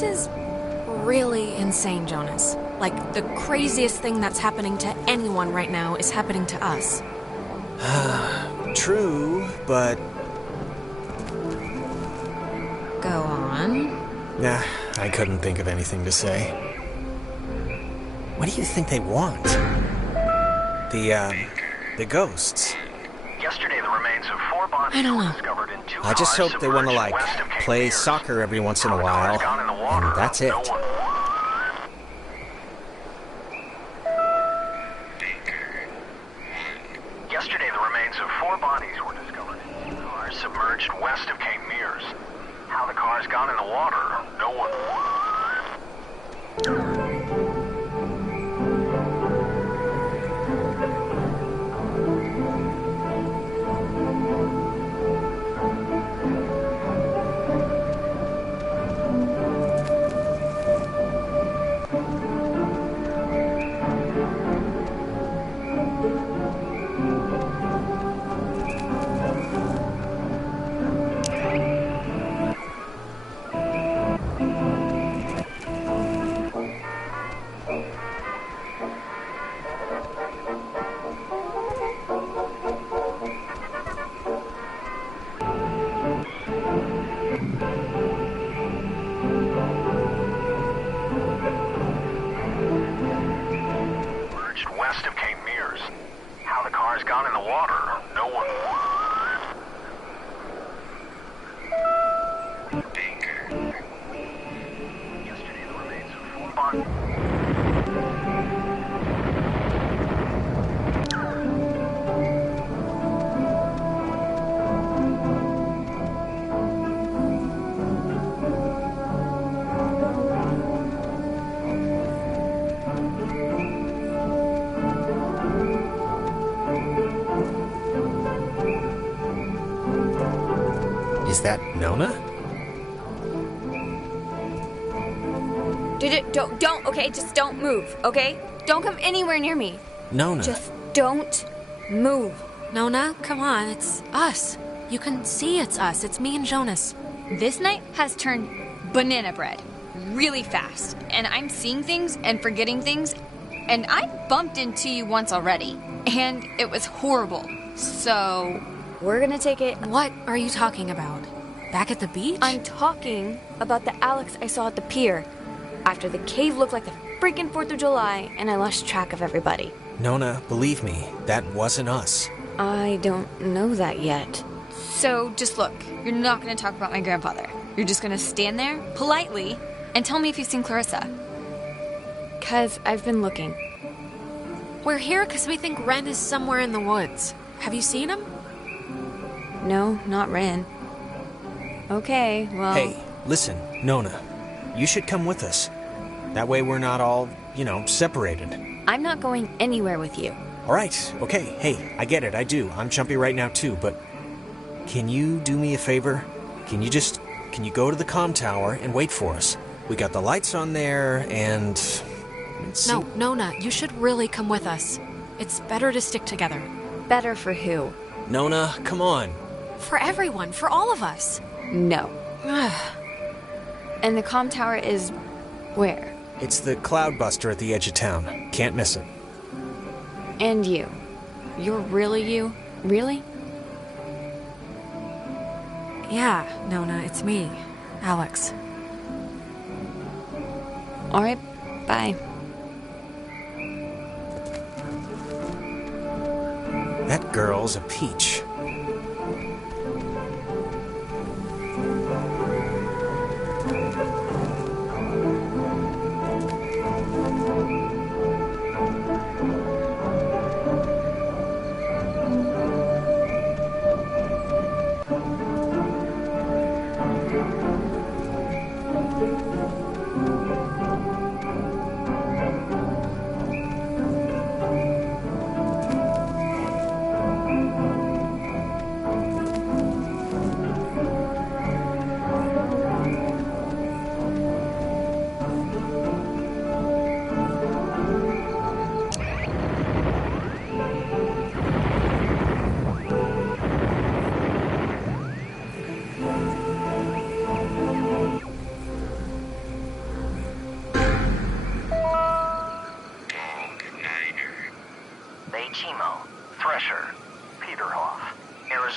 This is really insane, Jonas. Like, the craziest thing that's happening to anyone right now is happening to us. True, but... Go on. Nah, I couldn't think of anything to say. What do you think they want? The ghosts. Yesterday, the remains of 4 bodies were discovered in 2 I just cars hope they want to, submerged like, west of Cape play Mears. soccer every once in a How the while, car's gone in the water, and that's it. no one- Yesterday, the remains of 4 bodies were discovered in 2 cars submerged west of Cape Mears. How the car's gone in the water, no one... West of Cape Mears. How the car's gone in the water, no one... Yesterday, the remains of 4 bodies... Is that Nona? Don't, okay? Just don't move, okay? Don't come anywhere near me. Nona. Just don't move. Nona, come on, it's us. You can see it's us. It's me and Jonas. This night has turned banana bread really fast, and I'm seeing things and forgetting things, and I bumped into you once already, and it was horrible. So, we're gonna take it... What are you talking about? Back at the beach? I'm talking about the Alex I saw at the pier. After the cave looked like the freaking 4th of July, and I lost track of everybody. Nona, believe me, that wasn't us. I don't know that yet. So, just look. You're not gonna talk about my grandfather. You're just gonna stand there, politely, and tell me if you've seen Clarissa. 'Cause I've been looking. We're here because we think Ren is somewhere in the woods. Have you seen him? No, not Ren. Okay, well... Hey, listen, Nona. You should come with us. That way we're not all, separated. I'm not going anywhere with you. All right, okay, hey, I get it, I do. I'm jumpy right now too, but can you do me a favor? Can you go to the comm tower and wait for us? We got the lights on there, and... No, Nona, you should really come with us. It's better to stick together. Better for who? Nona, come on. For everyone, for all of us. No. And the comm tower is... where? It's the Cloudbuster at the edge of town. Can't miss it. And you. You're really you? Really? Yeah, Nona, it's me. Alex. Alright, bye. That girl's a peach.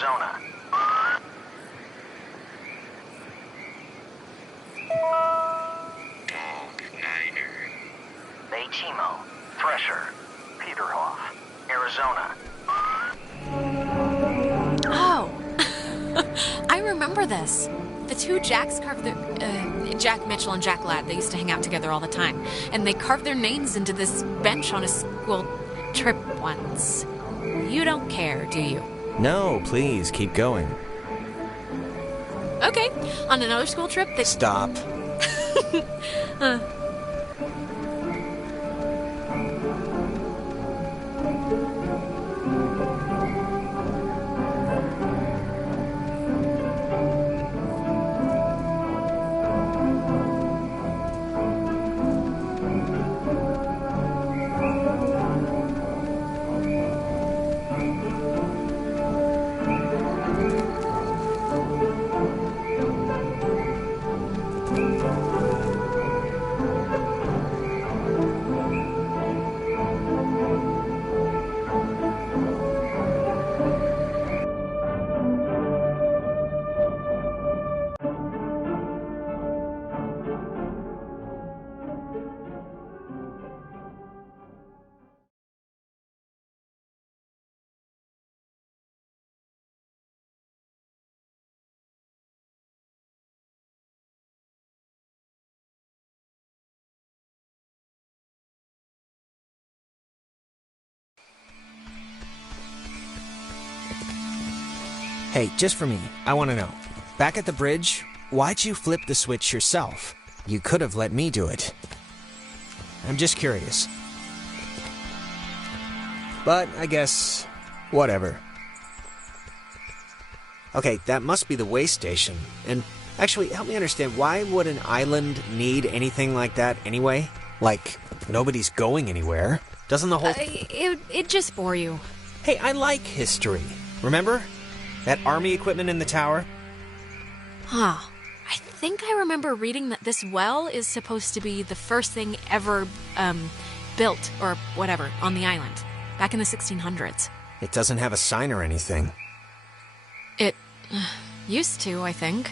Arizona. Baytimo, Thresher, Peterhoff, Arizona. Oh, I remember this. The two Jacks carved their... Jack Mitchell and Jack Ladd, they used to hang out together all the time. And they carved their names into this bench on a school trip once. You don't care, do you? No, please, keep going. Okay, on another school trip, they... Stop. Hey, just for me, I want to know. Back at the bridge, why'd you flip the switch yourself? You could have let me do it. I'm just curious. But I guess, whatever. Okay, that must be the way station. And actually, help me understand, why would an island need anything like that anyway? Like, nobody's going anywhere. Doesn't the whole... It just bore you. Hey, I like history. Remember? That army equipment in the tower? Huh. I think I remember reading that this well is supposed to be the first thing ever, built, or whatever, on the island. Back in the 1600s. It doesn't have a sign or anything. It used to, I think.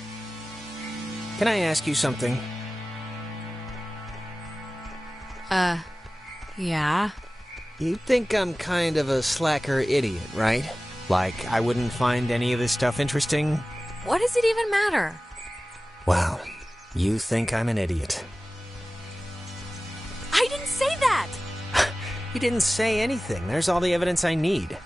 Can I ask you something? Yeah. You think I'm kind of a slacker idiot, right? Like, I wouldn't find any of this stuff interesting? What does it even matter? Wow. You think I'm an idiot. I didn't say that! You didn't say anything. There's all the evidence I need.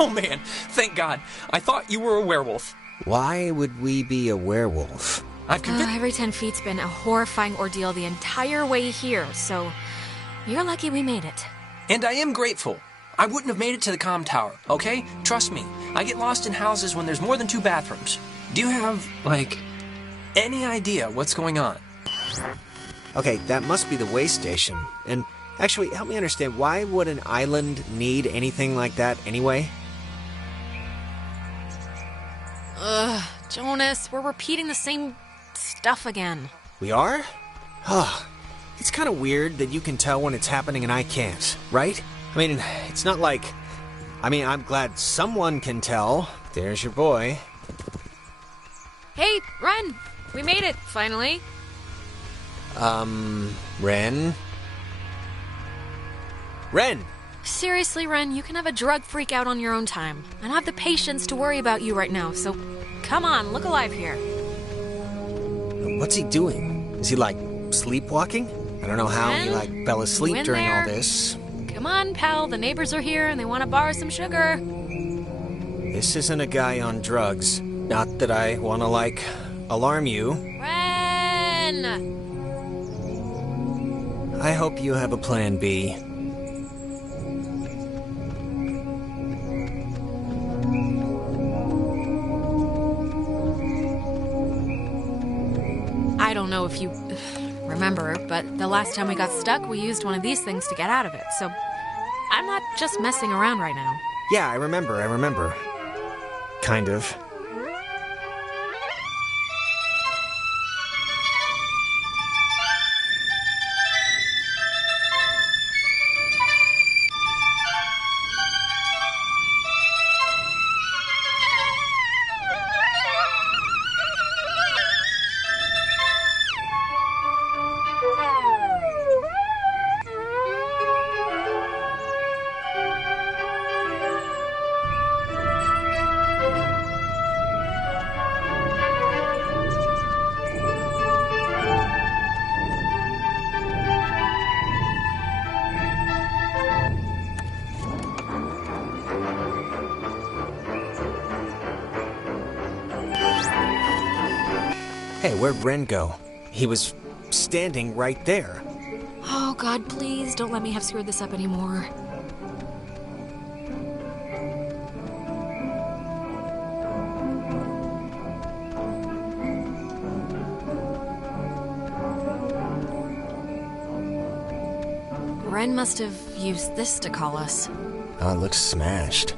Oh man, thank God. I thought you were a werewolf. Why would we be a werewolf? I've convinced... Every 10 feet's been a horrifying ordeal the entire way here, so you're lucky we made it. And I am grateful. I wouldn't have made it to the comm tower, okay? Trust me, I get lost in houses when there's more than 2 bathrooms. Do you have, like, any idea what's going on? Okay, that must be the way station. And actually, help me understand, why would an island need anything like that anyway? Ugh, Jonas, we're repeating the same stuff again. We are? Oh, it's kind of weird that you can tell when it's happening and I can't, right? I mean, it's not like... I'm glad someone can tell. There's your boy. Hey, Ren! We made it, finally. Ren? Ren! Seriously, Ren, you can have a drug freak out on your own time. I don't have the patience to worry about you right now, so come on, look alive here. What's he doing? Is he, like, sleepwalking? I don't know how he, like, fell asleep in during there? all this. Come on, pal, the neighbors are here and they want to borrow some sugar. This isn't a guy on drugs. Not that I want to, like, alarm you. Ren! I hope you have a plan B. I don't know if you remember, but the last time we got stuck, we used one of these things to get out of it, so I'm not just messing around right now. Yeah, I remember. Kind of. Hey, where'd Ren go? He was standing right there. Oh, God, please don't let me have screwed this up anymore. Ren must have used this to call us. Oh, it looks smashed.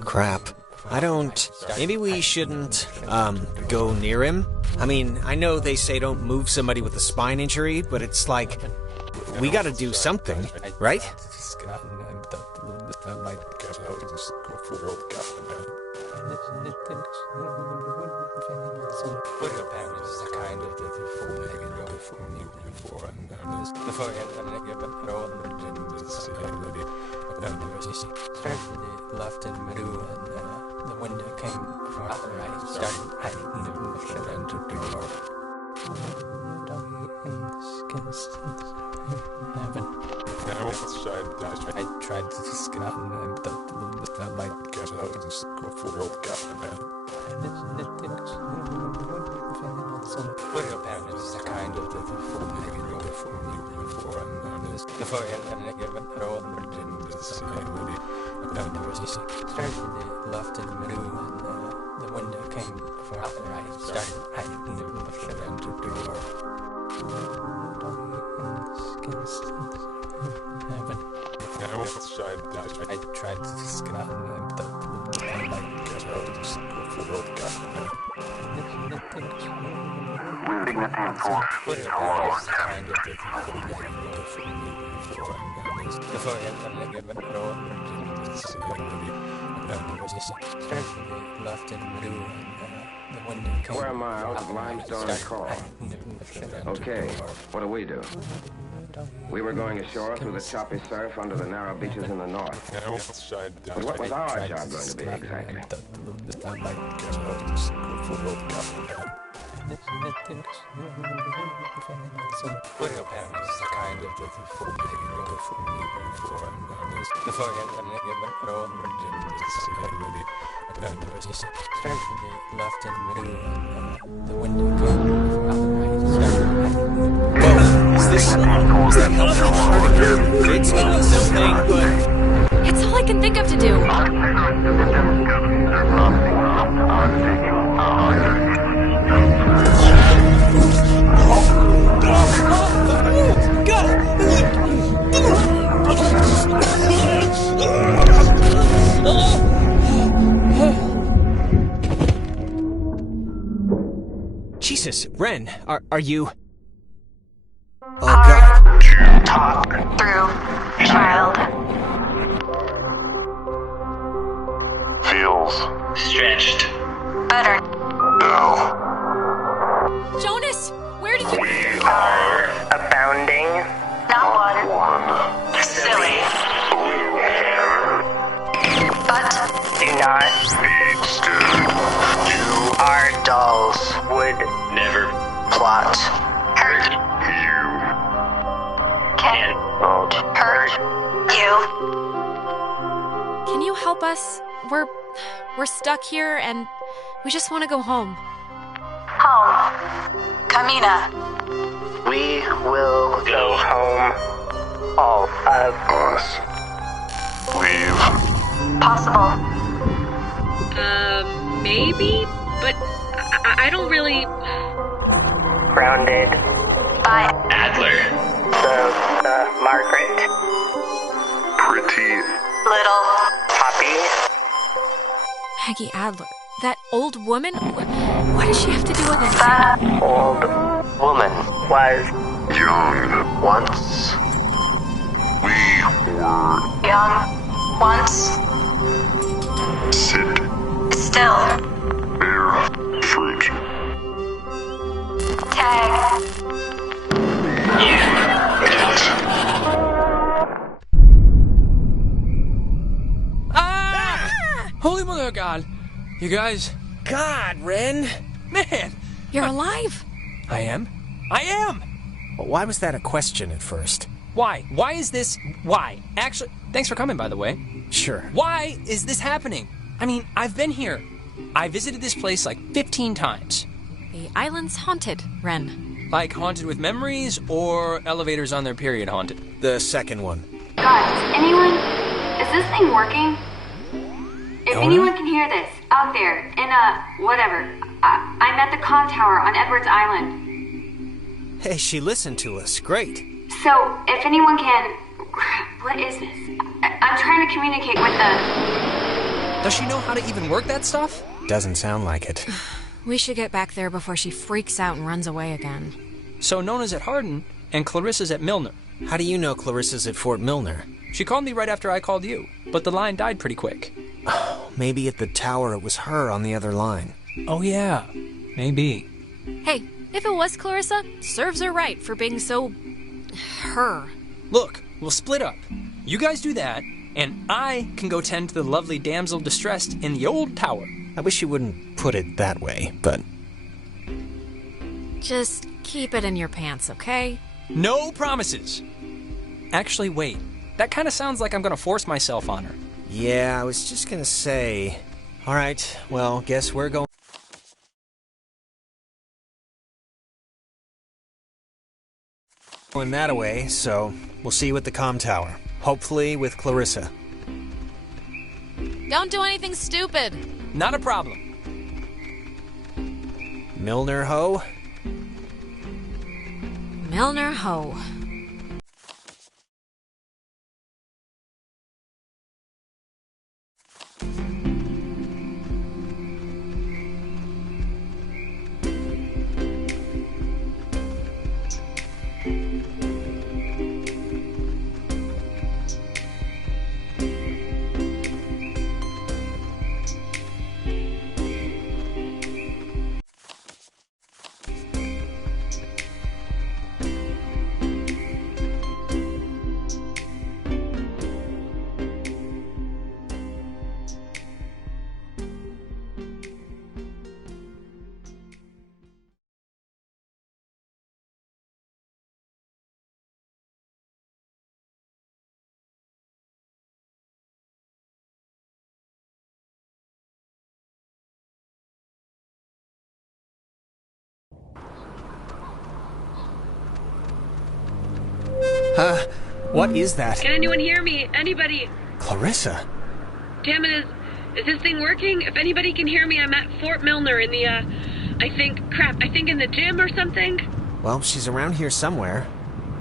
Crap. I don't... Maybe we shouldn't, go near him? I mean, I know they say don't move somebody with a spine injury, but it's like... We gotta do something, right? Left in middle, and the window came from out the right. Started hiding in the entered the door. I tried to just get out and that might get out and just go for the old guy. What happened is a kind of the full negative for me before and before I get it all started left in the middle, and the window came from out the right. Started hiding in the entered the door. I tried to just get out and that might get out and just go for the old guy. Dignity and force. Before I get it all left in the middle, and the window came. Square miles of limestone and coral. Okay, what do? We were going ashore through the choppy surf under the narrow beaches in the north. But what was our job going to be exactly? What happened is a kind of the full negative for me before I get it all started left in the middle, and the window came from out the right. Is that helpful? It's not something, but... It's all I can think of to do. Jesus, Ren, are you... Oh, God. Talk through, child. Feels Stretched. Better. no. Jonas, where did you... We are Abounding. Not one. Silly. blue hair. But do not. Be still. You Our dolls would never plot. Hurt you can not hurt you. Can you help us? We're stuck here and we just want to go home. Home. Kamina. We will go home. All of Us. Leave. Possible. Maybe? But I don't really... Grounded. By Adler. the Margaret. Pretty. Little Poppy. Maggie Adler. That old woman? What does she have to do with it? That old woman was Young. once We were. young. Once. Sit. Still. Bear. Fruit. Tag. Holy mother of God. You guys... God, Ren! Man! You're alive. I am? I am! Well, why was that a question at first? Why? Why is this... Why? Actually, thanks for coming, by the way. Sure. Why is this happening? I mean, I've been here. I visited this place like 15 times. The island's haunted, Ren. Like haunted with memories or elevators on their period haunted? The second one. Guys, anyone? Is this thing working? If Nona? anyone can hear this, out there, in whatever. I'm at the comm tower on Edwards Island. Hey, she listened to us. Great. So, if anyone can... What is this? I'm trying to communicate with the... Does she know how to even work that stuff? Doesn't sound like it. We should get back there before she freaks out and runs away again. So Nona's at Hardin and Clarissa's at Milner. How do you know Clarissa's at Fort Milner? She called me right after I called you, but the line died pretty quick. Maybe at the tower it was her on the other line. Oh yeah, maybe. Hey, if it was Clarissa, serves her right for being so... her. Look, we'll split up. You guys do that, and I can go tend to the lovely damsel distressed in the old tower. I wish you wouldn't put it that way, but... Just keep it in your pants, okay? No promises. Actually, wait. That kind of sounds like I'm gonna force myself on her. Yeah, I was just gonna say... Alright, well, guess we're going that away, so we'll see you at the comm tower. Hopefully with Clarissa. Don't do anything stupid. Not a problem. Milner Ho? Milner Ho. What is that? Can anyone hear me? Anybody? Clarissa? Damn it, is this thing working? If anybody can hear me, I'm at Fort Milner in the, I think in the gym or something. Well, she's around here somewhere.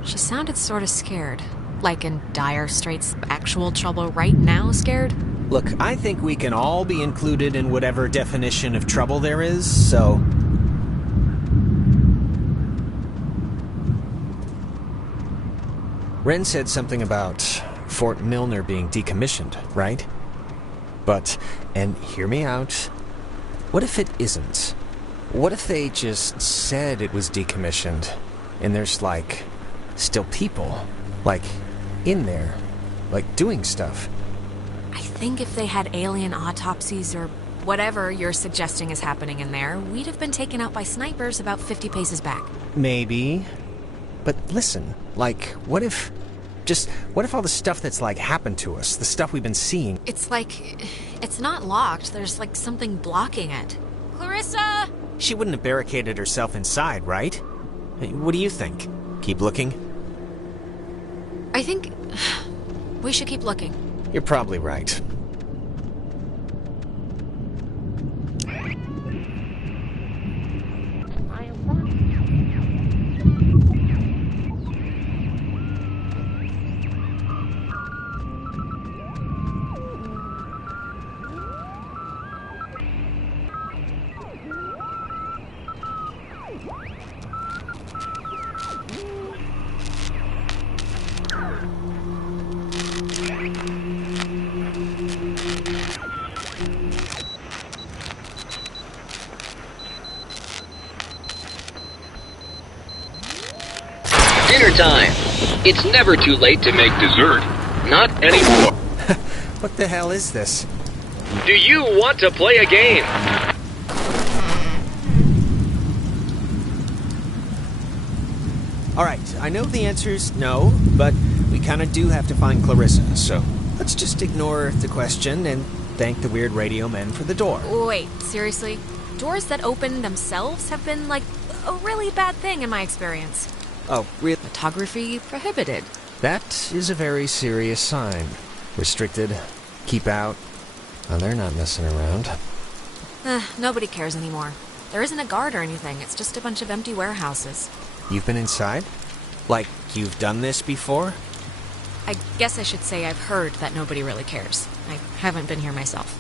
She sounded sort of scared. Like in dire straits, actual trouble right now scared? Look, I think we can all be included in whatever definition of trouble there is, so... Ren said something about Fort Milner being decommissioned, right? But, and hear me out, what if it isn't? What if they just said it was decommissioned, and there's, like, still people, like, in there, like, doing stuff? I think if they had alien autopsies or whatever you're suggesting is happening in there, we'd have been taken out by snipers about 50 paces back. Maybe. But listen, like, what if all the stuff that's, like, happened to us, the stuff we've been seeing... It's like, it's not locked. There's like something blocking it. Clarissa! She wouldn't have barricaded herself inside, right? What do you think? Keep looking? I think we should keep looking. You're probably right. Dinner time. It's never too late to make dessert. Not anymore. What the hell is this? Do you want to play a game? Alright, I know the answer's no, but we kinda do have to find Clarissa, so let's just ignore the question and thank the weird radio men for the door. Wait, seriously? Doors that open themselves have been, like, a really bad thing in my experience. Oh, really? Photography prohibited. That is a very serious sign. Restricted. Keep out. Oh, they're not messing around. Nobody cares anymore. There isn't a guard or anything. It's just a bunch of empty warehouses. You've been inside? Like, you've done this before? I guess I should say I've heard that nobody really cares. I haven't been here myself.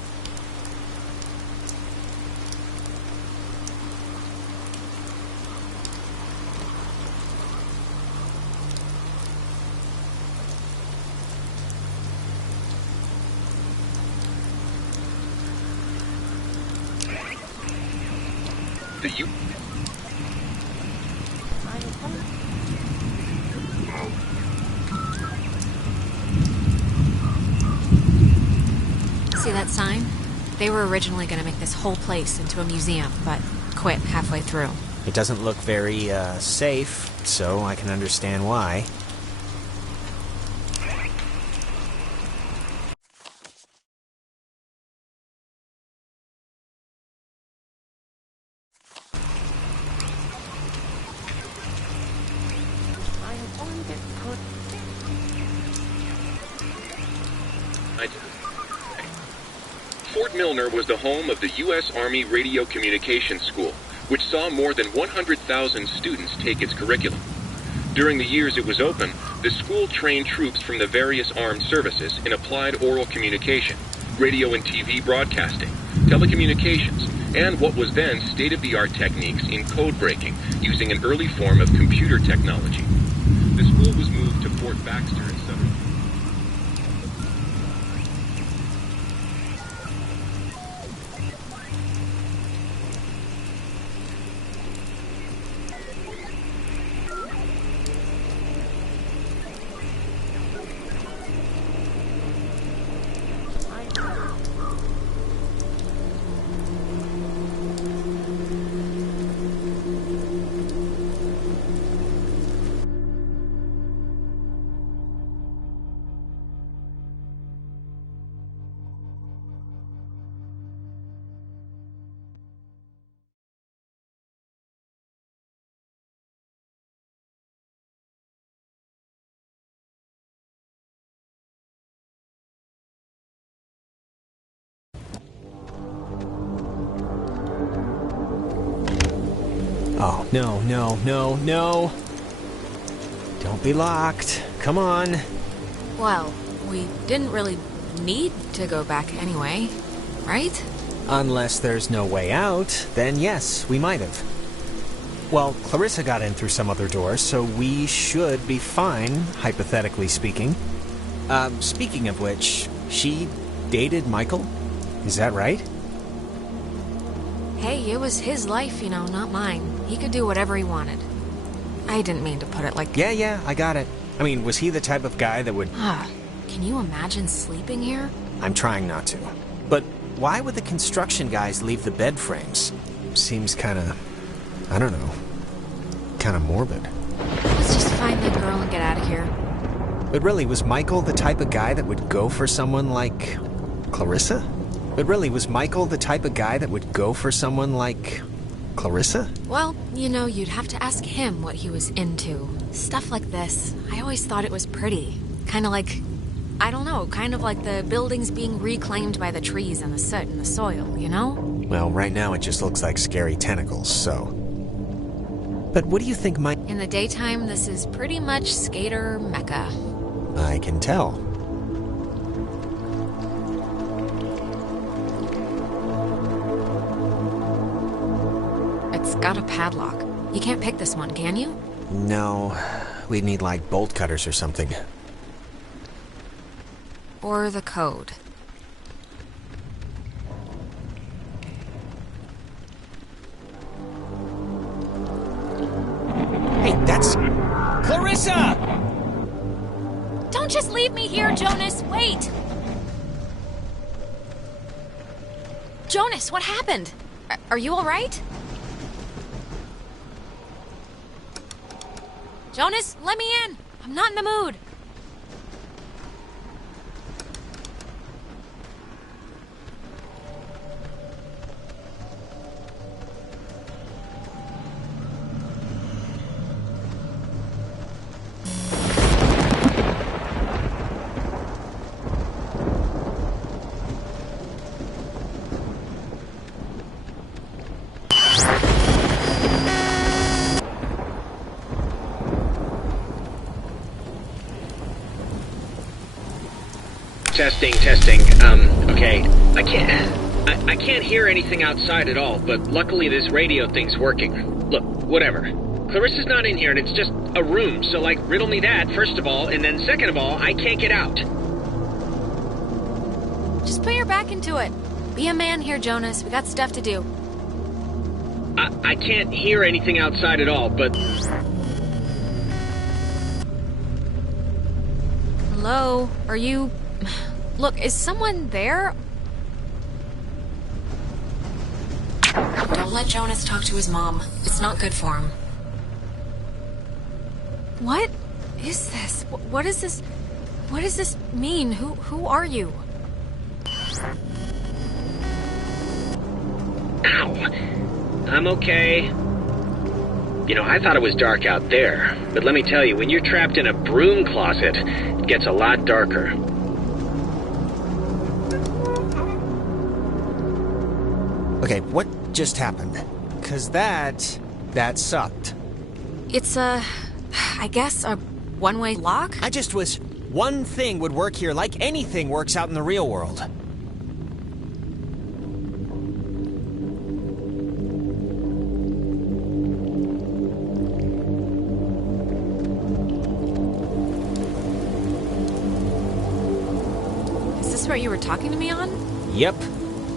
See that sign? They were originally going to make this whole place into a museum, but quit halfway through. It doesn't look very, safe, so I can understand why. Fort Milner was the home of the U.S. Army Radio Communications School, which saw more than 100,000 students take its curriculum. During the years it was open, the school trained troops from the various armed services in applied oral communication, radio and TV broadcasting, telecommunications, and what was then state-of-the-art techniques in code breaking using an early form of computer technology. The school was moved to Fort Baxter in southern... Oh, no, no, no, no! Don't be locked. Come on. Well, we didn't really need to go back anyway, right? Unless there's no way out, then yes, we might have. Well, Clarissa got in through some other door, so we should be fine, hypothetically speaking. Speaking of which, she dated Michael? Is that right? Hey, it was his life, you know, not mine. He could do whatever he wanted. I didn't mean to put it like... Yeah, I got it. I mean, was he the type of guy that would... Can you imagine sleeping here? I'm trying not to. But why would the construction guys leave the bed frames? Seems kinda... I don't know. Kinda morbid. Let's just find that girl and get out of here. But really, was Michael the type of guy that would go for someone like... Clarissa? But really, was Michael the type of guy that would go for someone like... Clarissa? Well, you know, you'd have to ask him what he was into. Stuff like this. I always thought it was pretty. Kind of like, I don't know, kind of like the buildings being reclaimed by the trees and the soot and the soil, you know? Well, right now it just looks like scary tentacles, so... But what do you think might... In the daytime, this is pretty much skater mecca. I can tell. It's got a padlock. You can't pick this one, can you? No. We'd need, like, bolt cutters or something. Or the code. Hey, that's... Clarissa! Don't just leave me here, Jonas! Wait! Jonas, what happened? Are you alright? Jonas, let me in! I'm not in the mood! Testing. Okay. I can't hear anything outside at all, but luckily this radio thing's working. Look, whatever. Clarissa's not in here and it's just a room, so like, riddle me that, first of all, and then second of all, I can't get out. Just put your back into it. Be a man here, Jonas. We got stuff to do. I can't hear anything outside at all, but... Hello? Are you... Look, is someone there? Don't let Jonas talk to his mom. It's not good for him. What is this? What is this? What does this mean? Who are you? Ow. I'm okay. You know, I thought it was dark out there, but let me tell you, when you're trapped in a broom closet, it gets a lot darker. Okay, what just happened? 'Cause that sucked. It's I guess a one-way lock? I just wish one thing would work here like anything works out in the real world. Is this what you were talking to me on? Yep.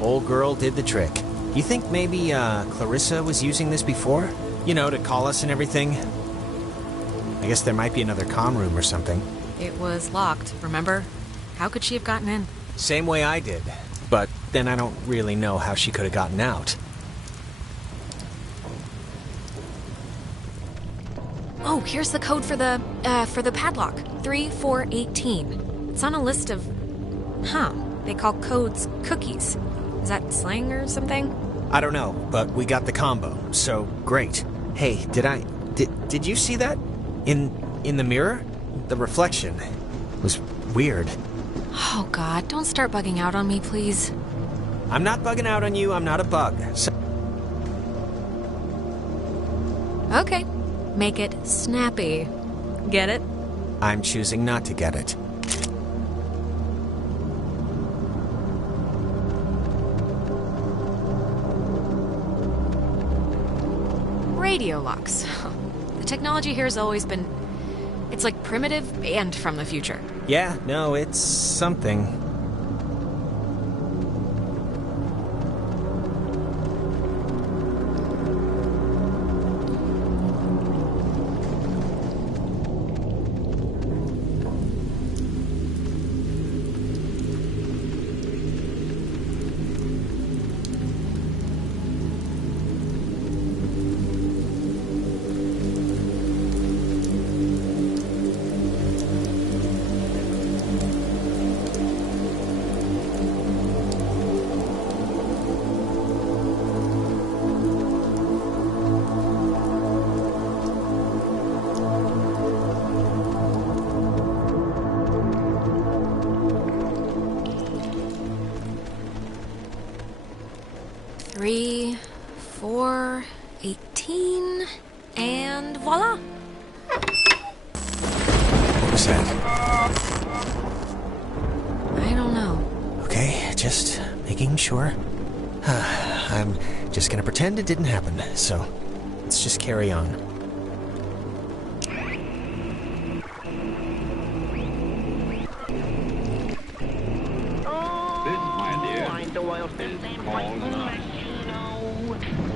Old girl did the trick. You think maybe, Clarissa was using this before? You know, to call us and everything? I guess there might be another comm room or something. It was locked, remember? How could she have gotten in? Same way I did. But then I don't really know how she could have gotten out. Oh, here's the code for the padlock. 3418. It's on a list of... Huh. They call codes cookies. Is that slang or something? I don't know, but we got the combo, so great. Hey, did you see that? In the mirror? The reflection was weird. Oh God, don't start bugging out on me, please. I'm not bugging out on you, I'm not a bug. So okay. Make it snappy. Get it? I'm choosing not to get it. Radio locks. The technology here has always been... It's like primitive and from the future. Yeah, no, it's something. and voila. What was that? I don't know. Okay, just making sure. I'm just gonna pretend it didn't happen, so let's just carry on.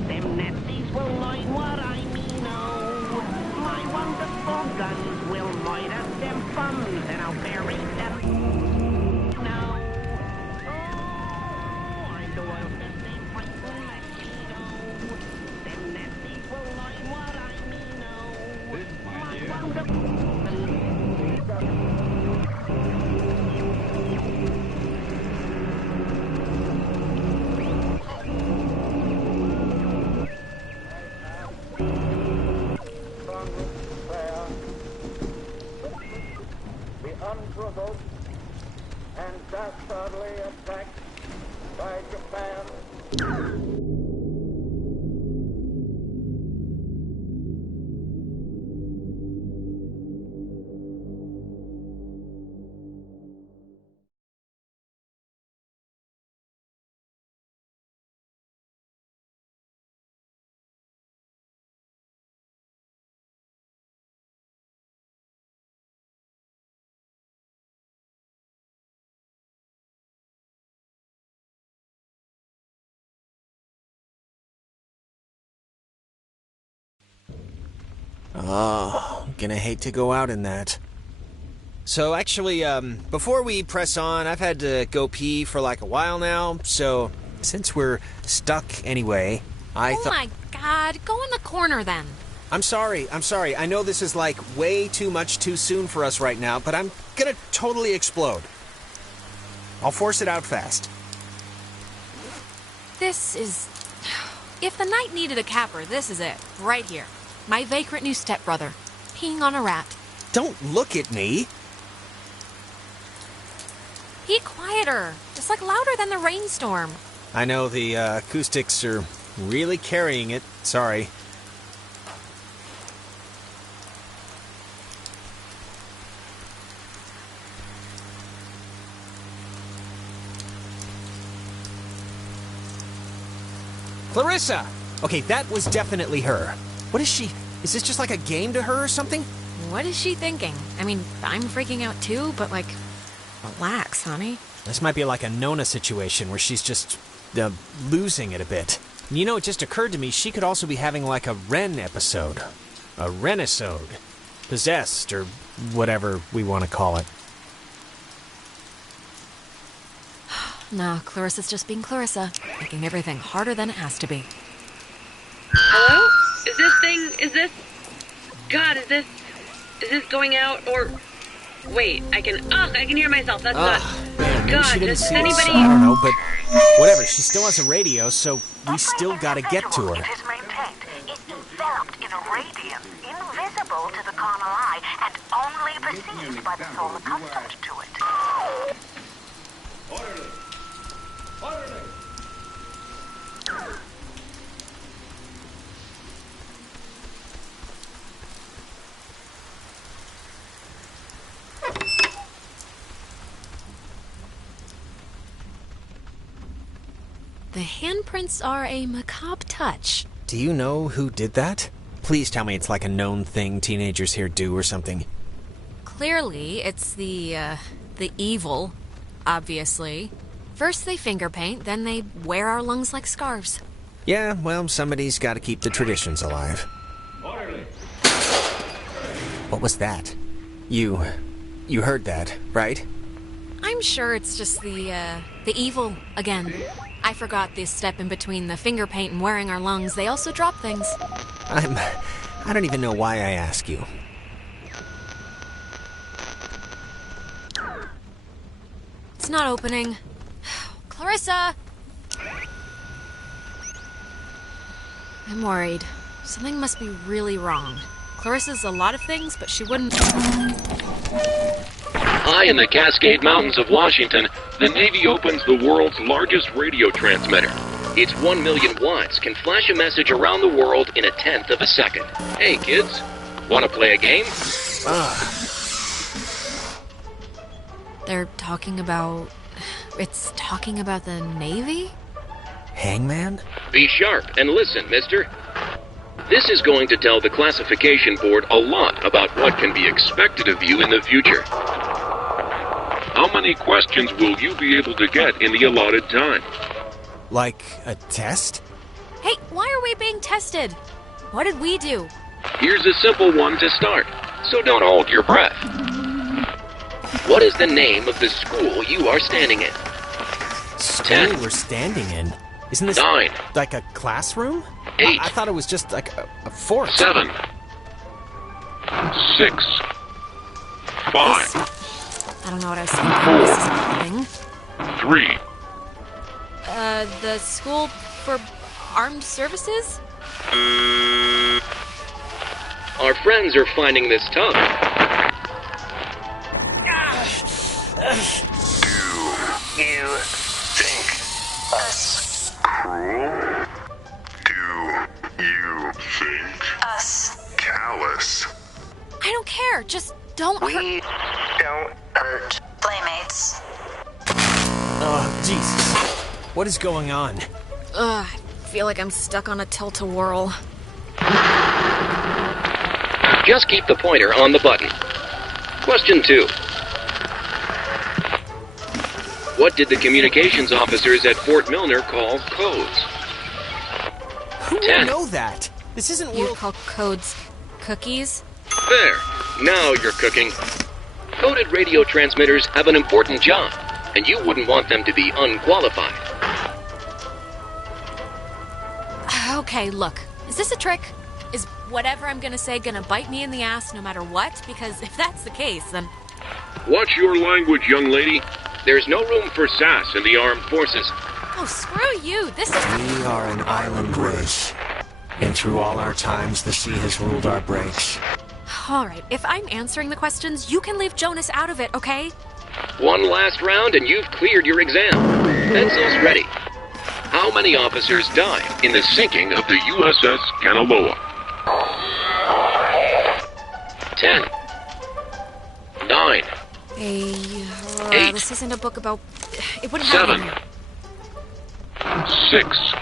Them Nazis will learn what I mean, my wonderful guns will murder them bums, and I'll bury them. No. I'm the oil system fighting machine, them Nazis will learn what I mean, my wonderful unprovoked and dastardly attack by Japan. Oh, gonna hate to go out in that. So actually, before we press on, I've had to go pee for like a while now, so since we're stuck anyway, I thought... Oh my god, go in the corner then. I'm sorry. I know this is like way too much too soon for us right now, but I'm gonna totally explode. I'll force it out fast. This is... If the night needed a capper, this is it. Right here. My vagrant new stepbrother. Peeing on a rat. Don't look at me! Be quieter. It's like louder than the rainstorm. I know the acoustics are really carrying it. Sorry. Clarissa! Okay, that was definitely her. What is she? Is this just like a game to her or something? What is she thinking? I mean, I'm freaking out too, but like, relax, honey. This might be like a Nona situation where she's just losing it a bit. You know, it just occurred to me she could also be having like a Ren episode. A Renisode. Possessed, or whatever we want to call it. No, Clarissa's just being Clarissa, making everything harder than it has to be. Hello? Is this going out, or... Wait, I can hear myself, that's not... Man, God, she didn't does see anybody... us. I don't know, but whatever, she still has a radio, so we still gotta get to her. It is maintained. It's enveloped in a radiance invisible to the carnal eye and only perceived by the soul accustomed to it. Orderly! Orderly! The handprints are a macabre touch. Do you know who did that? Please tell me it's like a known thing teenagers here do or something. Clearly, it's the evil, obviously. First they finger paint, then they wear our lungs like scarves. Yeah, well, somebody's gotta keep the traditions alive. Orderly! What was that? You heard that, right? I'm sure it's just the evil again. I forgot this step in between the finger paint and wearing our lungs. They also drop things. I don't even know why I ask you. It's not opening. Clarissa! I'm worried. Something must be really wrong. Clarissa's a lot of things, but she wouldn't... High in the Cascade Mountains of Washington, the Navy opens the world's largest radio transmitter. Its 1 million watts can flash a message around the world in 1/10 of a second. Hey, kids, want to play a game? They're talking about... It's talking about the Navy? Hangman? Be sharp and listen, mister. This is going to tell the classification board a lot about what can be expected of you in the future. How many questions will you be able to get in the allotted time? Like a test? Hey, why are we being tested? What did we do? Here's a simple one to start, so don't hold your breath. What is the name of the school you are standing in? School 10. we're standing in? Isn't this 9. like a classroom? 8. I thought it was just like a fort. 7. 6. 5. I don't know what I was thinking. This is happening. 3. The school for armed services? Our friends are finding this tough. Do you think us cruel? Do you think Us. callous? I don't care. Just don't hurt. We don't hurt. Playmates. Oh, Jesus. What is going on? Ugh, I feel like I'm stuck on a tilt-a-whirl. Just keep the pointer on the button. Question 2. What did the communications officers at Fort Milner call codes? Who 10. would know that? This isn't You world... call codes cookies? There. Now you're cooking. Coded radio transmitters have an important job, and you wouldn't want them to be unqualified. Okay, look. Is this a trick? Is whatever I'm gonna say gonna bite me in the ass no matter what? Because if that's the case, then... Watch your language, young lady. There's no room for sass in the armed forces. Oh, screw you. This is... We are an island race, and through all our times, the sea has ruled our breaks. All right, if I'm answering the questions, you can leave Jonas out of it, okay? One last round and you've cleared your exam. Pencils ready. How many officers died in the sinking of the USS Kanaloa? 10. 9. Hey, 8. this isn't a book about... It wouldn't 7. happen. 6.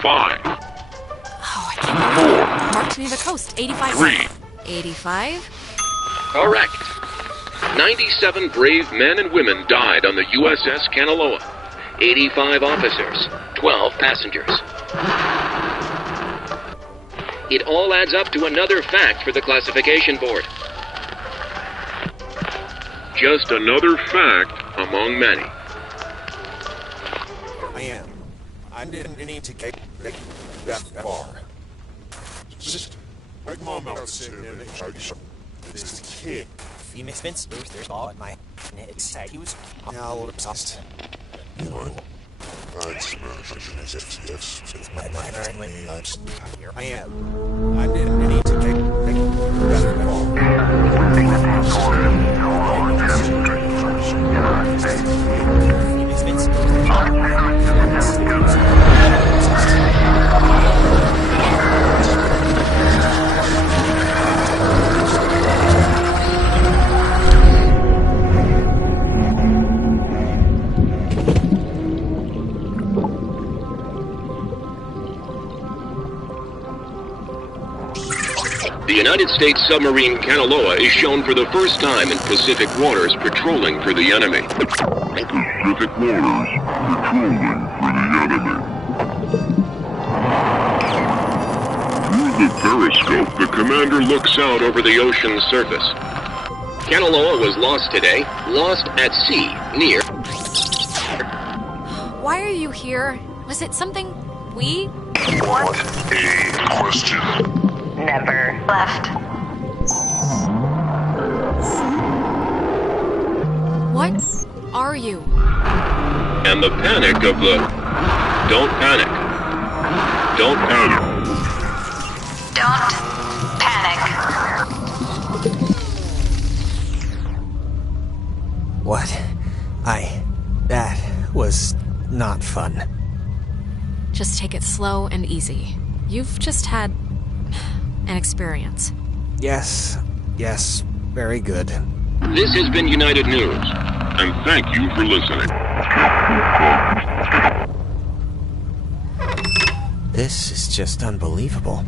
5. Oh, I can't believe it. Marked near the coast. 85. 3. 85? Correct. 97 brave men and women died on the USS Kanaloa. 85 officers, 12 passengers. It all adds up to another fact for the classification board. Just another fact among many. I didn't need to get that far. Just my mom out sitting in this kid. You Miss Vince, there's all at my head. He was all obsessed. I'd smash if my Here I am. I didn't need to get that The United States submarine Kanaloa is shown for the first time in Pacific waters patrolling for the enemy. Pacific waters patrolling for the enemy. Through the periscope, the commander looks out over the ocean's surface. Kanaloa was lost today, lost at sea, near... Why are you here? Was it something we... What a question. Never left. What are you? And the panic of the... Don't panic. Don't panic. Don't panic. What? That was not fun. Just take it slow and easy. You've just had an experience. Yes, very good. This has been United News, and thank you for listening. This is just unbelievable.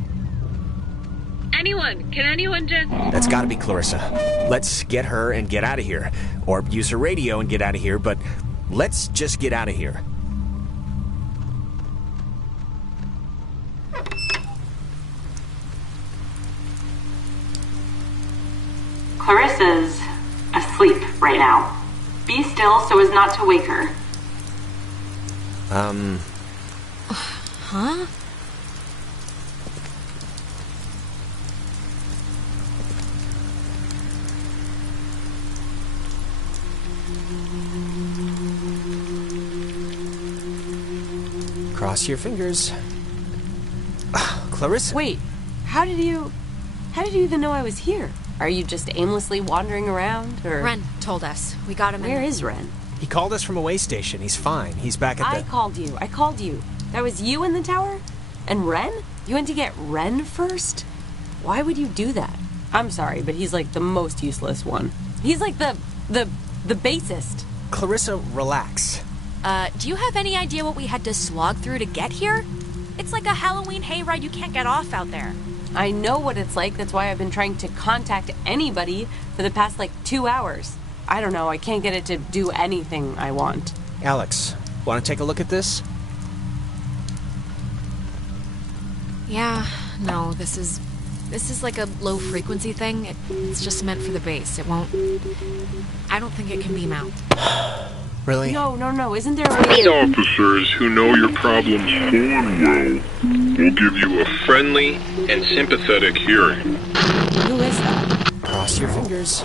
Can anyone just... That's gotta be Clarissa. Let's get her and get out of here. Or use her radio and get out of here, but let's just get out of here. Clarissa's asleep right now. Be still so as not to wake her. Huh? Cross your fingers. Clarissa. Wait, how did you even know I was here? Are you just aimlessly wandering around, or...? Ren told us. We got him in. Where is Ren? He called us from a way station. He's fine. He's back at the... I called you. That was you in the tower? And Ren? You went to get Ren first? Why would you do that? I'm sorry, but he's like the most useless one. He's like the bassist. Clarissa, relax. Do you have any idea what we had to slog through to get here? It's like a Halloween hayride you can't get off out there. I know what it's like. That's why I've been trying to contact anybody for the past, 2 hours. I don't know. I can't get it to do anything I want. Alex, want to take a look at this? Yeah, no, this is like a low frequency thing. It's just meant for the bass. It won't... I don't think it can beam out. Really? No. Isn't there a way... The officers who know your problems full and well will give you a friendly and sympathetic hearing. Who is that? Cross your fingers.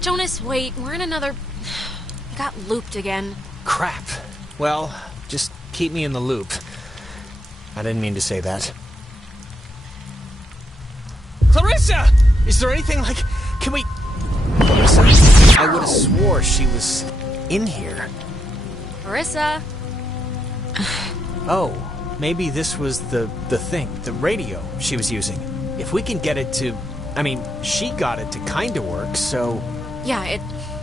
Jonas, wait. We're in another... We got looped again. Crap. Well, just keep me in the loop. I didn't mean to say that. Clarissa! Is there anything like... Can we... Clarissa? I would have swore she was in here. Clarissa! Oh, maybe this was the thing, the radio she was using. If we can get it to... I mean, she got it to kind of work, so... Yeah, it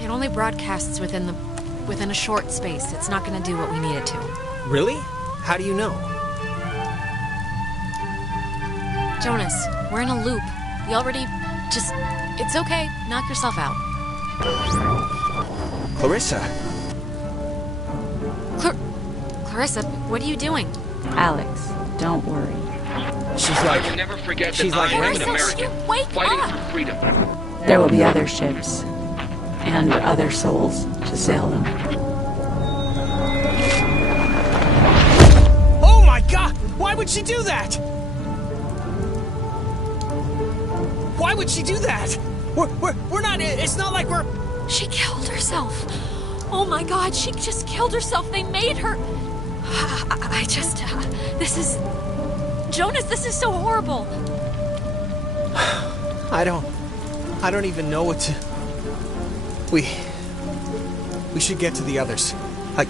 only broadcasts within a short space. It's not going to do what we need it to. Really? How do you know? Jonas, we're in a loop. We already... Just... It's okay. Knock yourself out. Clarissa. Clarissa, what are you doing? Alex, don't worry. She's like... I will never forget that I am an American Wake fighting up. for freedom. There will be other ships and other souls to sail them. Oh my God! Why would she do that? Why would she do that? We're not... It's not like we're... She killed herself. Oh my God, she just killed herself. They made her... I just... This is... Jonas, this is so horrible. I don't even know what to... We should get to the others. I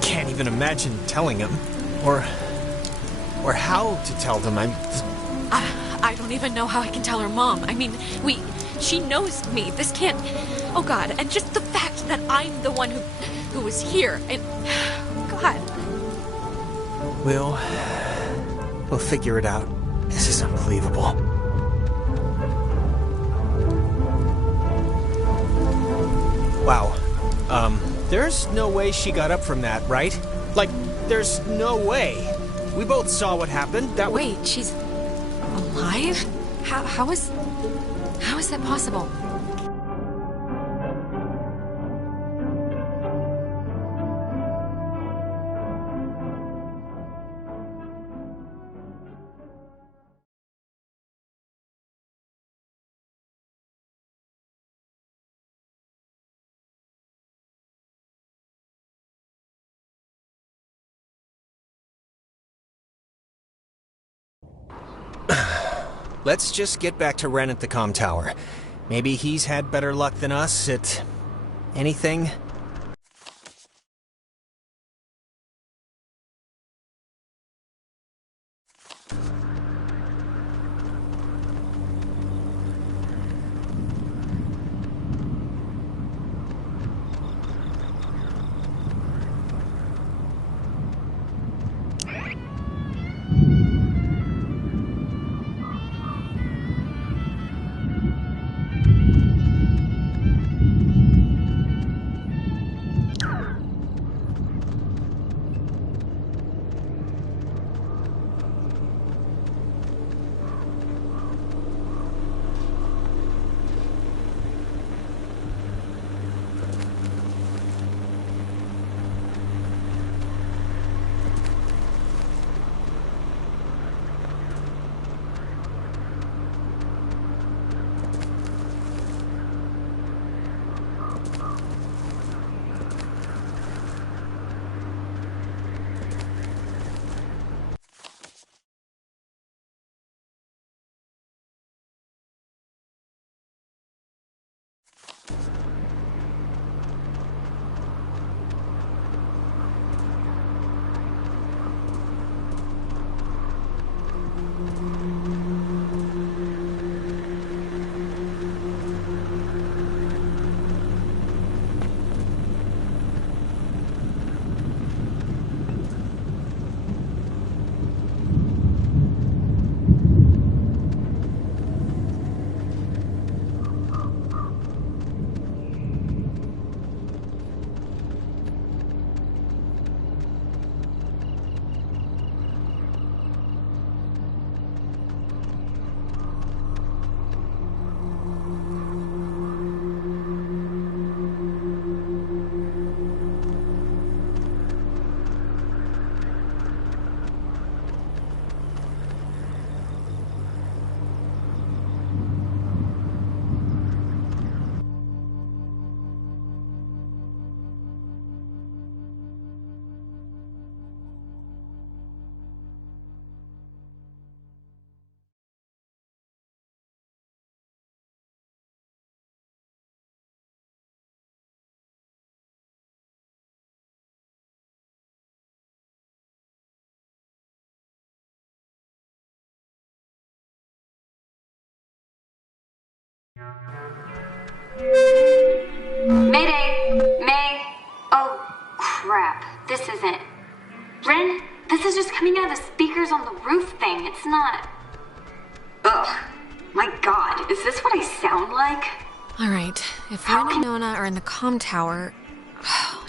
can't even imagine telling them. Or how to tell them. I don't even know how I can tell her mom. I mean, she knows me. This can't... Oh God, and just the fact that I'm the one who was here, and... God. We'll figure it out. This is unbelievable. Wow. There's no way she got up from that, right? Like, there's no way. We both saw what happened. Wait, she's alive? How is that possible? Let's just get back to Ren at the comm tower. Maybe he's had better luck than us at... anything? Mayday! May! Oh, crap. This isn't. Ren, this is just coming out of the speakers on the roof thing. It's not. Ugh. My god, is this what I sound like? Alright, if Ren and Nona are in the comm tower,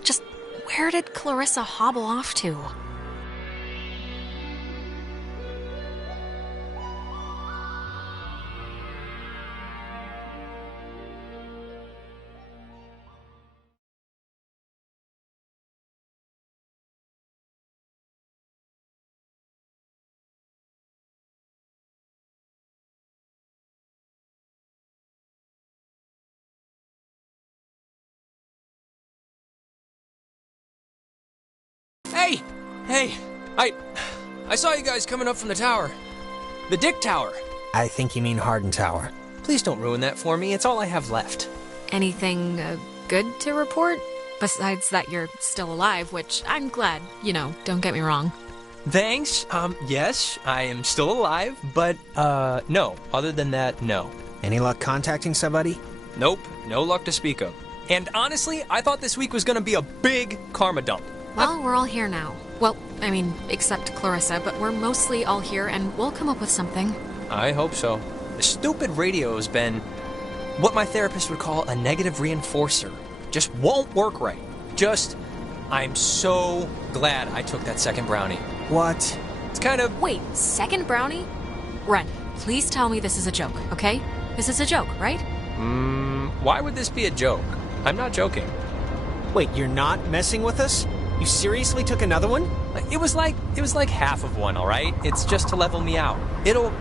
just where did Clarissa hobble off to? Hey, I saw you guys coming up from the tower. The Dick Tower. I think you mean Harden Tower. Please don't ruin that for me. It's all I have left. Anything good to report? Besides that you're still alive, which I'm glad, don't get me wrong. Thanks. Yes, I am still alive, but, no. Other than that, no. Any luck contacting somebody? Nope, no luck to speak of. And honestly, I thought this week was gonna be a big karma dump. Well, we're all here now. Well, I mean, except Clarissa, but we're mostly all here, and we'll come up with something. I hope so. The stupid radio has been what my therapist would call a negative reinforcer. Just won't work right. I'm so glad I took that second brownie. What? It's kind of... Wait, second brownie? Ren, please tell me this is a joke, okay? This is a joke, right? Why would this be a joke? I'm not joking. Wait, you're not messing with us? You seriously took another one? It was like half of one, all right? It's just to level me out. It'll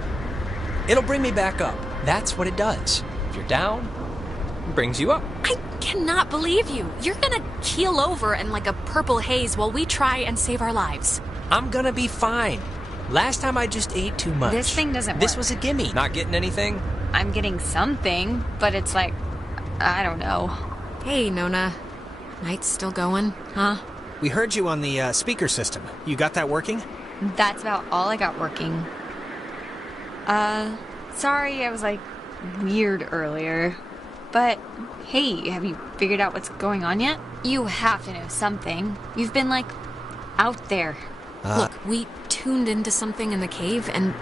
bring me back up. That's what it does. If you're down, it brings you up. I cannot believe you. You're gonna keel over in like a purple haze while we try and save our lives. I'm gonna be fine. Last time I just ate too much. This thing doesn't work. This was a gimme. Not getting anything? I'm getting something, but it's like, I don't know. Hey, Nona. Night's still going, huh? We heard you on the speaker system. You got that working? That's about all I got working. Sorry I was like weird earlier. But hey, have you figured out what's going on yet? You have to know something. You've been like out there. Look, we tuned into something in the cave and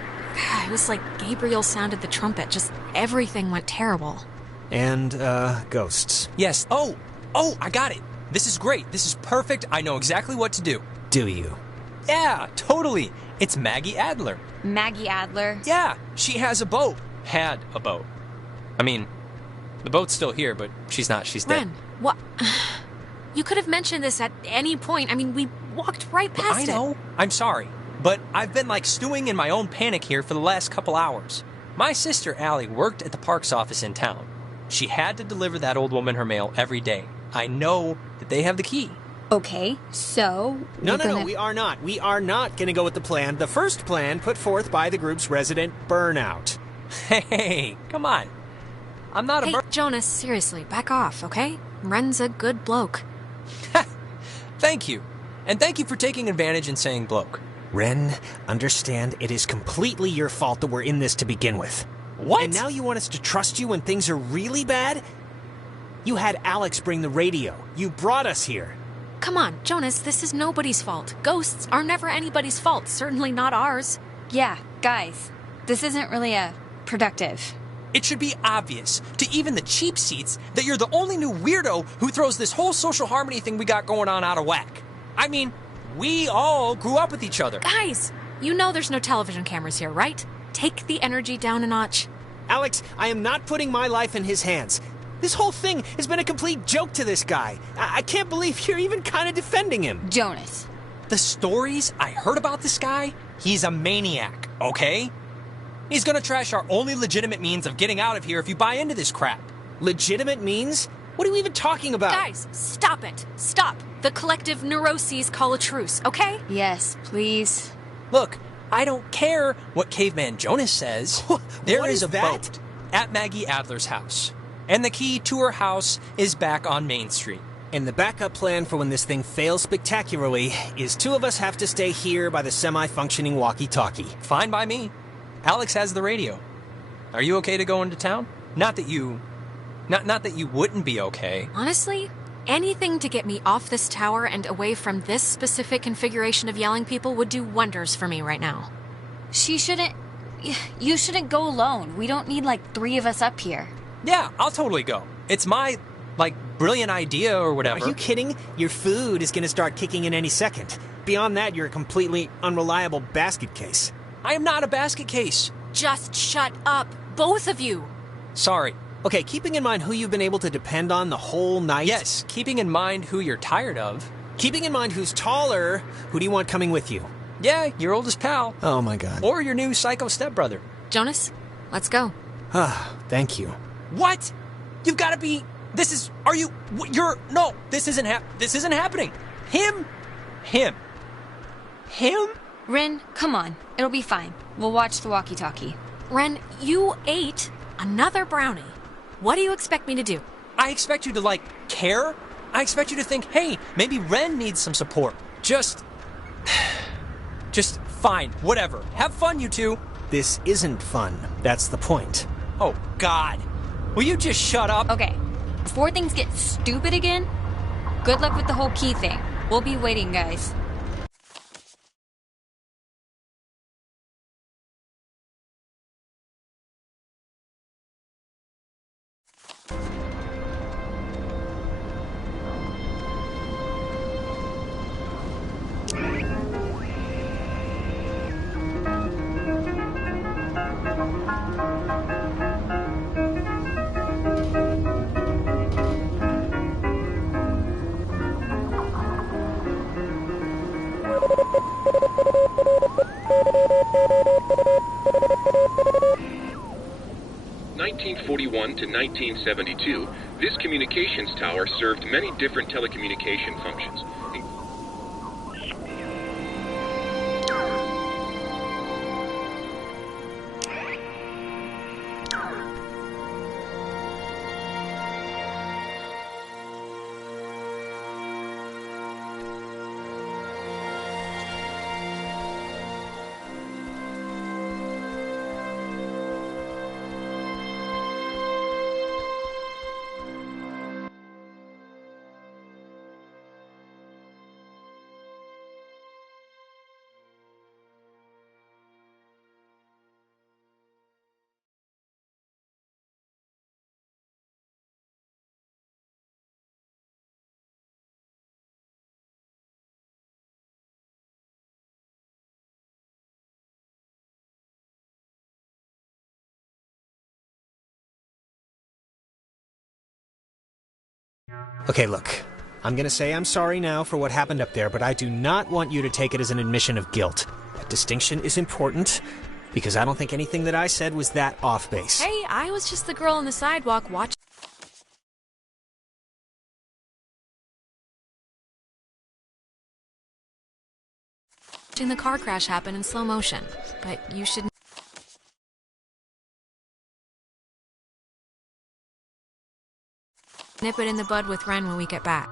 it was like Gabriel sounded the trumpet. Just everything went terrible. And, ghosts. Yes. Oh, I got it. This is great. This is perfect. I know exactly what to do. Do you? Yeah, totally. It's Maggie Adler. Maggie Adler? Yeah, she has a boat. Had a boat. I mean, the boat's still here, but she's not. She's dead. Ren, what? You could have mentioned this at any point. I mean, we walked right past it. I know. I'm sorry. But I've been like stewing in my own panic here for the last couple hours. My sister Allie worked at the parks office in town. She had to deliver that old woman her mail every day. I know that they have the key. Okay, so... No, we are not. We are not going to go with the plan. The first plan put forth by the group's resident Burnout. Hey, come on. I'm not Hey, Jonas, seriously, back off, okay? Ren's a good bloke. Thank you. And thank you for taking advantage and saying bloke. Ren, understand it is completely your fault that we're in this to begin with. What? And now you want us to trust you when things are really bad? You had Alex bring the radio. You brought us here. Come on, Jonas, this is nobody's fault. Ghosts are never anybody's fault, certainly not ours. Yeah, guys, this isn't really productive. It should be obvious to even the cheap seats that you're the only new weirdo who throws this whole social harmony thing we got going on out of whack. I mean, we all grew up with each other. Guys, you know there's no television cameras here, right? Take the energy down a notch. Alex, I am not putting my life in his hands. This whole thing has been a complete joke to this guy. I can't believe you're even kind of defending him. Jonas. The stories I heard about this guy, he's a maniac, okay? He's gonna trash our only legitimate means of getting out of here if you buy into this crap. Legitimate means? What are you even talking about? Guys, stop it. Stop. The collective neuroses call a truce, okay? Yes, please. Look, I don't care what Caveman Jonas says. There is a boat at Maggie Adler's house. And the key to her house is back on Main Street. And the backup plan for when this thing fails spectacularly is two of us have to stay here by the semi-functioning walkie-talkie. Fine by me. Alex has the radio. Are you okay to go into town? Not that you wouldn't be okay. Honestly, anything to get me off this tower and away from this specific configuration of yelling people would do wonders for me right now. You shouldn't go alone. We don't need like 3 of us up here. Yeah, I'll totally go. It's my, brilliant idea or whatever. Are you kidding? Your food is gonna start kicking in any second. Beyond that, you're a completely unreliable basket case. I am not a basket case. Just shut up, both of you. Sorry. Okay, keeping in mind who you've been able to depend on the whole night. Yes, keeping in mind who you're tired of. Keeping in mind who's taller, who do you want coming with you? Yeah, your oldest pal. Oh my god. Or your new psycho stepbrother. Jonas, let's go. Thank you. What? You've got to be... No, this isn't happening. Him? Rin, come on. It'll be fine. We'll watch the walkie-talkie. Ren, you ate another brownie. What do you expect me to do? I expect you to, care. I expect you to think, hey, maybe Ren needs some support. Just fine. Whatever. Have fun, you two. This isn't fun. That's the point. Oh, God. Will you just shut up? Okay. Before things get stupid again, good luck with the whole key thing. We'll be waiting, guys. To 1972, this communications tower served many different telecommunication functions. Okay, look. I'm gonna say I'm sorry now for what happened up there, but I do not want you to take it as an admission of guilt. That distinction is important, because I don't think anything that I said was that off base. Hey, I was just the girl on the sidewalk watching the car crash happen in slow motion. But you should nip it in the bud with Ren when we get back.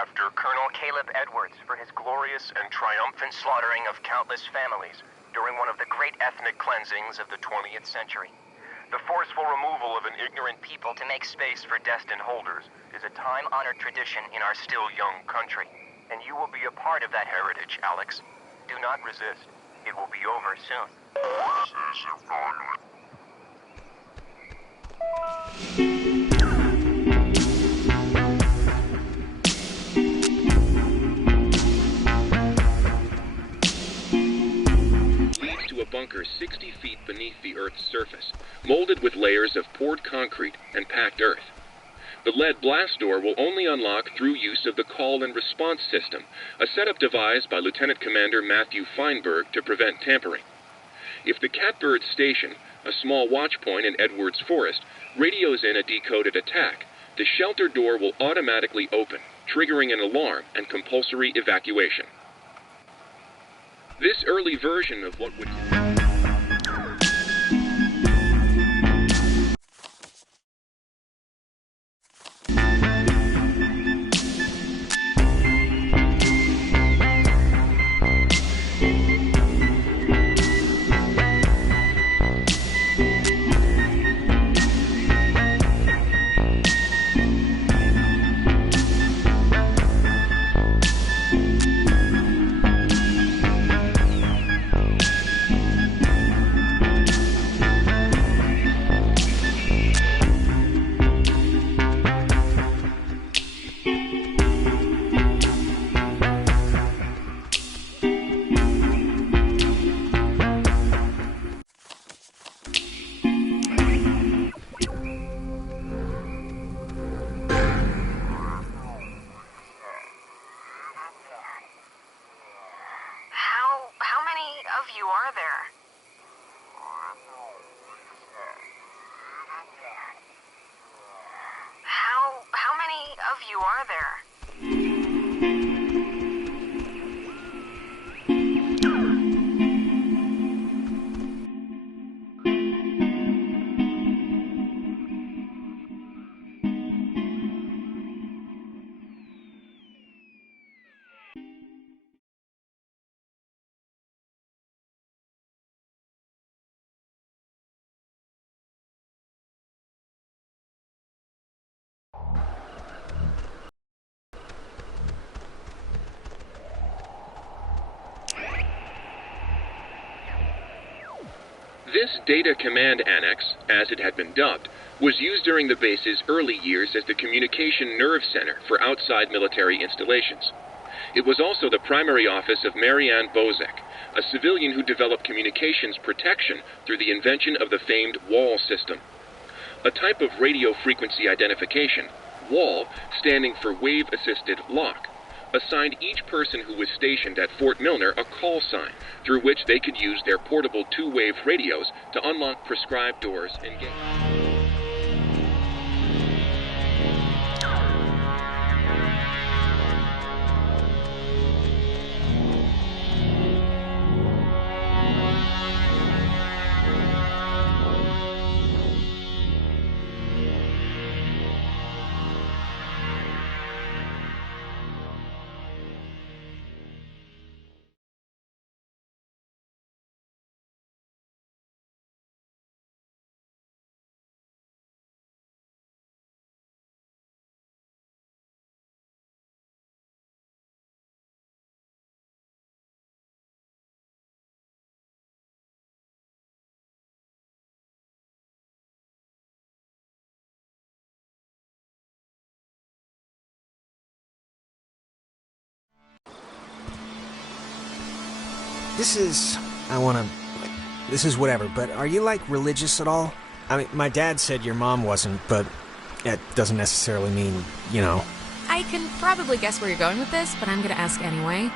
after Colonel Caleb Edwards for his glorious and triumphant slaughtering of countless families during one of the great ethnic cleansings of the 20th century. The forceful removal of an ignorant people to make space for destined holders is a time-honored tradition in our still young country. And you will be a part of that heritage, Alex. Do not resist. It will be over soon. Leads to a bunker 60 feet beneath the Earth's surface, molded with layers of poured concrete and packed earth. The lead blast door will only unlock through use of the call and response system, a setup devised by Lieutenant Commander Matthew Feinberg to prevent tampering. If the Catbird Station, a small watch point in Edwards Forest, radios in a decoded attack, the shelter door will automatically open, triggering an alarm and compulsory evacuation. This early version of what would... How many of you are there? How many of you are there? This Data Command Annex, as it had been dubbed, was used during the base's early years as the communication nerve center for outside military installations. It was also the primary office of Marianne Bozek, a civilian who developed communications protection through the invention of the famed WAL system. A type of radio frequency identification, WAL, standing for Wave-Assisted Lock, assigned each person who was stationed at Fort Milner a call sign through which they could use their portable two-wave radios to unlock prescribed doors and gates. This is whatever, but are you, like, religious at all? I mean, my dad said your mom wasn't, but that doesn't necessarily mean, you know. I can probably guess where you're going with this, but I'm gonna ask anyway.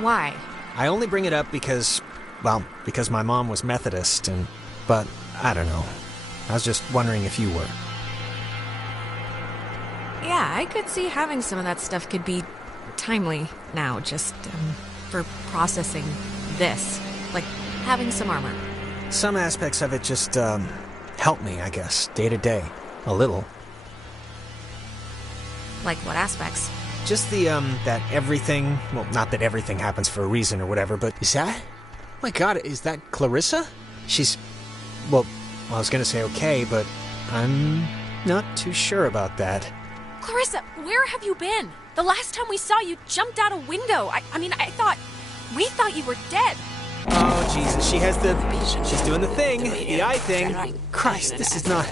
Why? I only bring it up because my mom was Methodist, but I don't know. I was just wondering if you were. Yeah, I could see having some of that stuff could be timely now, just for processing this. Like, having some armor. Some aspects of it just, help me, I guess, day to day. A little. Like what aspects? just the, that everything... Well, not that everything happens for a reason or whatever, but is that... My God, is that Clarissa? She's... Well, I was gonna say okay, but I'm not too sure about that. Clarissa, where have you been? The last time we saw you jumped out a window. We thought you were dead. Oh, Jesus, she's doing the thing, the eye thing. Christ, this is not...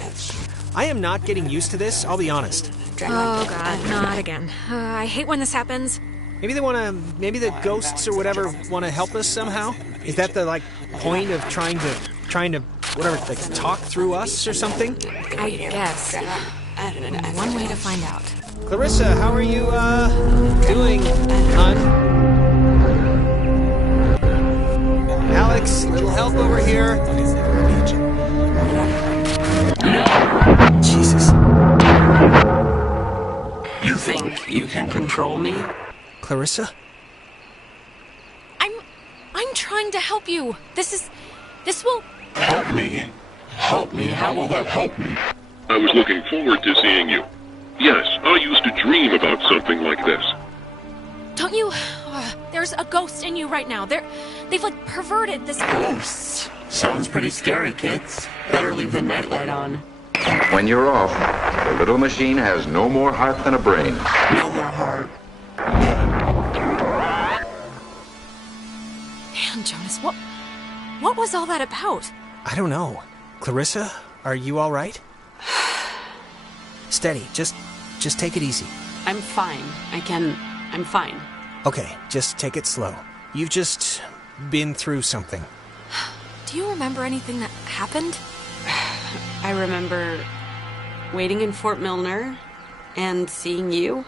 I am not getting used to this, I'll be honest. Oh, God, not again. I hate when this happens. Maybe the ghosts or whatever want to help us somehow? Is that the, point of trying to, whatever, talk through us or something? I guess. One way to find out. Clarissa, how are you, doing, hon? Alex, little help over here. Jesus. You think you can control me? Clarissa? I'm trying to help you. This will... Help me. Help me. How will that help me? I was looking forward to seeing you. Yes, I used to dream about something like this. Don't you... there's a ghost in you right now. They've perverted this... Ghosts? Sounds pretty scary, kids. Better leave the nightlight on. When you're off, the little machine has no more heart than a brain. No more heart. Man, Jonas, what was all that about? I don't know. Clarissa, are you all right? Steady, just take it easy. I'm fine. I'm fine. Okay, just take it slow. You've just been through something. Do you remember anything that happened? I remember waiting in Fort Milner and seeing you.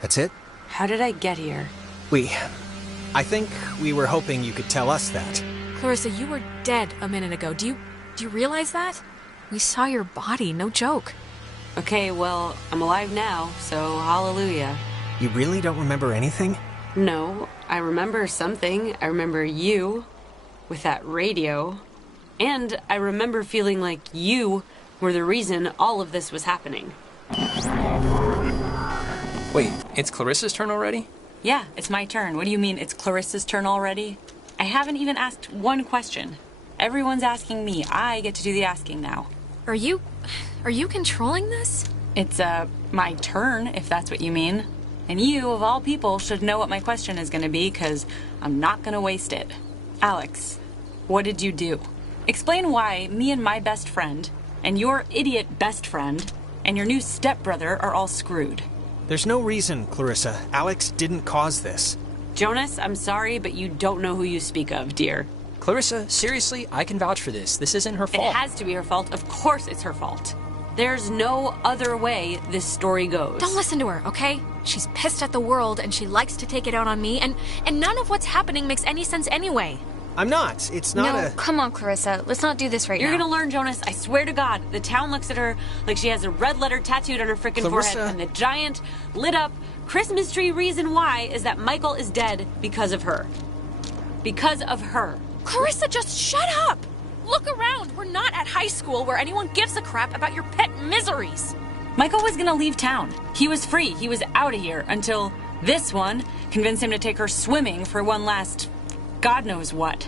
That's it? How did I get here? I think we were hoping you could tell us that. Clarissa, you were dead a minute ago. Do you realize that? We saw your body, no joke. Okay, well, I'm alive now, so hallelujah. You really don't remember anything? No, I remember something. I remember you with that radio. And I remember feeling like you were the reason all of this was happening. Wait, it's Clarissa's turn already? Yeah, it's my turn. What do you mean it's Clarissa's turn already? I haven't even asked one question. Everyone's asking me. I get to do the asking now. Are you controlling this? It's, my turn, if that's what you mean. And you, of all people, should know what my question is gonna be, because I'm not gonna waste it. Alex, what did you do? Explain why me and my best friend, and your idiot best friend, and your new stepbrother are all screwed. There's no reason, Clarissa. Alex didn't cause this. Jonas, I'm sorry, but you don't know who you speak of, dear. Clarissa, seriously, I can vouch for this. This isn't her fault. It has to be her fault. Of course it's her fault. There's no other way this story goes. Don't listen to her, okay? She's pissed at the world and she likes to take it out on me, and none of what's happening makes any sense anyway. I'm not. It's not No, come on, Clarissa. Let's not do this right You're now. gonna learn, Jonas. I swear to God. The town looks at her like she has a red letter tattooed on her frickin' forehead, and the giant, lit up Christmas tree reason why is that Michael is dead because of her. Because of her. Clarissa, just shut up! Look around. We're not at high school where anyone gives a crap about your pet miseries. Michael was gonna leave town. He was free. He was out of here until this one convinced him to take her swimming for one last God knows what.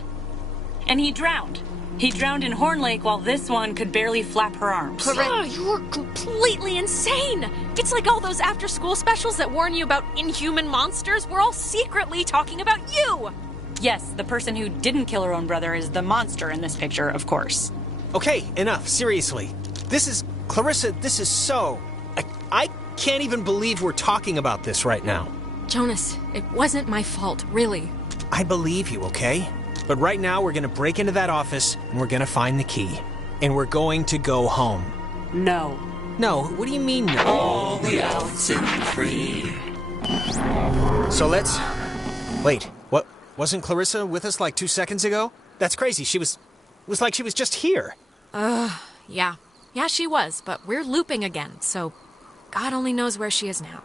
And he drowned. He drowned in Horn Lake while this one could barely flap her arms. You're completely insane. It's like all those after-school specials that warn you about inhuman monsters. We're all secretly talking about you. Yes, the person who didn't kill her own brother is the monster in this picture, of course. Okay, enough. Seriously. Clarissa, this is so... I can't even believe we're talking about this right now. Jonas, it wasn't my fault, really. I believe you, okay? But right now, we're gonna break into that office, and we're gonna find the key. And we're going to go home. No. No? What do you mean, no? All the Oxenfree. So let's... Wait, what? Wasn't Clarissa with us like 2 seconds ago? That's crazy. It was like she was just here. Yeah. Yeah, she was, but we're looping again, so God only knows where she is now.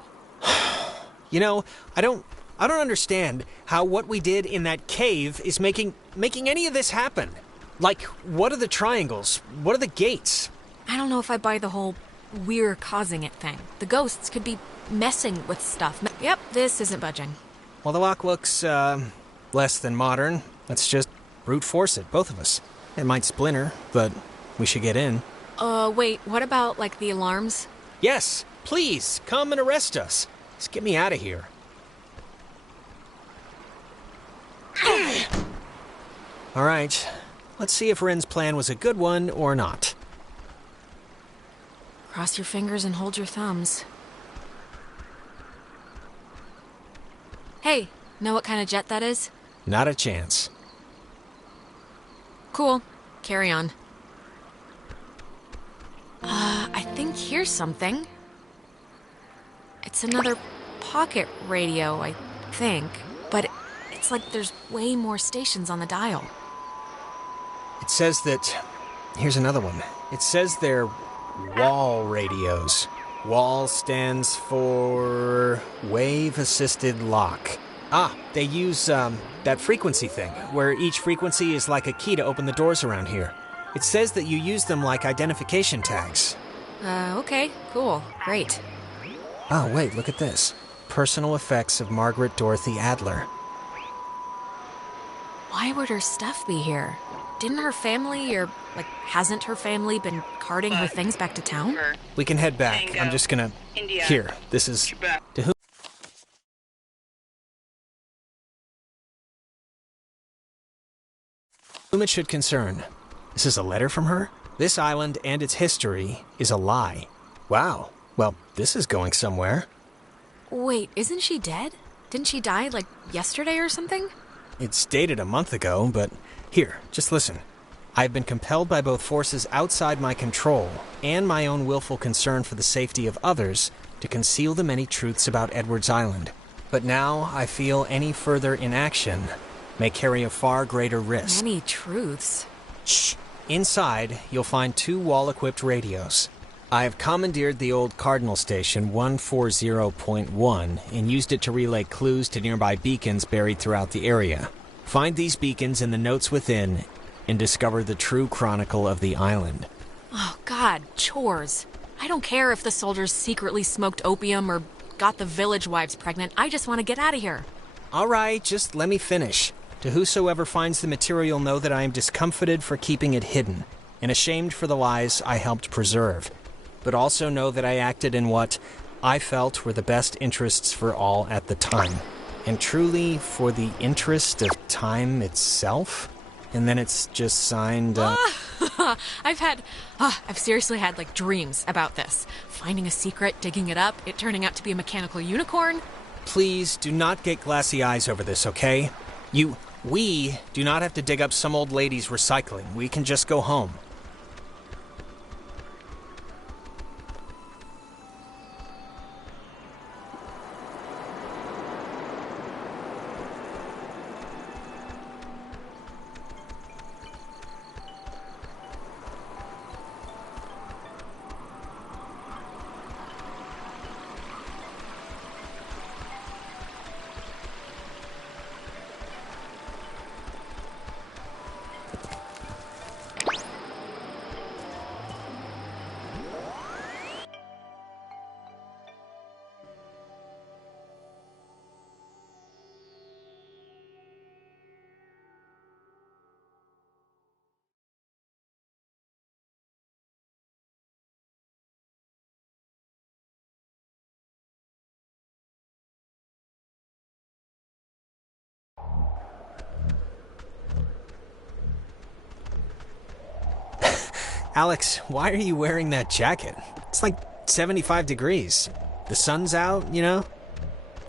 You know, I don't understand how what we did in that cave is making any of this happen. Like, what are the triangles? What are the gates? I don't know if I buy the whole we're causing it thing. The ghosts could be messing with stuff. Yep, this isn't budging. Well, the lock looks, less than modern. Let's just brute force it, both of us. It might splinter, but we should get in. Wait, what about, like, the alarms? Yes, please, come and arrest us. Just get me out of here. All right, let's see if Ren's plan was a good one or not. Cross your fingers and hold your thumbs. Hey, know what kind of jet that is? Not a chance. Cool. Carry on. I think here's something. It's another pocket radio, I think. But it's like there's way more stations on the dial. It says that... Here's another one. It says they're wall radios. WAL stands for wave-assisted lock. Ah, they use, that frequency thing, where each frequency is like a key to open the doors around here. It says that you use them like identification tags. Okay, cool, great. Oh, wait, look at this. Personal effects of Margaret Dorothy Adler. Why would her stuff be here? Didn't her family, or, like, hasn't her family been carting her things back to town? We can head back. I'm just gonna... India. Here, this is... To whom it should concern. This is a letter from her? This island and its history is a lie. Wow. Well, this is going somewhere. Wait, isn't she dead? Didn't she die, like, yesterday or something? It's dated a month ago, but... Here, just listen. I've been compelled by both forces outside my control and my own willful concern for the safety of others to conceal the many truths about Edwards Island. But now I feel any further inaction may carry a far greater risk. Many truths? Shh. Inside, you'll find 2 wall-equipped radios. I have commandeered the old Cardinal Station 140.1 and used it to relay clues to nearby beacons buried throughout the area. Find these beacons in the notes within and discover the true chronicle of the island. Oh, God, chores. I don't care if the soldiers secretly smoked opium or got the village wives pregnant. I just want to get out of here. All right, just let me finish. To whosoever finds the material, know that I am discomfited for keeping it hidden and ashamed for the lies I helped preserve. But also know that I acted in what I felt were the best interests for all at the time. And truly for the interest of time itself? And then it's just signed, I've seriously had, like, dreams about this. Finding a secret, digging it up, it turning out to be a mechanical unicorn. Please do not get glassy eyes over this, okay? We do not have to dig up some old lady's recycling. We can just go home. Alex, why are you wearing that jacket? It's like 75 degrees. The sun's out, you know?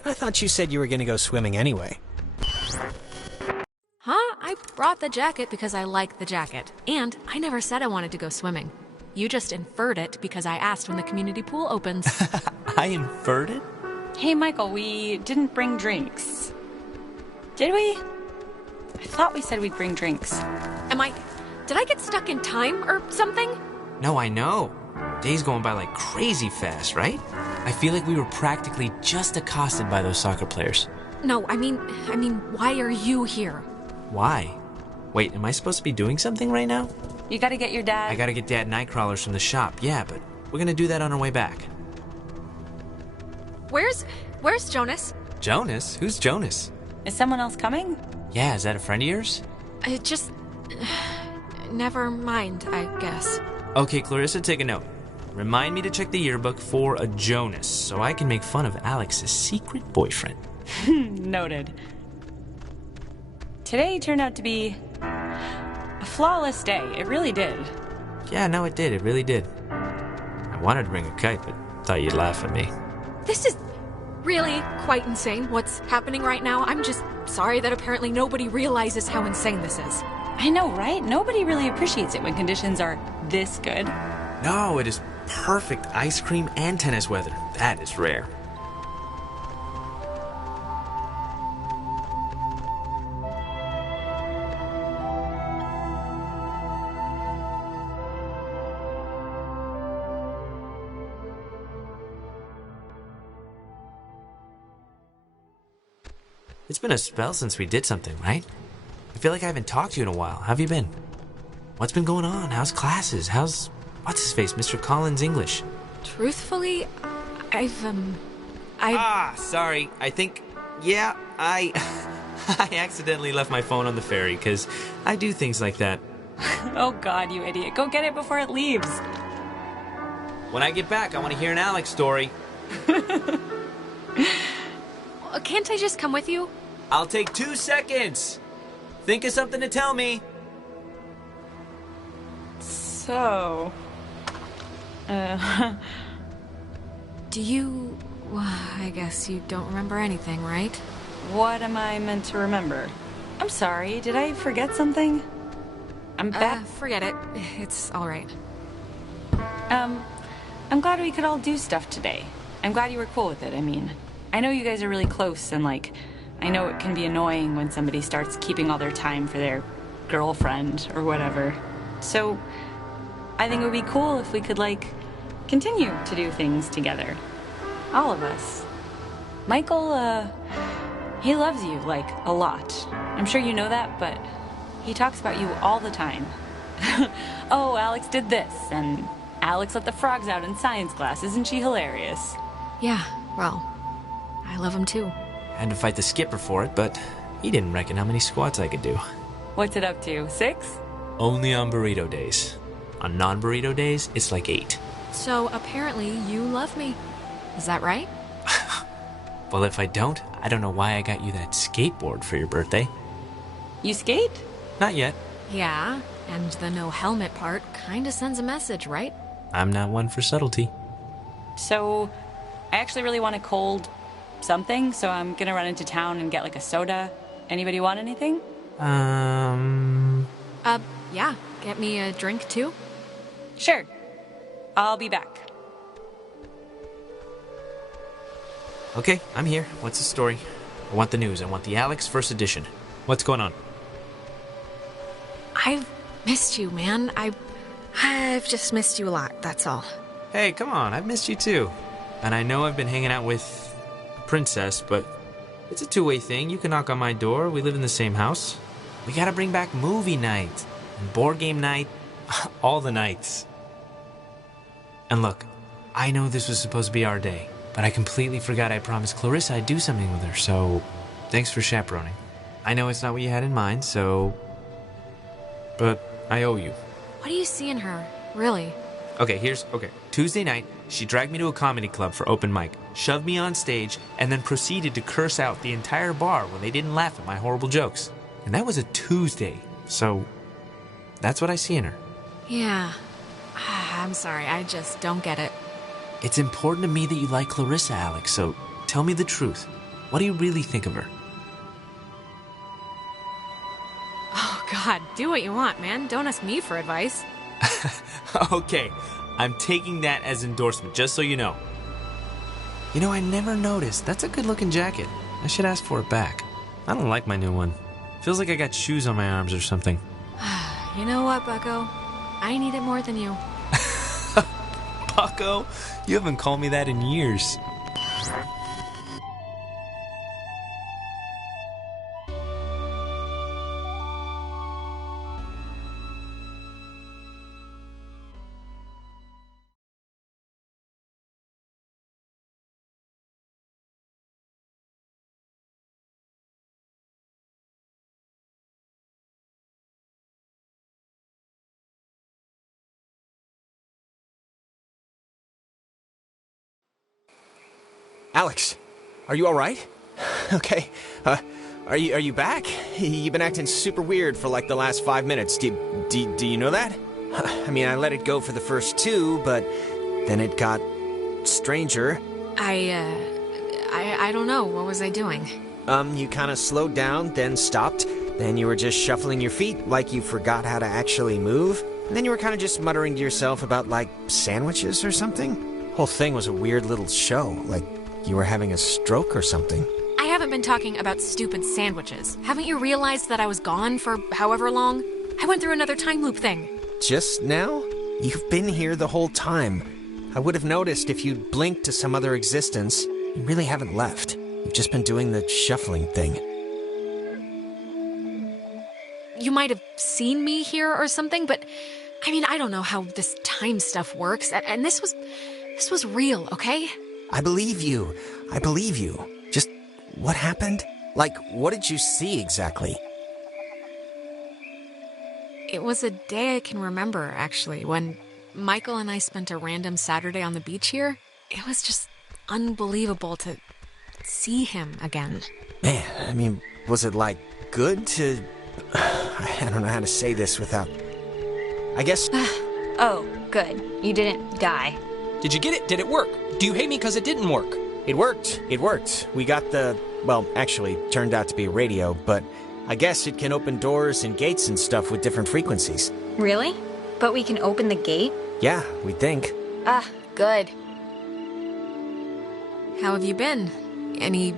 I thought you said you were going to go swimming anyway. Huh? I brought the jacket because I like the jacket. And I never said I wanted to go swimming. You just inferred it because I asked when the community pool opens. I inferred it? Hey, Michael, we didn't bring drinks. Did we? I thought we said we'd bring drinks. Did I get stuck in time or something? No, I know. Day's going by like crazy fast, right? I feel like we were practically just accosted by those soccer players. No, I mean, why are you here? Why? Wait, am I supposed to be doing something right now? You gotta get your dad. I gotta get Dad nightcrawlers from the shop, yeah, but we're gonna do that on our way back. Where's Jonas? Jonas? Who's Jonas? Is someone else coming? Yeah, is that a friend of yours? Just... Never mind, I guess. Okay, Clarissa, take a note. Remind me to check the yearbook for a Jonas, so I can make fun of Alex's secret boyfriend. Noted. Today turned out to be a flawless day. It really did. Yeah, no, it did. It really did. I wanted to bring a kite, but thought you'd laugh at me. This is really quite insane what's happening right now. I'm just sorry that apparently nobody realizes how insane this is. I know, right? Nobody really appreciates it when conditions are this good. No, it is perfect ice cream and tennis weather. That is rare. It's been a spell since we did something, right? I feel like I haven't talked to you in a while. How have you been? What's been going on? How's classes? How's... what's-his-face, Mr. Collins' English? Truthfully, sorry. I think... yeah, I accidentally left my phone on the ferry, because I do things like that. Oh God, you idiot. Go get it before it leaves. When I get back, I want to hear an Alex story. Can't I just come with you? I'll take 2 seconds. Think of something to tell me. So... Do you... Well, I guess you don't remember anything, right? What am I meant to remember? I'm sorry, did I forget something? I'm back. Forget it. It's alright. I'm glad we could all do stuff today. I'm glad you were cool with it, I mean. I know you guys are really close, and I know it can be annoying when somebody starts keeping all their time for their girlfriend or whatever. So, I think it would be cool if we could, continue to do things together. All of us. Michael, he loves you, a lot. I'm sure you know that, but he talks about you all the time. Oh, Alex did this, and Alex let the frogs out in science class. Isn't she hilarious? Yeah, well, I love him too. I had to fight the skipper for it, but he didn't reckon how many squats I could do. What's it up to, 6? Only on burrito days. On non-burrito days, it's 8. So apparently you love me. Is that right? Well, if I don't know why I got you that skateboard for your birthday. You skate? Not yet. Yeah, and the no helmet part kinda sends a message, right? I'm not one for subtlety. So, I actually really want a cold something, so I'm gonna run into town and get a soda. Anybody want anything? Yeah. Get me a drink too? Sure. I'll be back. Okay, I'm here. What's the story? I want the news. I want the Alex first edition. What's going on? I've missed you, man. I've just missed you a lot, that's all. Hey, come on. I've missed you too. And I know I've been hanging out with Princess, but it's a two-way thing. You can knock on my door. We live in the same house. We gotta bring back movie night and board game night. All the nights. And look, I know this was supposed to be our day, but I completely forgot I promised Clarissa I'd do something with her, so thanks for chaperoning. I know it's not what you had in mind, but I owe you. What do you see in her, really? Okay. Tuesday night, she dragged me to a comedy club for open mic, shoved me on stage, and then proceeded to curse out the entire bar when they didn't laugh at my horrible jokes. And that was a Tuesday, so that's what I see in her. Yeah. I'm sorry, I just don't get it. It's important to me that you like Clarissa, Alex, so tell me the truth. What do you really think of her? Oh, God, do what you want, man. Don't ask me for advice. Okay, I'm taking that as endorsement, just so you know. You know, I never noticed. That's a good-looking jacket. I should ask for it back. I don't like my new one. Feels like I got shoes on my arms or something. You know what, Bucko? I need it more than you. Bucko? You haven't called me that in years. Alex, are you all right? Okay. Are you back? You've been acting super weird for like the last 5 minutes. Do you know that? I mean, I let it go for the first 2, but then it got stranger. I don't know. What was I doing? You kind of slowed down, then stopped. Then you were just shuffling your feet like you forgot how to actually move. And then you were kind of just muttering to yourself about, like, sandwiches or something. Whole thing was a weird little show, like you were having a stroke or something. I haven't been talking about stupid sandwiches. Haven't you realized that I was gone for however long? I went through another time loop thing. Just now? You've been here the whole time. I would have noticed if you'd blinked to some other existence. You really haven't left. You've just been doing the shuffling thing. You might have seen me here or something, but I mean, I don't know how this time stuff works. And this was real, okay? I believe you. Just what happened? Like, what did you see exactly? It was a day I can remember, actually, when Michael and I spent a random Saturday on the beach here. It was just unbelievable to see him again. Man, I mean, was it, like, good to... I don't know how to say this without... I guess... Oh, good. You didn't die. Did you get it? Did it work? Do you hate me because it didn't work? It worked. We got the... Well, actually, turned out to be a radio, but I guess it can open doors and gates and stuff with different frequencies. Really? But we can open the gate? Yeah, we think. Good. How have you been? Any,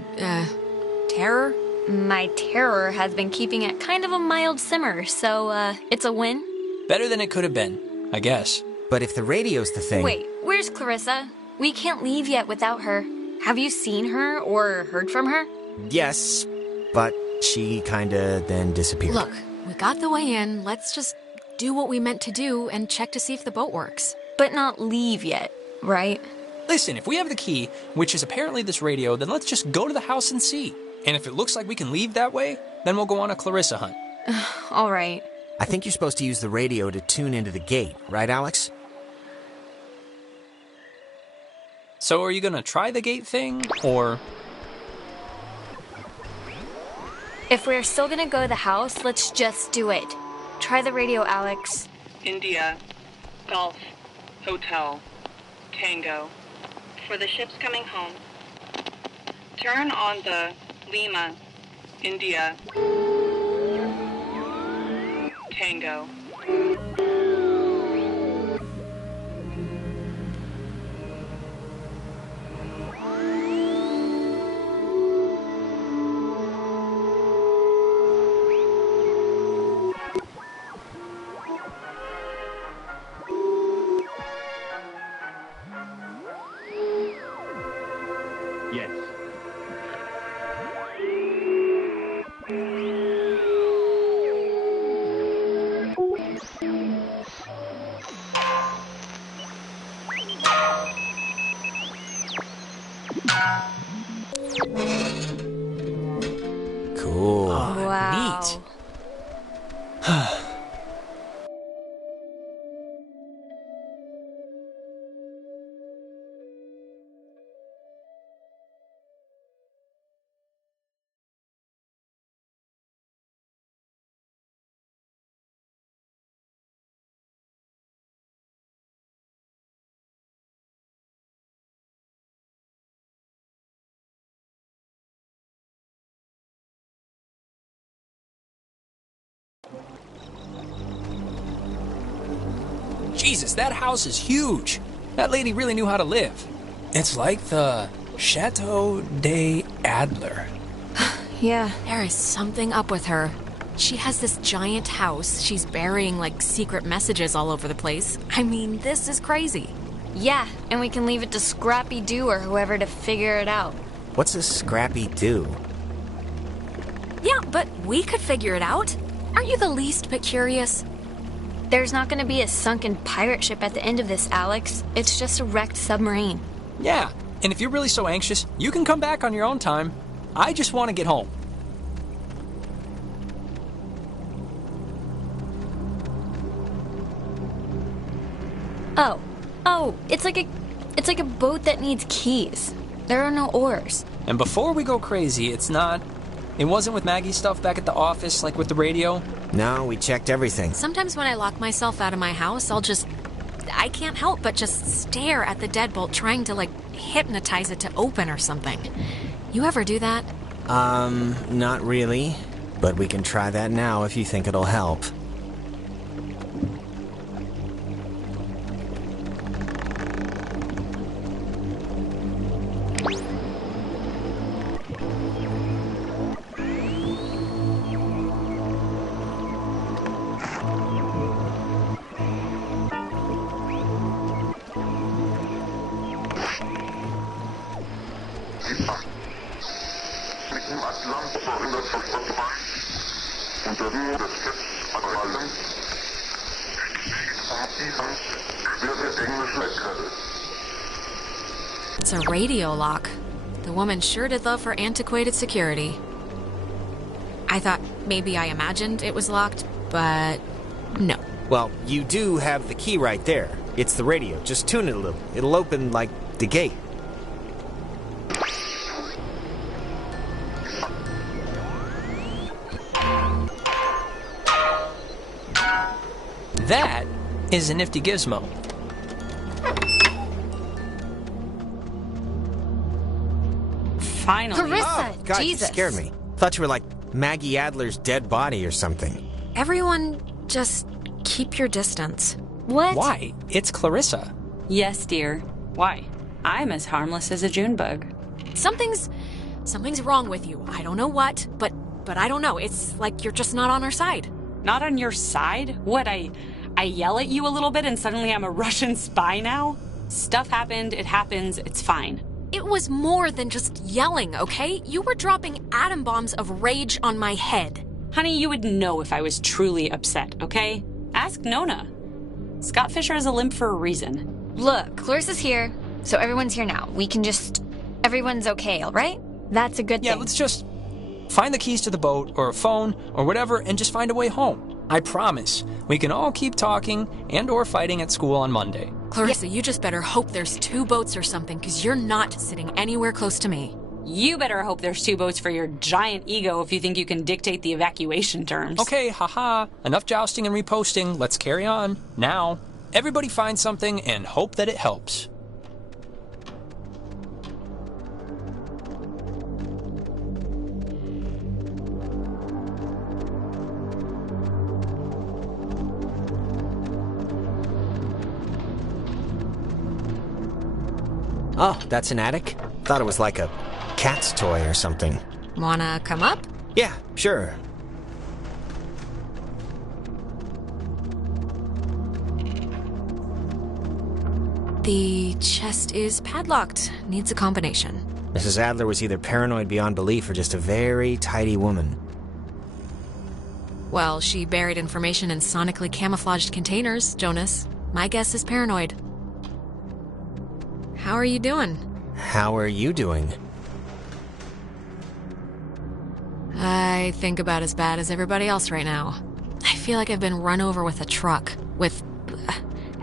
terror? My terror has been keeping at kind of a mild simmer, so, it's a win? Better than it could have been, I guess. But if the radio's the thing... Wait, where's Clarissa? We can't leave yet without her. Have you seen her or heard from her? Yes, but she kinda then disappeared. Look, we got the way in. Let's just do what we meant to do and check to see if the boat works. But not leave yet, right? Listen, if we have the key, which is apparently this radio, then let's just go to the house and see. And if it looks like we can leave that way, then we'll go on a Clarissa hunt. All right. I think you're supposed to use the radio to tune into the gate, right, Alex? So are you gonna try the gate thing, or...? If we're still gonna go to the house, let's just do it. Try the radio, Alex. India, Golf, Hotel, Tango. For the ships coming home, turn on the Lima, India, Tango. Yes. Cool. Wow. Neat. Jesus, that house is huge. That lady really knew how to live. It's like the Chateau de Adler. Yeah. There is something up with her. She has this giant house. She's burying, like, secret messages all over the place. I mean, this is crazy. Yeah, and we can leave it to Scrappy Doo or whoever to figure it out. What's a Scrappy Doo? Yeah, but we could figure it out. Aren't you the least bit curious? There's not gonna be a sunken pirate ship at the end of this, Alex. It's just a wrecked submarine. Yeah, and if you're really so anxious, you can come back on your own time. I just want to get home. Oh, it's like a boat that needs keys. There are no oars. And before we go crazy, it wasn't with Maggie's stuff back at the office, like with the radio? No, we checked everything. Sometimes when I lock myself out of my house, I can't help but just stare at the deadbolt, trying to, hypnotize it to open or something. You ever do that? Not really. But we can try that now if you think it'll help. It's a radio lock. The woman sure did love her antiquated security. I thought maybe I imagined it was locked, but no. Well, you do have the key right there. It's the radio. Just tune it a little. It'll open, the gate. That is a nifty gizmo. Finally. Clarissa, Oh, God, Jesus. you scared me. Thought you were like Maggie Adler's dead body or something. Everyone, just keep your distance. What? Why? It's Clarissa. Yes, dear. Why? I'm as harmless as a June bug. Something's wrong with you. I don't know what, but I don't know. It's like you're just not on our side. Not on your side? What, I yell at you a little bit and suddenly I'm a Russian spy now? Stuff happened, it happens, it's fine. It was more than just yelling, okay? You were dropping atom bombs of rage on my head. Honey, you would know if I was truly upset, okay? Ask Nona. Scott Fisher has a limp for a reason. Look, Clarissa's here, so everyone's here now. Everyone's okay, all right? That's a good thing. Yeah, let's just find the keys to the boat or a phone or whatever and just find a way home. I promise. We can all keep talking and or fighting at school on Monday. Clarissa, you just better hope there's 2 boats or something, because you're not sitting anywhere close to me. You better hope there's 2 boats for your giant ego if you think you can dictate the evacuation terms. Okay, haha. Enough jousting and reposting. Let's carry on. Now, everybody find something and hope that it helps. Oh, that's an attic? Thought it was like a cat's toy or something. Wanna come up? Yeah, sure. The chest is padlocked. Needs a combination. Mrs. Adler was either paranoid beyond belief or just a very tidy woman. Well, she buried information in sonically camouflaged containers, Jonas. My guess is paranoid. How are you doing? How are you doing? I think about as bad as everybody else right now. I feel like I've been run over with a truck, with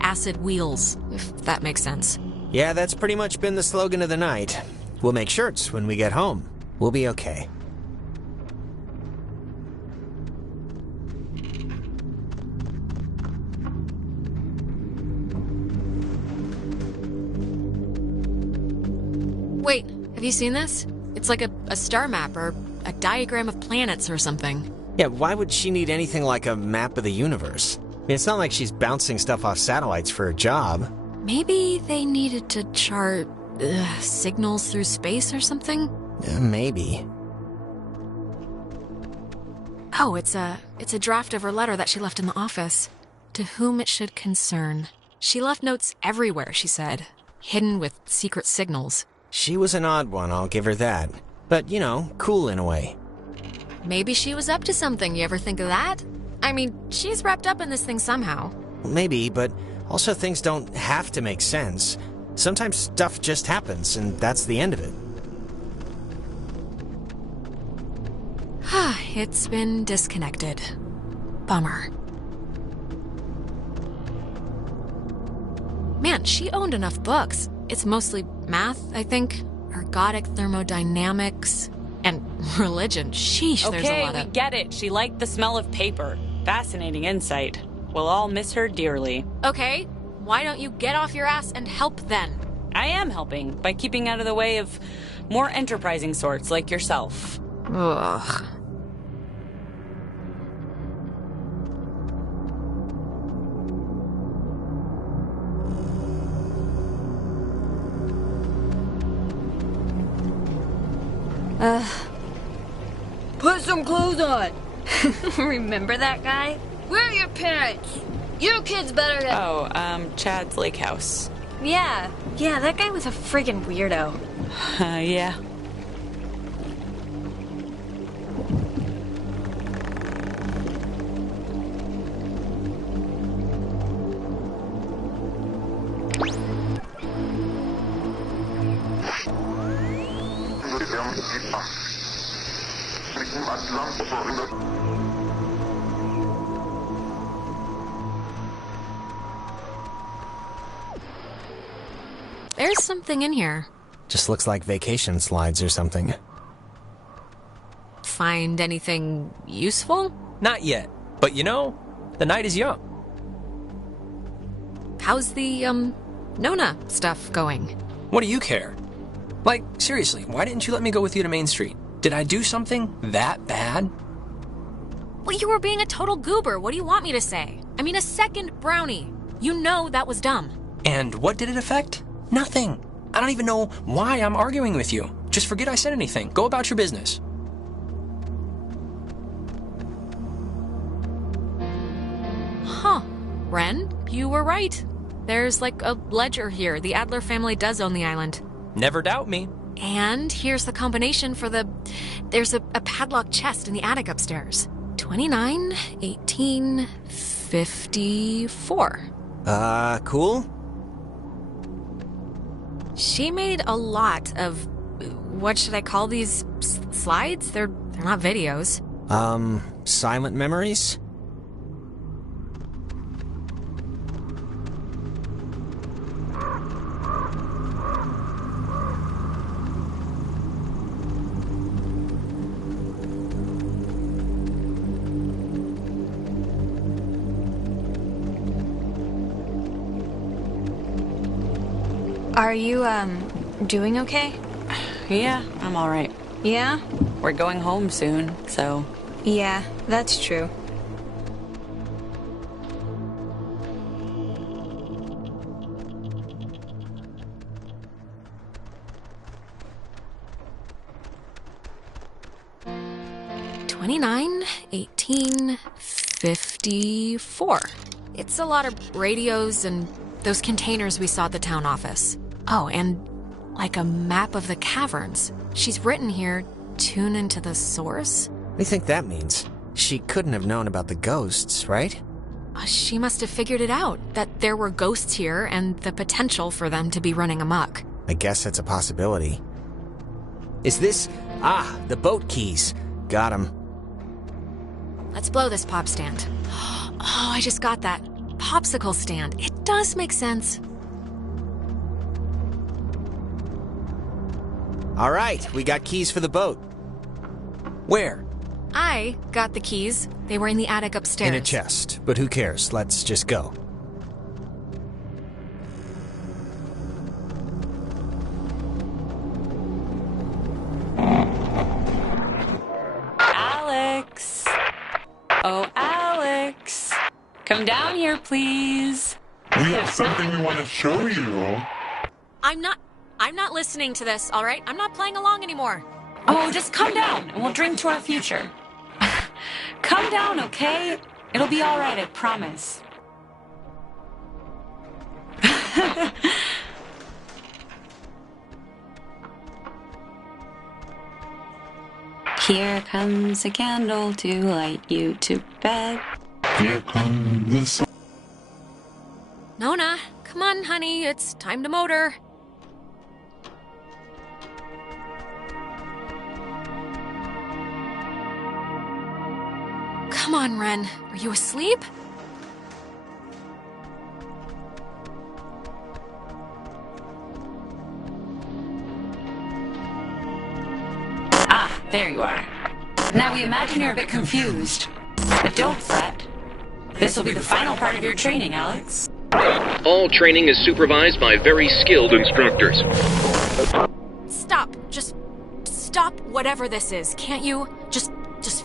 acid wheels, if that makes sense. Yeah, that's pretty much been the slogan of the night. We'll make shirts when we get home. We'll be okay. Wait, have you seen this? It's like a star map or a diagram of planets or something. Yeah, why would she need anything like a map of the universe? I mean, it's not like she's bouncing stuff off satellites for a job. Maybe they needed to chart signals through space or something? Maybe. Oh, it's a draft of her letter that she left in the office. To whom it should concern. She left notes everywhere, she said. Hidden with secret signals. She was an odd one, I'll give her that. But, cool in a way. Maybe she was up to something, you ever think of that? I mean, she's wrapped up in this thing somehow. Maybe, but also things don't have to make sense. Sometimes stuff just happens, and that's the end of it. It's been disconnected. Bummer. Man, she owned enough books. It's mostly math, I think. ergodic thermodynamics, and religion. Sheesh, there's a lot Okay, of... we get it. She liked the smell of paper. Fascinating insight. We'll all miss her dearly. Okay, why don't you get off your ass and help then? I am helping by keeping out of the way of more enterprising sorts like yourself. Ugh. Put some clothes on. Remember that guy? Where are your parents? Your kid's better than... Oh, Chad's Lake House. Yeah, that guy was a friggin' weirdo. Yeah. There's something in here. Just looks like vacation slides or something. Find anything useful? Not yet. But you know, the night is young. How's the, Nona stuff going? What do you care? Like, seriously, why didn't you let me go with you to Main Street? Did I do something that bad? Well, you were being a total goober. What do you want me to say? I mean, a second brownie. You know that was dumb. And what did it affect? Nothing. I don't even know why I'm arguing with you. Just forget I said anything. Go about your business. Huh. Ren, you were right. There's like a ledger here. The Adler family does own the island. Never doubt me. And here's the combination for the... There's a padlocked chest in the attic upstairs. 29, 18, 54. Cool? She made a lot of... What should I call these slides? They're not videos. Silent memories? Are you, doing okay? Yeah, I'm alright. Yeah? We're going home soon, so... Yeah, that's true. $29, 18, 54. It's a lot of radios and those containers we saw at the town office. Oh, and like a map of the caverns. She's written here, tune into the source? What do you think that means? She couldn't have known about the ghosts, right? She must have figured it out, that there were ghosts here and the potential for them to be running amok. I guess that's a possibility. Is this... Ah, the boat keys. Got 'em. Let's blow this pop stand. Oh, I just got that. Popsicle stand. It does make sense. All right, we got keys for the boat. Where? I got the keys. They were in the attic upstairs. In a chest, but who cares? Let's just go. Alex! Oh, Alex! Come down here, please. We have something we want to show you. I'm not listening to this, all right? I'm not playing along anymore. Oh, just come down and we'll drink to our future. Come down, okay? It'll be all right, I promise. Here comes a candle to light you to bed. Here comes the sun. Nona, come on, honey. It's time to motor. Come on, Ren. Are you asleep? There you are. Now we imagine you're a bit confused. But don't fret. This will be the final part of your training, Alex. All training is supervised by very skilled instructors. Stop. Just stop whatever this is. Can't you? Just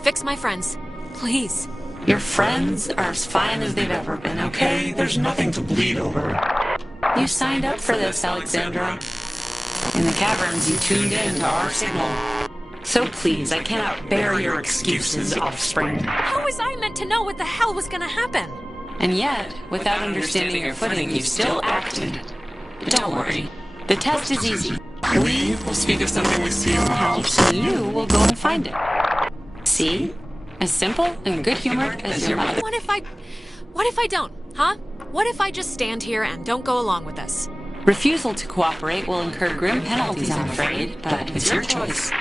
fix my friends. Please. Your friends are as fine as they've ever been, okay? There's nothing to bleed over. You signed up for this, Alexandra. In the caverns, you tuned in to our signal. So please, I cannot bear your excuses, offspring. How was I meant to know what the hell was gonna happen? And yet, without understanding your footing, you still acted. But don't worry. The test is easy. We will speak of something we see in the house, and you will go and find it. See? As simple and good-humored as your mother. What if I don't, huh? What if I just stand here and don't go along with this? Refusal to cooperate will incur grim penalties, I'm afraid, but it's your choice.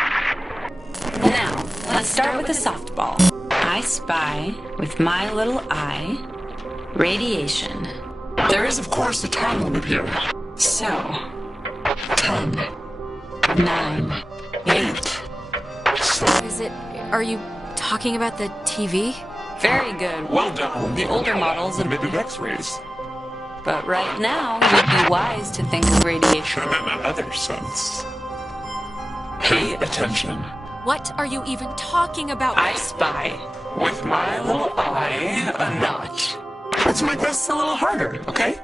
Now, let's start with the softball. I spy, with my little eye, radiation. There is, of course, a time limit here. So, 10, 9, 8. Are you talking about the TV? Very good. Well done. The older models and emitted X-rays. But right now, you'd be wise to think of radiation in another sense. Pay attention. What are you even talking about? I spy. With my little eye, a notch. Let's make this a little harder, okay?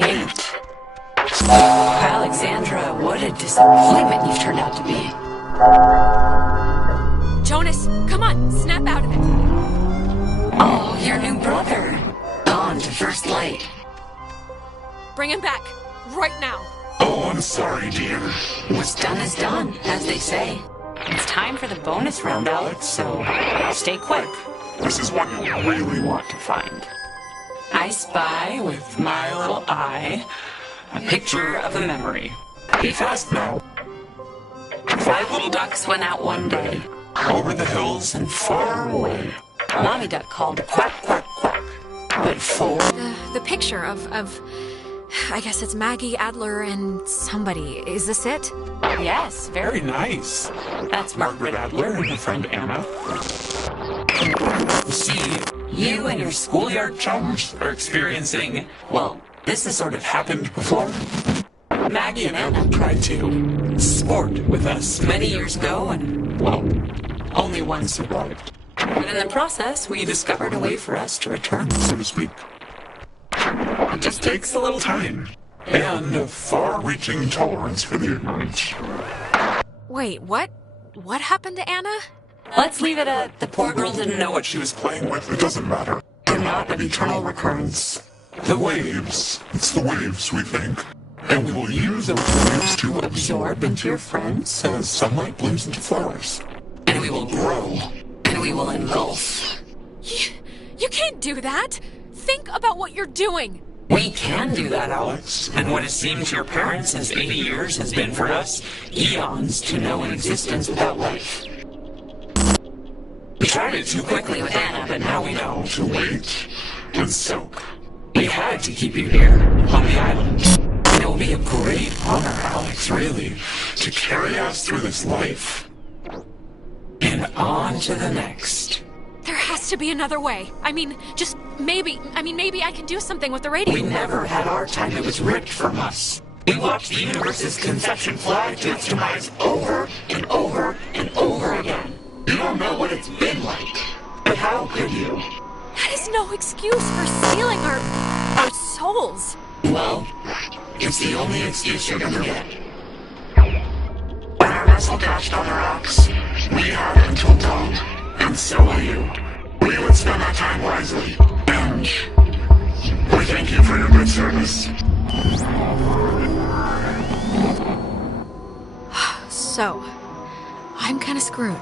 8. Alexandra, what a disappointment you've turned out to be. Jonas, come on, snap out of it. Oh, your new brother. Gone to first light. Bring him back, right now. Oh, I'm sorry, dear. What's done is done, as they say. It's time for the bonus round, Alex, so stay quick. This is one you really want to find. I spy with my little eye a picture of a memory. Be fast now. 5 little ducks went out one day. Over the hills and far away. Mommy duck called quack, quack, quack. But 4... The picture of... I guess it's Maggie, Adler, and somebody. Is this it? Yes, very nice. That's Margaret Adler and her friend Anna. See, you and your schoolyard chums are experiencing, well, this has sort of happened before. Maggie and Anna tried to sport with us many years ago, and, well, only one survived. But in the process, we discovered a way for us to return, so to speak. It just takes a little time, and a far-reaching tolerance for the ignorant. Wait, what? What happened to Anna? Let's leave it at the poor girl didn't know what she was playing with. It doesn't matter. They're not an eternal recurrence. The waves. It's the waves, we think. And we will use those waves to absorb into your friends as sunlight blooms into flowers. And we will grow. And we will engulf. You can't do that! Think about what you're doing! We can do that, Alex. And what has seemed to your parents as 80 years has been for us eons to know an existence without life. We tried it too quickly with Anna, but now we know to wait and soak. We had to keep you here, on the island. And it will be a great honor, Alex, really, to carry us through this life. And on to the next. There has to be another way. Maybe I can do something with the radio. We never had our time. It was ripped from us. We watched the universe's conception fly to its demise over and over and over again. You don't know what it's been like. But how could you? That is no excuse for stealing our souls. Well, it's the only excuse you're gonna get. When our vessel dashed on the rocks, we had until dawn. And so will you. We would spend our time wisely. And we thank you for your good service. So, I'm kinda screwed.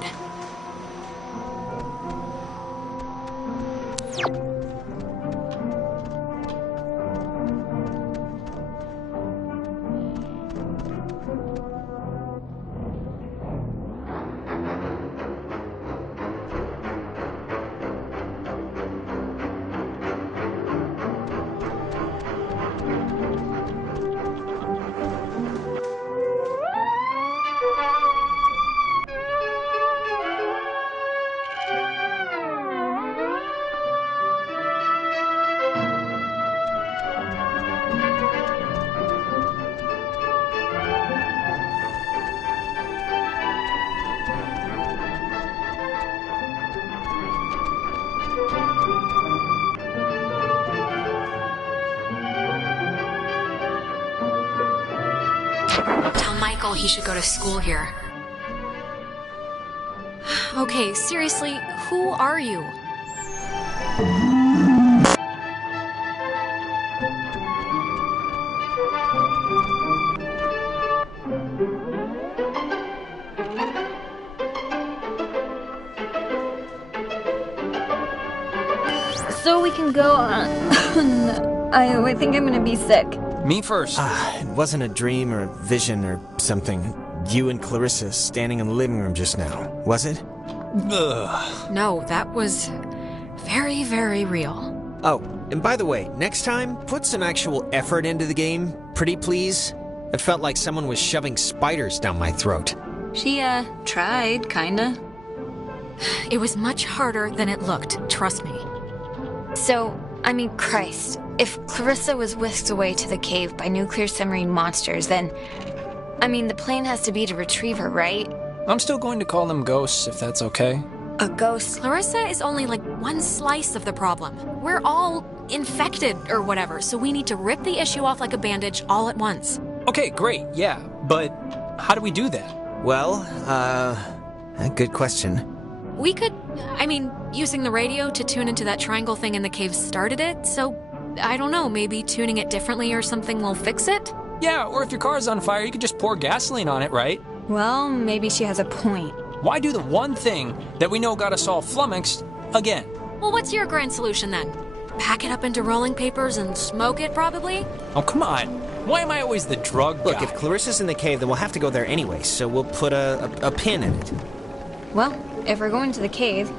Michael he should go to school here. Okay, seriously, who are you? So we can go on. I think I'm gonna be sick. Me first. It wasn't a dream or a vision or something. You and Clarissa standing in the living room just now, was it? Ugh. No, that was very, very real. Oh, and by the way, next time, put some actual effort into the game, pretty please. It felt like someone was shoving spiders down my throat. She, tried, kinda. It was much harder than it looked, trust me. So, I mean, Christ, if Clarissa was whisked away to the cave by nuclear submarine monsters, then... I mean, the plan has to be to retrieve her, right? I'm still going to call them ghosts, if that's okay. A ghost? Clarissa is only like one slice of the problem. We're all infected or whatever, so we need to rip the issue off like a bandage all at once. Okay, great, yeah, but how do we do that? Well, good question. We could, using the radio to tune into that triangle thing in the cave started it, so I don't know, maybe tuning it differently or something will fix it? Yeah, or if your car's on fire, you could just pour gasoline on it, right? Well, maybe she has a point. Why do the one thing that we know got us all flummoxed again? Well, what's your grand solution then? Pack it up into rolling papers and smoke it, probably? Oh, come on. Why am I always the drug guy? Look, if Clarissa's in the cave, then we'll have to go there anyway, so we'll put a pin in it. Well, if we're going to the cave...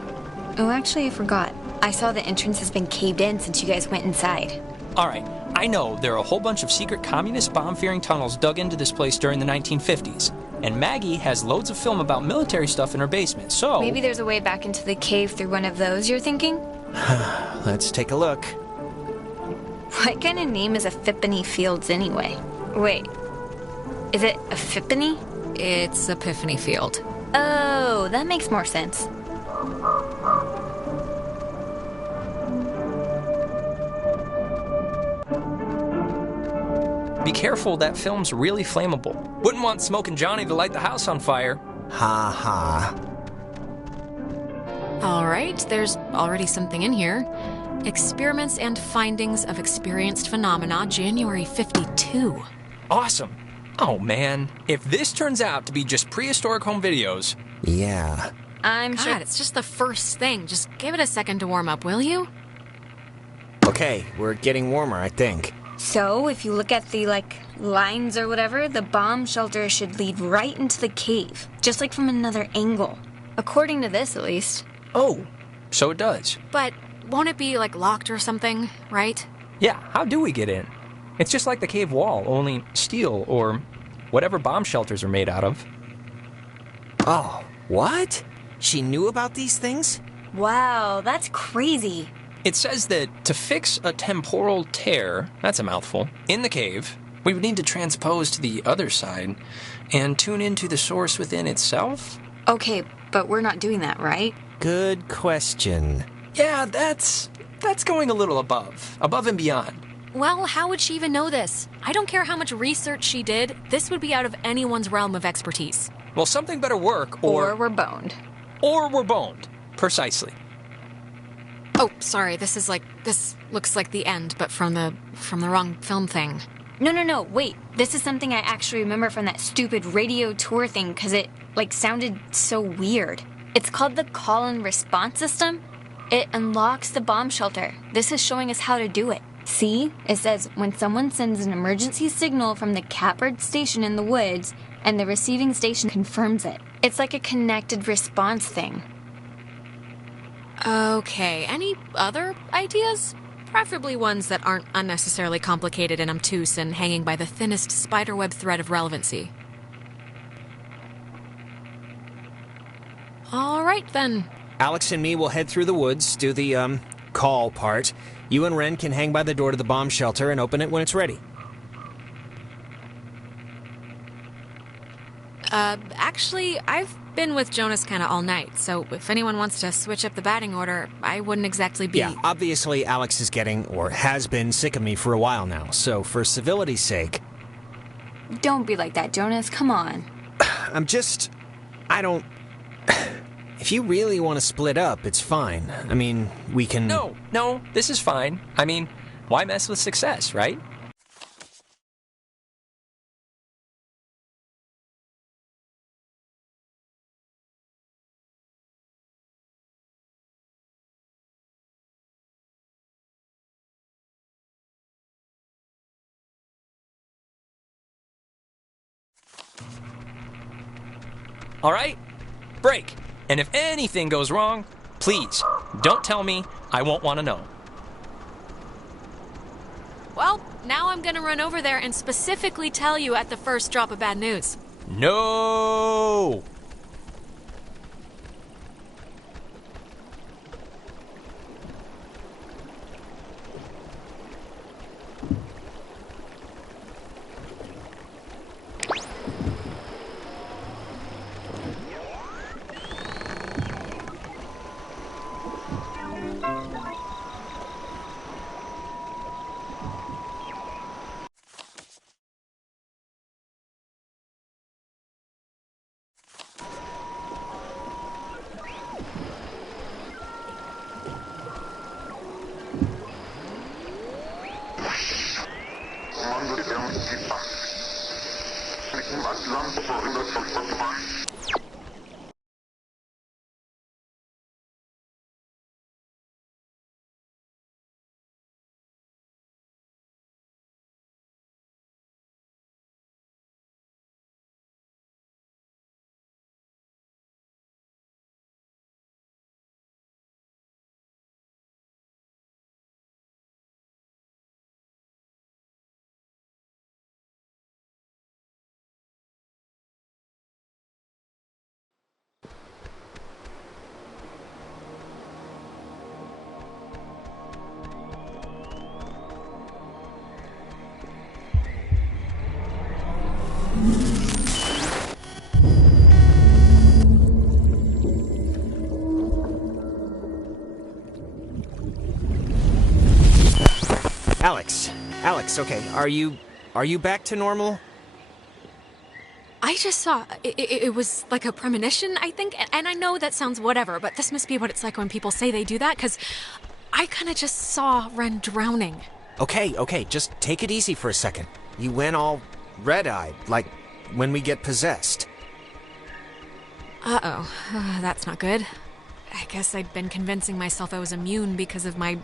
Oh, actually, I forgot. I saw the entrance has been caved in since you guys went inside. All right, I know there are a whole bunch of secret communist bomb-fearing tunnels dug into this place during the 1950s. And Maggie has loads of film about military stuff in her basement, so... Maybe there's a way back into the cave through one of those, you're thinking? Let's take a look. What kind of name is Epiphany Fields anyway? Wait, is it Epiphany? It's Epiphany Field. Oh, that makes more sense. Be careful, that film's really flammable. Wouldn't want Smokin' Johnny to light the house on fire. Ha ha. All right, there's already something in here. Experiments and Findings of Experienced Phenomena, January 52. Awesome. Oh, man. If this turns out to be just prehistoric home videos... Yeah. I'm God, sure... it's just the first thing. Just give it a second to warm up, will you? Okay, we're getting warmer, I think. So, if you look at the, lines or whatever, the bomb shelter should lead right into the cave. Just like from another angle. According to this, at least. Oh, so it does. But won't it be, locked or something, right? Yeah, how do we get in? It's just like the cave wall, only steel or whatever bomb shelters are made out of. Oh, what? She knew about these things? Wow, that's crazy. It says that to fix a temporal tear, that's a mouthful, in the cave, we would need to transpose to the other side and tune into the source within itself? Okay, but we're not doing that, right? Good question. Yeah, that's going a little above and beyond. Well, how would she even know this? I don't care how much research she did, this would be out of anyone's realm of expertise. Well, something better work, Or we're boned. Or we're boned. Precisely. Oh, sorry, this looks like the end, but from the wrong film thing. No, wait. This is something I actually remember from that stupid radio tour thing, because it, sounded so weird. It's called the call and response system. It unlocks the bomb shelter. This is showing us how to do it. See? It says, when someone sends an emergency signal from the Catbird station in the woods, and the receiving station confirms it. It's like a connected response thing. Okay, any other ideas? Preferably ones that aren't unnecessarily complicated and obtuse and hanging by the thinnest spiderweb thread of relevancy. All right, then. Alex and me will head through the woods, do the, call part. You and Ren can hang by the door to the bomb shelter and open it when it's ready. Actually, I've been with Jonas kind of all night, so if anyone wants to switch up the batting order, I wouldn't exactly be... Yeah, obviously Alex is getting, or has been, sick of me for a while now, so for civility's sake... Don't be like that, Jonas. Come on. I don't... If you really want to split up, it's fine. I mean, we can... No, this is fine. I mean, why mess with success, right? All right? Break. And if anything goes wrong, please, don't tell me. I won't want to know. Well, now I'm gonna run over there and specifically tell you at the first drop of bad news. No! Alex, okay, are you back to normal? I just saw... It was like a premonition, I think, and I know that sounds whatever, but this must be what it's like when people say they do that, because I kind of just saw Ren drowning. Okay, just take it easy for a second. You went all red-eyed, like when we get possessed. Uh-oh, that's not good. I guess I'd been convincing myself I was immune because of my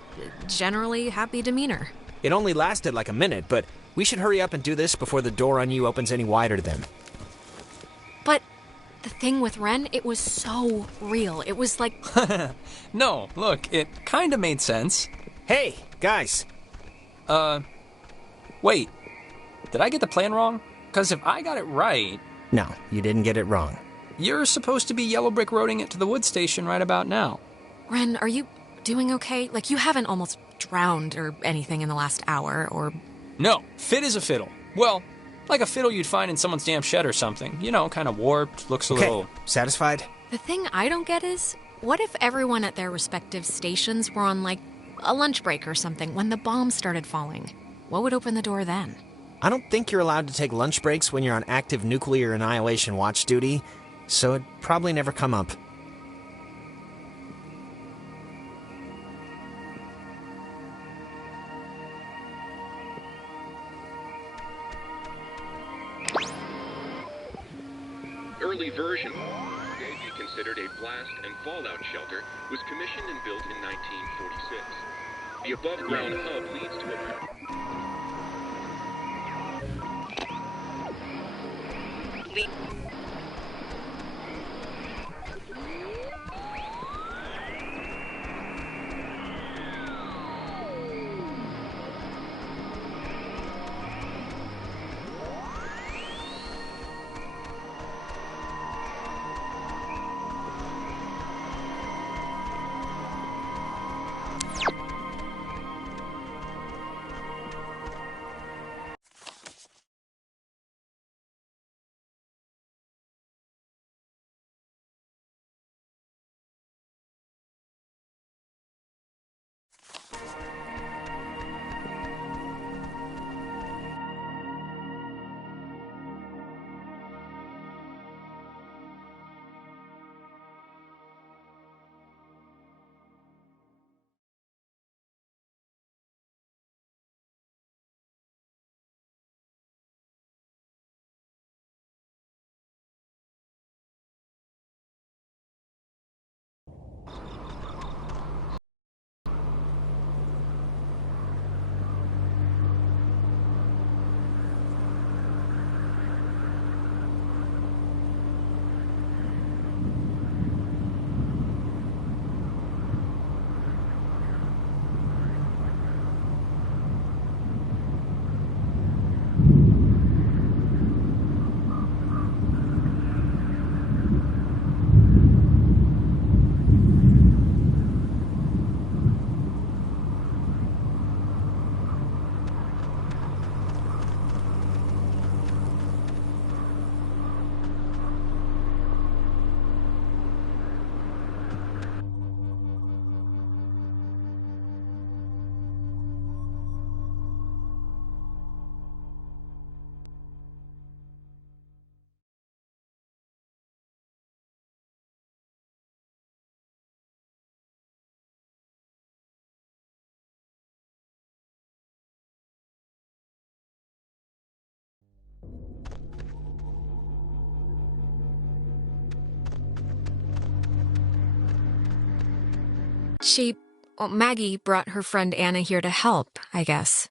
generally happy demeanor. It only lasted like a minute, but we should hurry up and do this before the door on you opens any wider then. But the thing with Ren, it was so real. It was like... No, look, it kind of made sense. Hey, guys. Wait. Did I get the plan wrong? Because if I got it right... No, you didn't get it wrong. You're supposed to be yellow brick roading it to the wood station right about now. Ren, are you doing okay? Like, you haven't almost drowned or anything in the last hour, or... No, fit as a fiddle. Well, like a fiddle you'd find in someone's damn shed or something. You know, kind of warped, looks a little... Satisfied? The thing I don't get is, what if everyone at their respective stations were on, like, a lunch break or something when the bombs started falling? What would open the door then? I don't think you're allowed to take lunch breaks when you're on active nuclear annihilation watch duty, so it'd probably never come up. Early version, considered a blast and fallout shelter, was commissioned and built in 1946. The above-ground hub leads to a... Maggie brought her friend Anna here to help, I guess.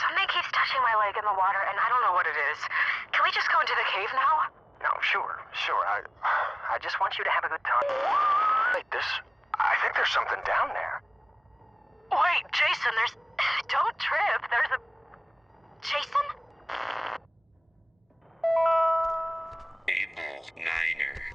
Something keeps touching my leg in the water, and I don't know what it is. Can we just go into the cave now? No, sure. I just want you to have a good time. Wait, I think there's something down there. Wait, Jason, don't trip. There's a... Jason? Able Niner.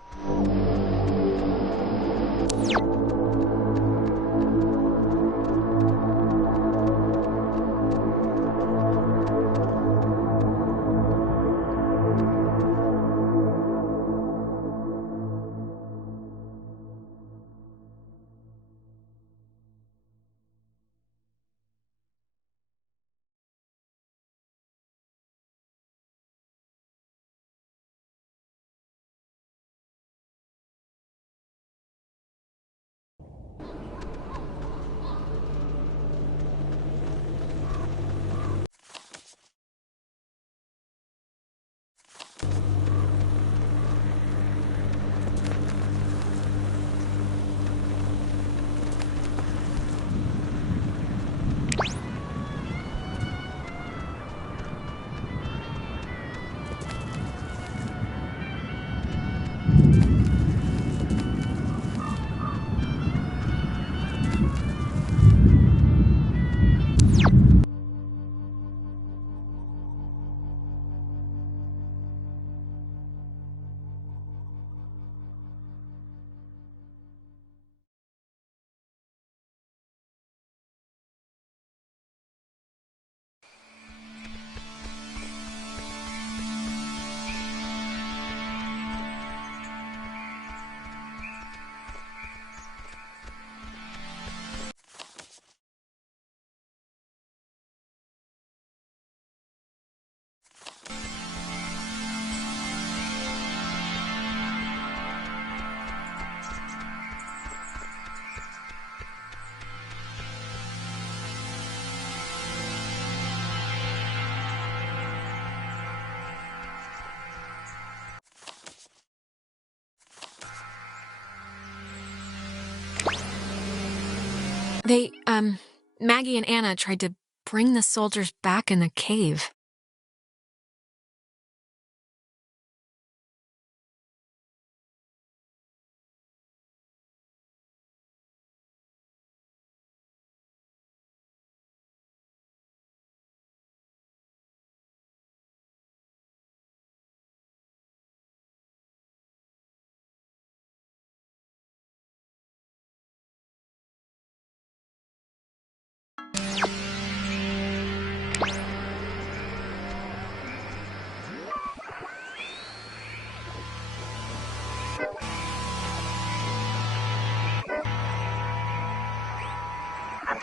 Maggie and Anna tried to bring the soldiers back in the cave.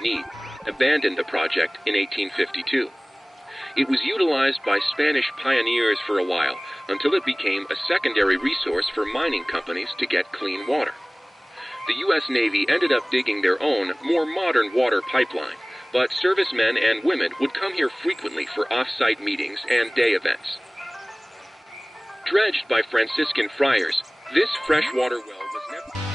need, abandoned the project in 1852. It was utilized by Spanish pioneers for a while until it became a secondary resource for mining companies to get clean water. The U.S. Navy ended up digging their own, more modern water pipeline, but servicemen and women would come here frequently for off-site meetings and day events. Dredged by Franciscan friars, this freshwater well was never...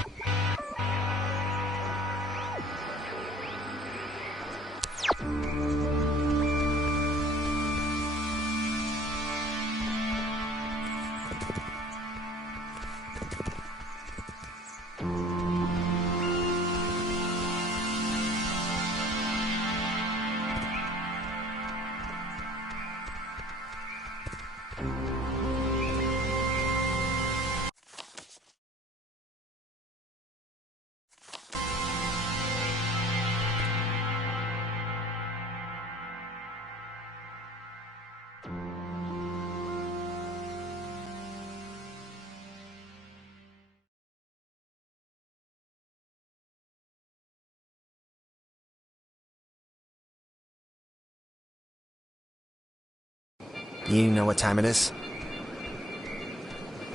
You know what time it is?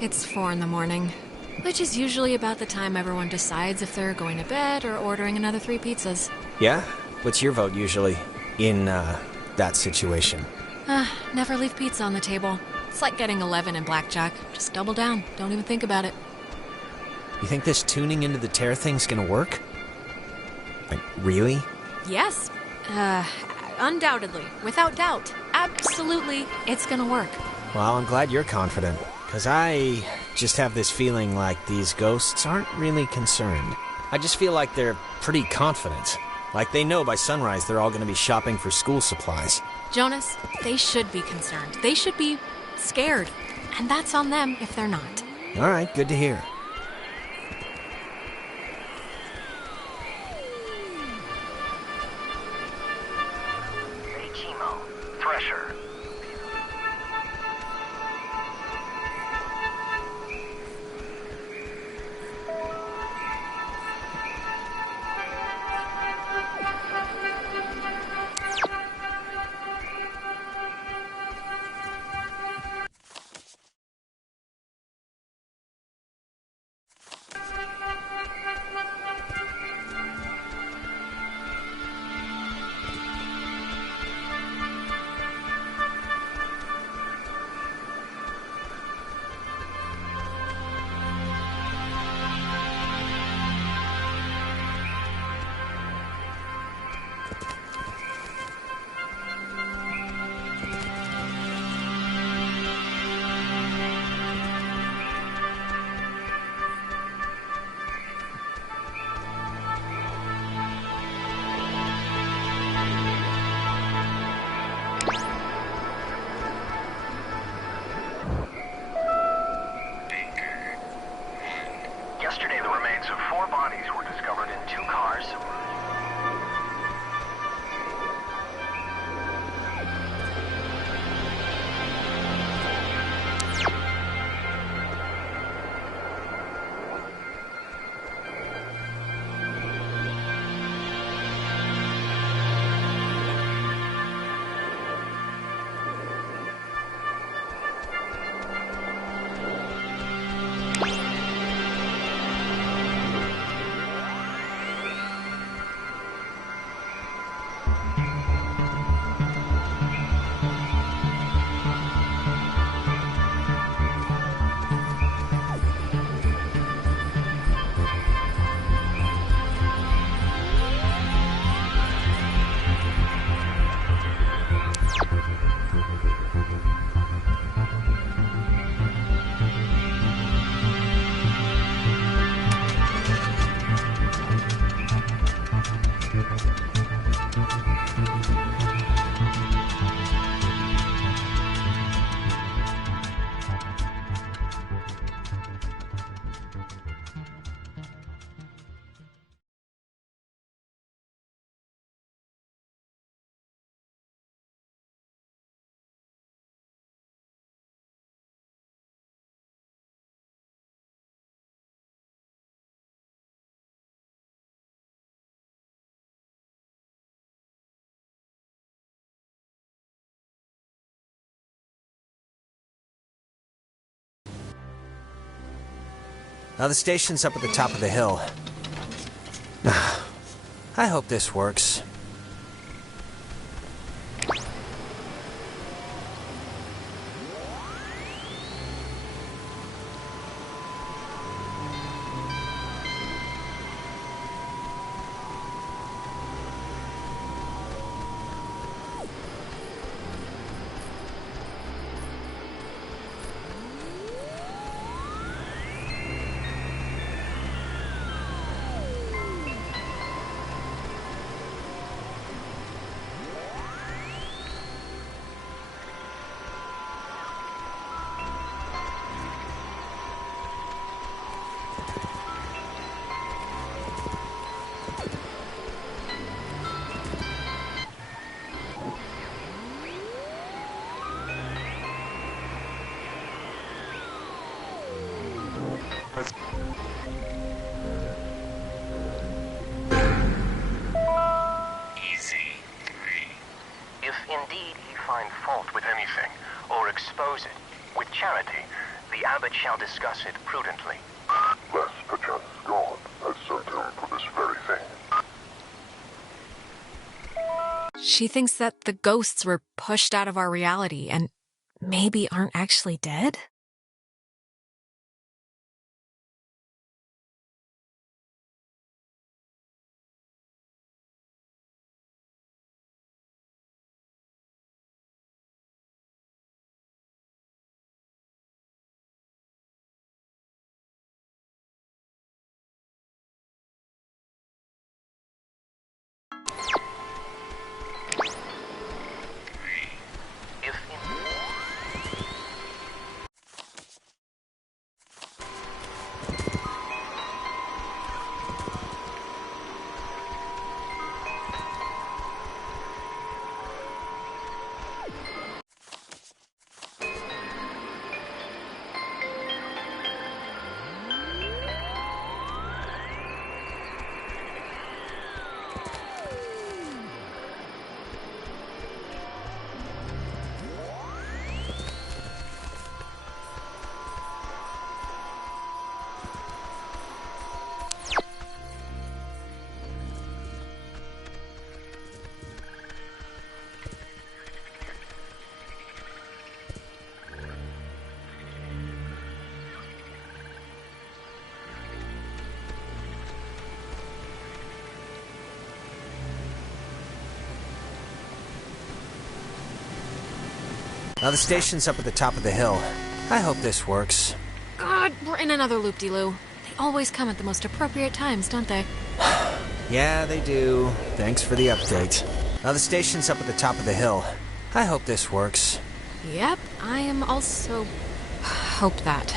It's 4 in the morning, which is usually about the time everyone decides if they're going to bed or ordering another 3 pizzas. Yeah? What's your vote usually in, that situation? Never leave pizza on the table. It's like getting 11 in blackjack. Just double down. Don't even think about it. You think this tuning into the tear thing's gonna work? Like, really? Yes. Undoubtedly. Without doubt. Absolutely, it's gonna work. Well, I'm glad you're confident, because I just have this feeling like these ghosts aren't really concerned. I just feel like they're pretty confident. Like they know by sunrise they're all gonna be shopping for school supplies. Jonas, they should be concerned. They should be scared. And that's on them if they're not. Alright, good to hear. Now the station's up at the top of the hill. I hope this works. If indeed he find fault with anything, or expose it, with charity, the abbot shall discuss it prudently. Lest perchance God has sent him for this very thing. She thinks that the ghosts were pushed out of our reality and maybe aren't actually dead? Now the station's up at the top of the hill. I hope this works. God, we're in another loop-de-loo. They always come at the most appropriate times, don't they? Yeah, they do. Thanks for the update. Now the station's up at the top of the hill. I hope this works. Yep, I am also... hope that.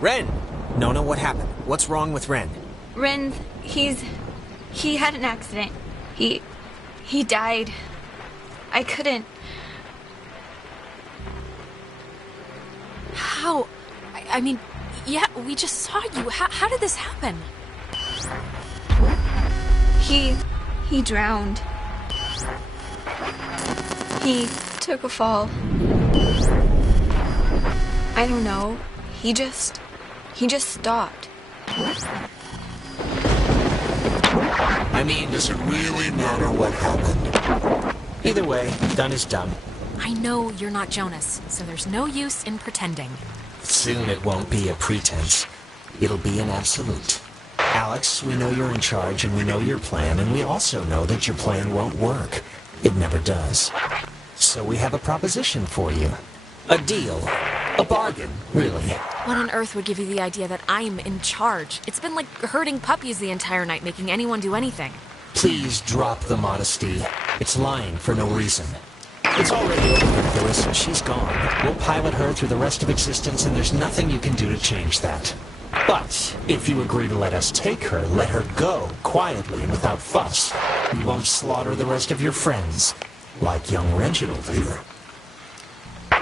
Ren! Nona, what happened? What's wrong with Ren? Ren, he had an accident. He died. I couldn't. How? I mean, yeah, we just saw you. How did this happen? He drowned. He took a fall. I don't know. He just stopped. I mean, does it really matter what happened? Either way, done is done. I know you're not Jonas, so there's no use in pretending. Soon it won't be a pretense. It'll be an absolute. Alex, we know you're in charge and we know your plan, and we also know that your plan won't work. It never does. So we have a proposition for you. A deal. A bargain, really. What on earth would give you the idea that I'm in charge? It's been like herding puppies the entire night, making anyone do anything. Please drop the modesty. It's lying for no reason. It's already over with Clarissa. She's gone. We'll pilot her through the rest of existence, and there's nothing you can do to change that. But if you agree to let us take her, let her go, quietly and without fuss. We won't slaughter the rest of your friends, like young Reginald here.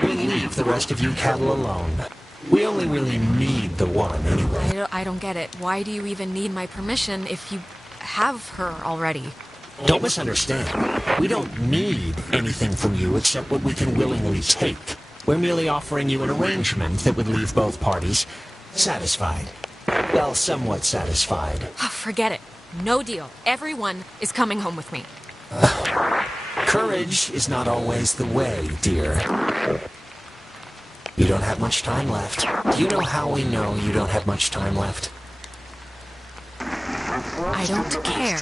We'll leave the rest of you cattle alone. We only really need the one anyway. I don't get it. Why do you even need my permission if you have her already? Don't misunderstand. We don't need anything from you except what we can willingly take. We're merely offering you an arrangement that would leave both parties satisfied. Well, somewhat satisfied. Oh, forget it. No deal. Everyone is coming home with me. Courage is not always the way, dear. You don't have much time left. Do you know how we know you don't have much time left? I don't care.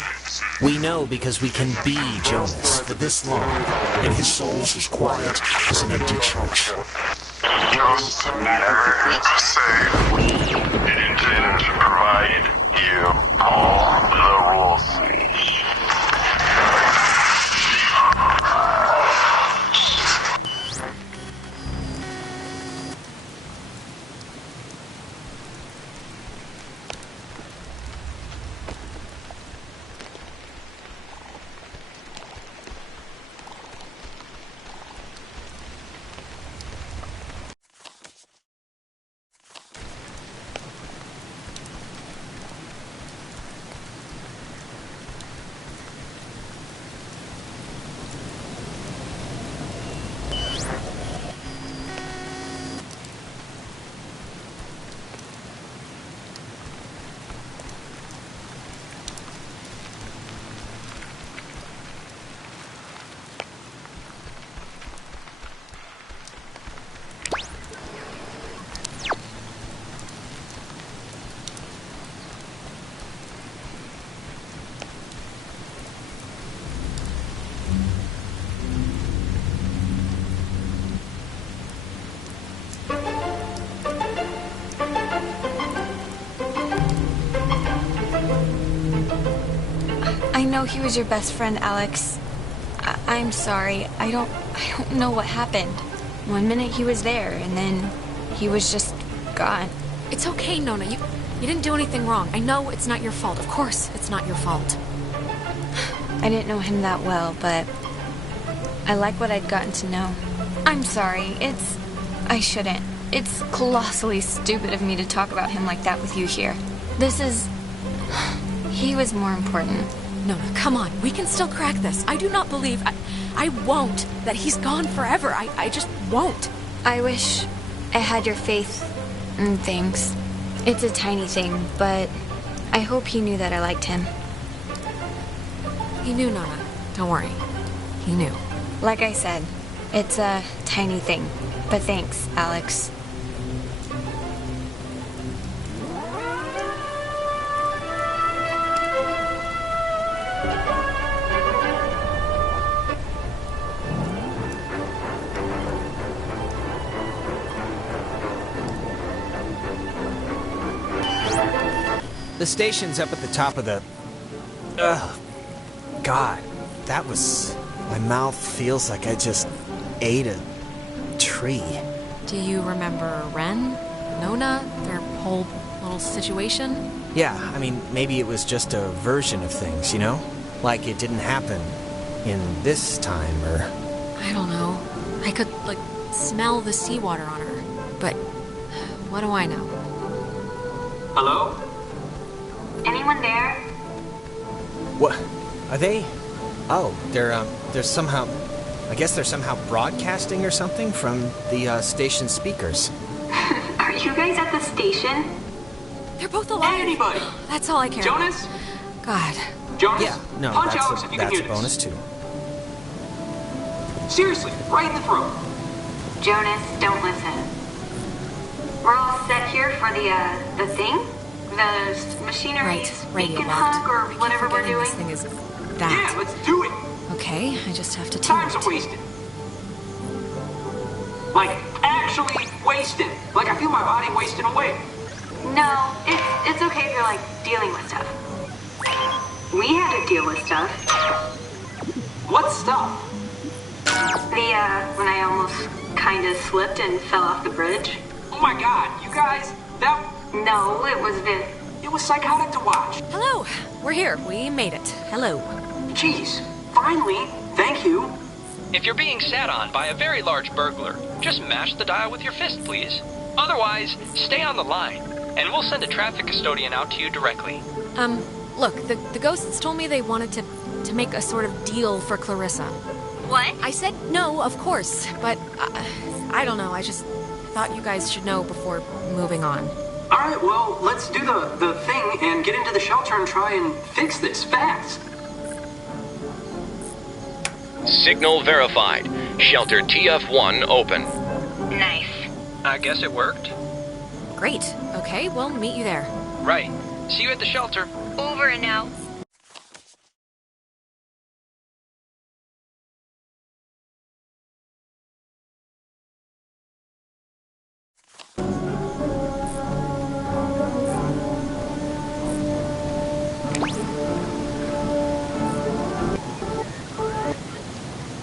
We know because we can be Jonas for this long, and his soul's as quiet as an empty church. Just never say we didn't provide you all the rules. I know he was your best friend, Alex. I'm sorry. I don't know what happened. One minute he was there, and then he was just gone. It's okay, Nona. You didn't do anything wrong. I know it's not your fault. Of course, it's not your fault. I didn't know him that well, but I like what I'd gotten to know. I'm sorry. I shouldn't. It's colossally stupid of me to talk about him like that with you here. He was more important. Nona, come on. We can still crack this. I do not believe... I won't. That he's gone forever. I just won't. I wish I had your faith in things. It's a tiny thing, but I hope he knew that I liked him. He knew, Nona. Don't worry. He knew. Like I said, it's a tiny thing. But thanks, Alex. The station's up at the top of the... God, that was... My mouth feels like I just ate a tree. Do you remember Ren? Nona? Their whole little situation? Yeah, I mean, maybe it was just a version of things, you know? Like it didn't happen in this time, or... I don't know. I could, smell the seawater on her. But what do I know? Hello? Anyone there? What? Are they... Oh, they're somehow... I guess they're somehow broadcasting or something from the station speakers. Are you guys at the station? They're both alive. Hey, anybody? That's all I care Jonas? about. God. Jonas, Yeah, no, punch Alex if you can that's hear a bonus this. too. Seriously, right in the throat. Jonas, don't listen. We're all set here for the thing? The machinery's Radio beacon locked. hug or whatever we're doing? This thing is that. Yeah, let's do it. Okay, I just have to tune Time's it. a wasted. Like, actually wasted. Like, I feel my body wasting away. No, it's okay if you're like dealing with stuff. We had to deal with stuff. What stuff? When I almost kinda slipped and fell off the bridge. Oh my god, you guys, that... No, it was Viv. It was psychotic to watch. Hello, we're here. We made it. Hello. Jeez, finally, thank you. If you're being sat on by a very large burglar, just mash the dial with your fist, please. Otherwise, stay on the line, and we'll send a traffic custodian out to you directly. Look, the ghosts told me they wanted to make a sort of deal for Clarissa. What? I said no, of course, but I don't know. I just thought you guys should know before moving on. Alright, well, let's do the thing and get into the shelter and try and fix this fast. Signal verified. Shelter TF1 open. Nice. I guess it worked. Great. Okay, we'll meet you there. Right. See you at the shelter. Over and out.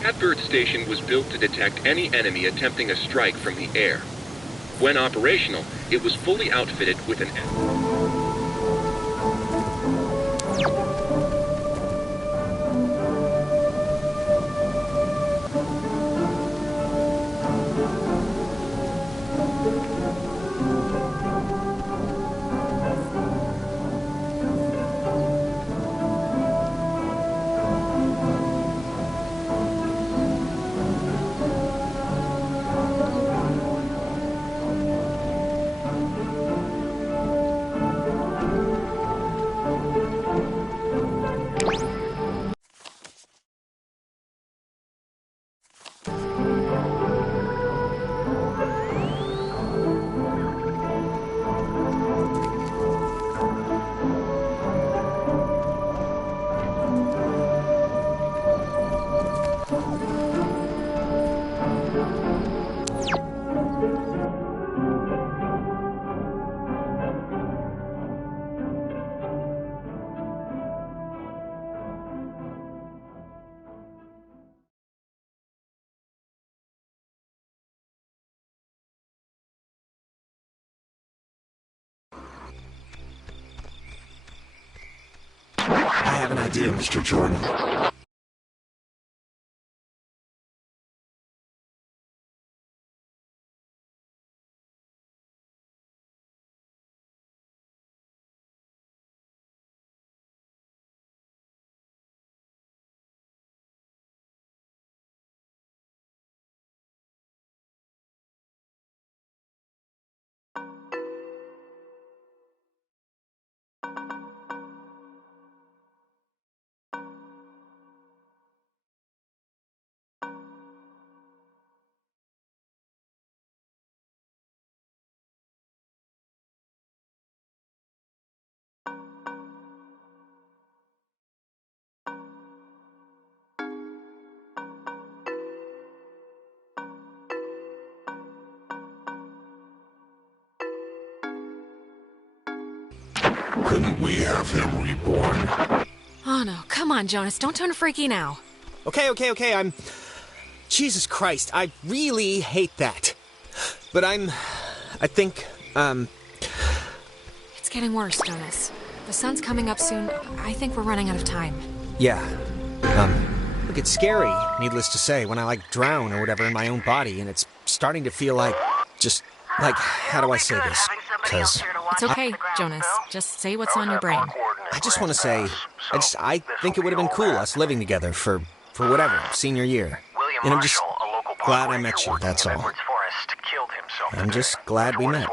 That bird station was built to detect any enemy attempting a strike from the air. When operational, it was fully outfitted with an... I have an idea, Mr. Jordan. Couldn't we have him reborn? Oh no, come on, Jonas, don't turn freaky now. Okay, I'm... Jesus Christ, I really hate that. But I think, It's getting worse, Jonas. The sun's coming up soon. I think we're running out of time. yeah. Look, it's scary, needless to say, when I, drown or whatever in my own body, and it's starting to feel like, just, how do I say this? Because... It's okay, Jonas. Just say what's on your brain. I just want to say, I think it would have been cool, us living together for whatever, senior year. And I'm just glad I met you, that's all. I'm just glad we met.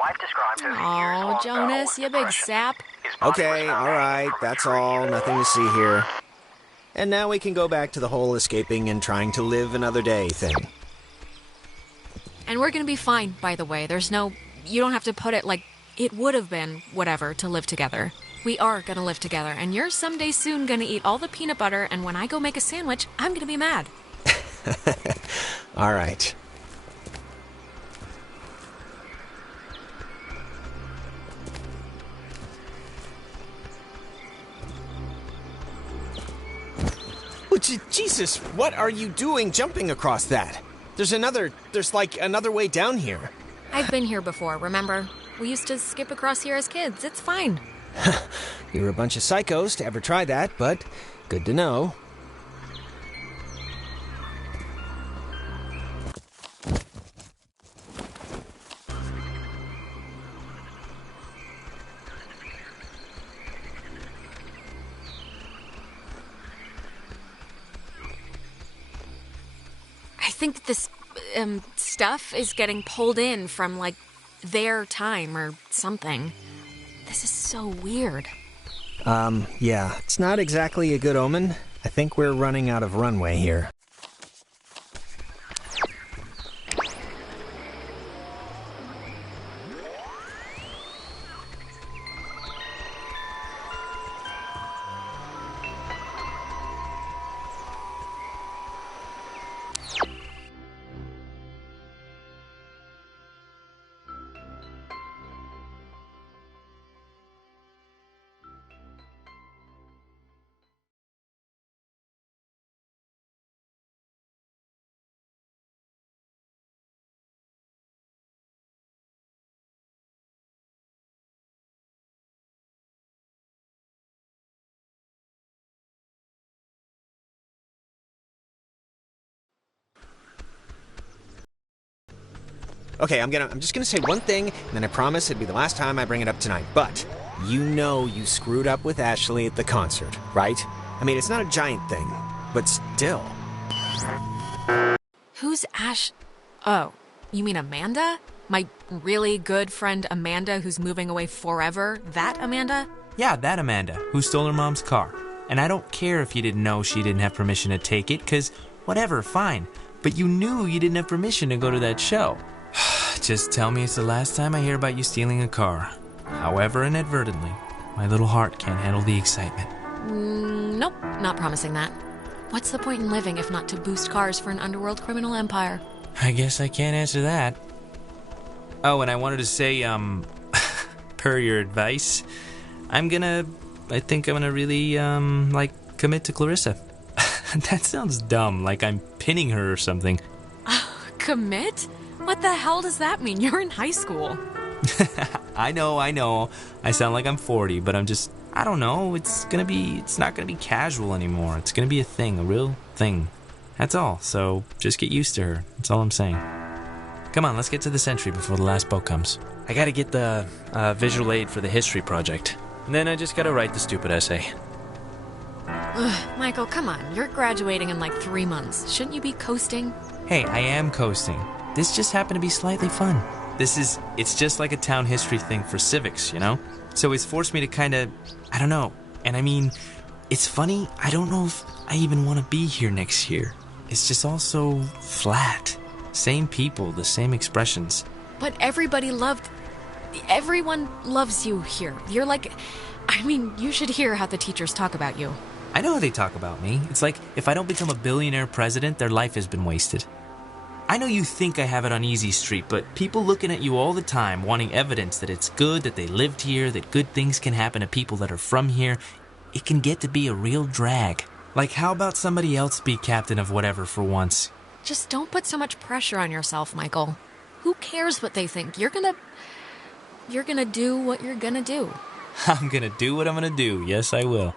Oh, Jonas, you big sap. Okay, alright, that's all. Nothing to see here. And now we can go back to the whole escaping and trying to live another day thing. And we're gonna be fine, by the way. You don't have to put it like it would have been whatever to live together. We are gonna live together, and you're someday soon gonna eat all the peanut butter, and when I go make a sandwich, I'm gonna be mad. Alright. Jesus, what are you doing jumping across that? There's like another way down here. I've been here before, remember? We used to skip across here as kids. It's fine. You're a bunch of psychos to ever try that, but good to know. I think this stuff is getting pulled in from, like, their time or something. This is so weird. Yeah, it's not exactly a good omen. I think we're running out of runway here. Okay, I'm just gonna say one thing, and then I promise it'd be the last time I bring it up tonight. But you know you screwed up with Ashley at the concert, right? I mean, it's not a giant thing, but still. Who's Ash? Oh, you mean Amanda? My really good friend Amanda who's moving away forever? That Amanda? Yeah, that Amanda, who stole her mom's car. And I don't care if you didn't know she didn't have permission to take it, because whatever, fine. But you knew you didn't have permission to go to that show. Just tell me it's the last time I hear about you stealing a car. However inadvertently, my little heart can't handle the excitement. Nope, not promising that. What's the point in living if not to boost cars for an underworld criminal empire? I guess I can't answer that. Oh, and I wanted to say, per your advice, I think I'm gonna really, commit to Clarissa. That sounds dumb, like I'm pinning her or something. Commit? What the hell does that mean? You're in high school. I know. I sound like I'm 40, but I don't know. It's not gonna be casual anymore. It's gonna be a thing, a real thing. That's all. So just get used to her. That's all I'm saying. Come on, let's get to the Sentry before the last boat comes. I gotta get the visual aid for the history project. And then I just gotta write the stupid essay. Ugh, Michael, come on. You're graduating in like 3 months. Shouldn't you be coasting? Hey, I am coasting. This just happened to be slightly fun. It's just like a town history thing for civics, you know? So it's forced me to kinda, I don't know. And I mean, it's funny, I don't know if I even want to be here next year. It's just all so flat. Same people, the same expressions. But everyone loves you here. You're like, you should hear how the teachers talk about you. I know how they talk about me. It's like, if I don't become a billionaire president, their life has been wasted. I know you think I have it on easy street, but people looking at you all the time, wanting evidence that it's good, that they lived here, that good things can happen to people that are from here, it can get to be a real drag. Like, how about somebody else be captain of whatever for once? Just don't put so much pressure on yourself, Michael. Who cares what they think? You're gonna do what you're gonna do. I'm gonna do what I'm gonna do. Yes, I will.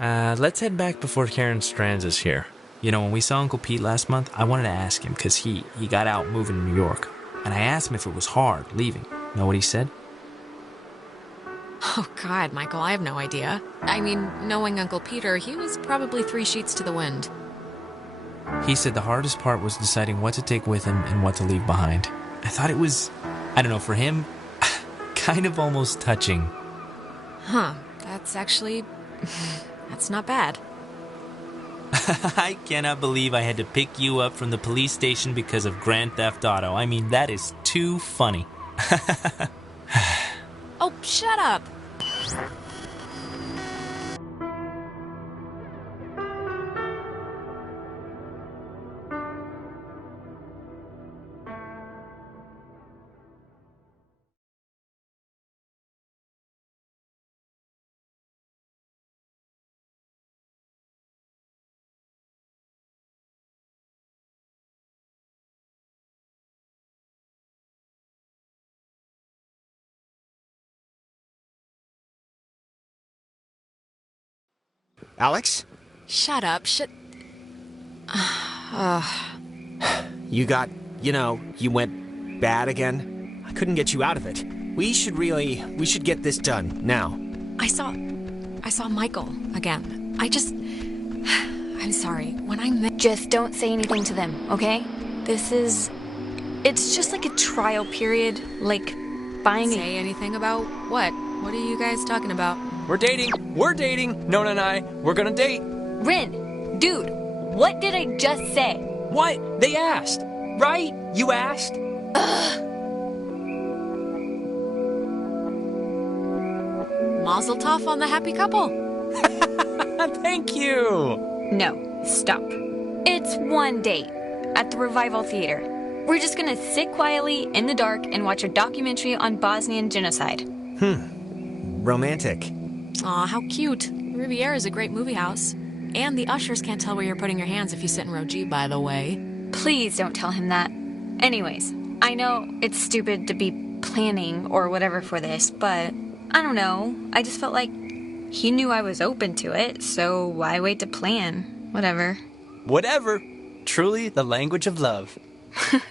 Let's head back before Karen strands us here. You know, when we saw Uncle Pete last month, I wanted to ask him, because he got out moving to New York. And I asked him if it was hard leaving. Know what he said? Oh, God, Michael, I have no idea. Knowing Uncle Peter, he was probably 3 sheets to the wind. He said the hardest part was deciding what to take with him and what to leave behind. I thought it was, I don't know, for him, kind of almost touching. Huh, that's actually... that's not bad. I cannot believe I had to pick you up from the police station because of Grand Theft Auto. I mean, that is too funny. Oh, shut up! Alex? Shut up, You got, you went bad again? I couldn't get you out of it. We should get this done, now. I saw Michael again. I'm sorry. When I met... Just don't say anything to them, okay? It's just like a trial period, like buying Say anything about what? What are you guys talking about? We're dating. We're dating. Nona and I, we're gonna date. Rin, dude, what did I just say? What? They asked. Right? You asked? Mazel tov on the happy couple. Thank you. No, stop. It's one date at the Revival Theater. We're just gonna sit quietly in the dark and watch a documentary on Bosnian genocide. Romantic. Aw, how cute. Riviera is a great movie house. And the ushers can't tell where you're putting your hands if you sit in row G, by the way. Please don't tell him that. Anyways, I know it's stupid to be planning or whatever for this, but I don't know. I just felt like he knew I was open to it, so why wait to plan? Whatever. Whatever. Truly the language of love.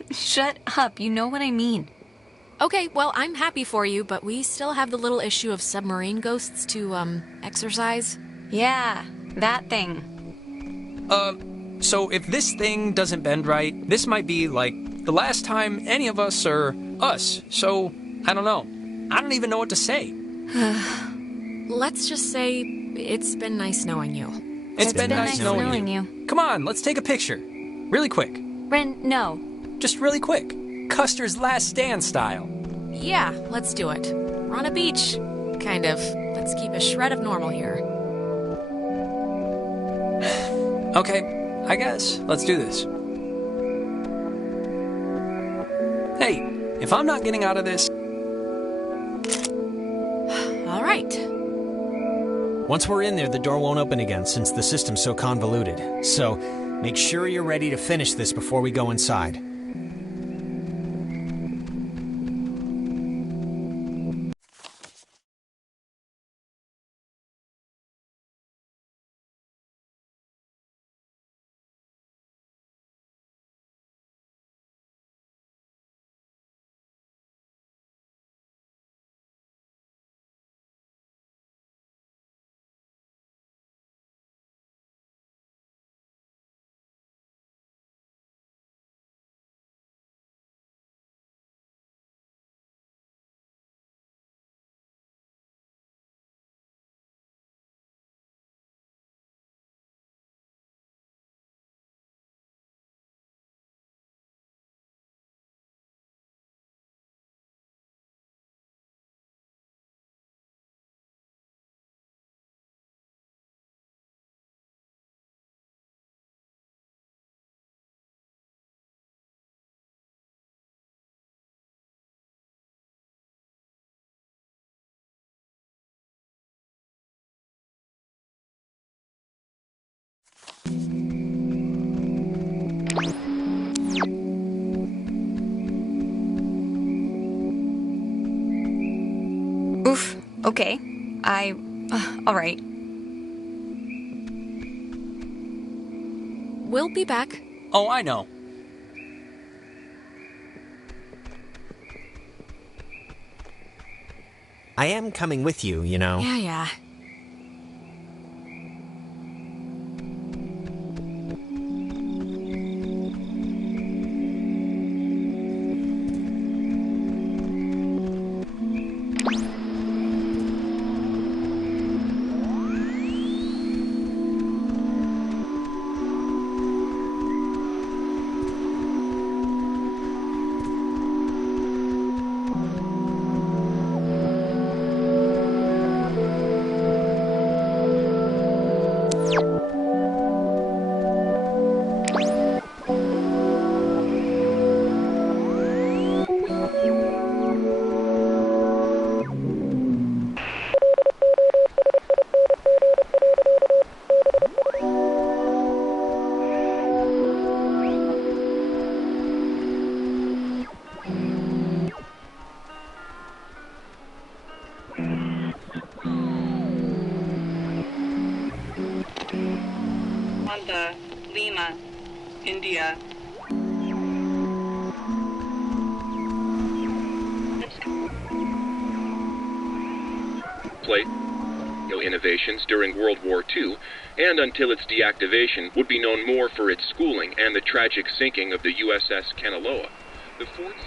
Shut up, you know what I mean. Okay, well, I'm happy for you, but we still have the little issue of submarine ghosts to, exercise. Yeah, that thing. So if this thing doesn't bend right, this might be, like, the last time any of us are us. So, I don't know. I don't even know what to say. Let's just say it's been nice knowing you. It's been nice knowing you. Come on, let's take a picture. Really quick. Ren, no. Just really quick. Custer's Last Stand style. Yeah, let's do it. We're on a beach. Kind of. Let's keep a shred of normal here. Okay, I guess. Let's do this. Hey, if I'm not getting out of this... All right. Once we're in there, the door won't open again since the system's so convoluted. So, make sure you're ready to finish this before we go inside. Oof. Okay. All right. We'll be back. Oh, I know. I am coming with you, you know. Yeah. Lima, India. Plate innovations during World War II, and until its deactivation, would be known more for its schooling and the tragic sinking of the USS Kanaloa. The fort's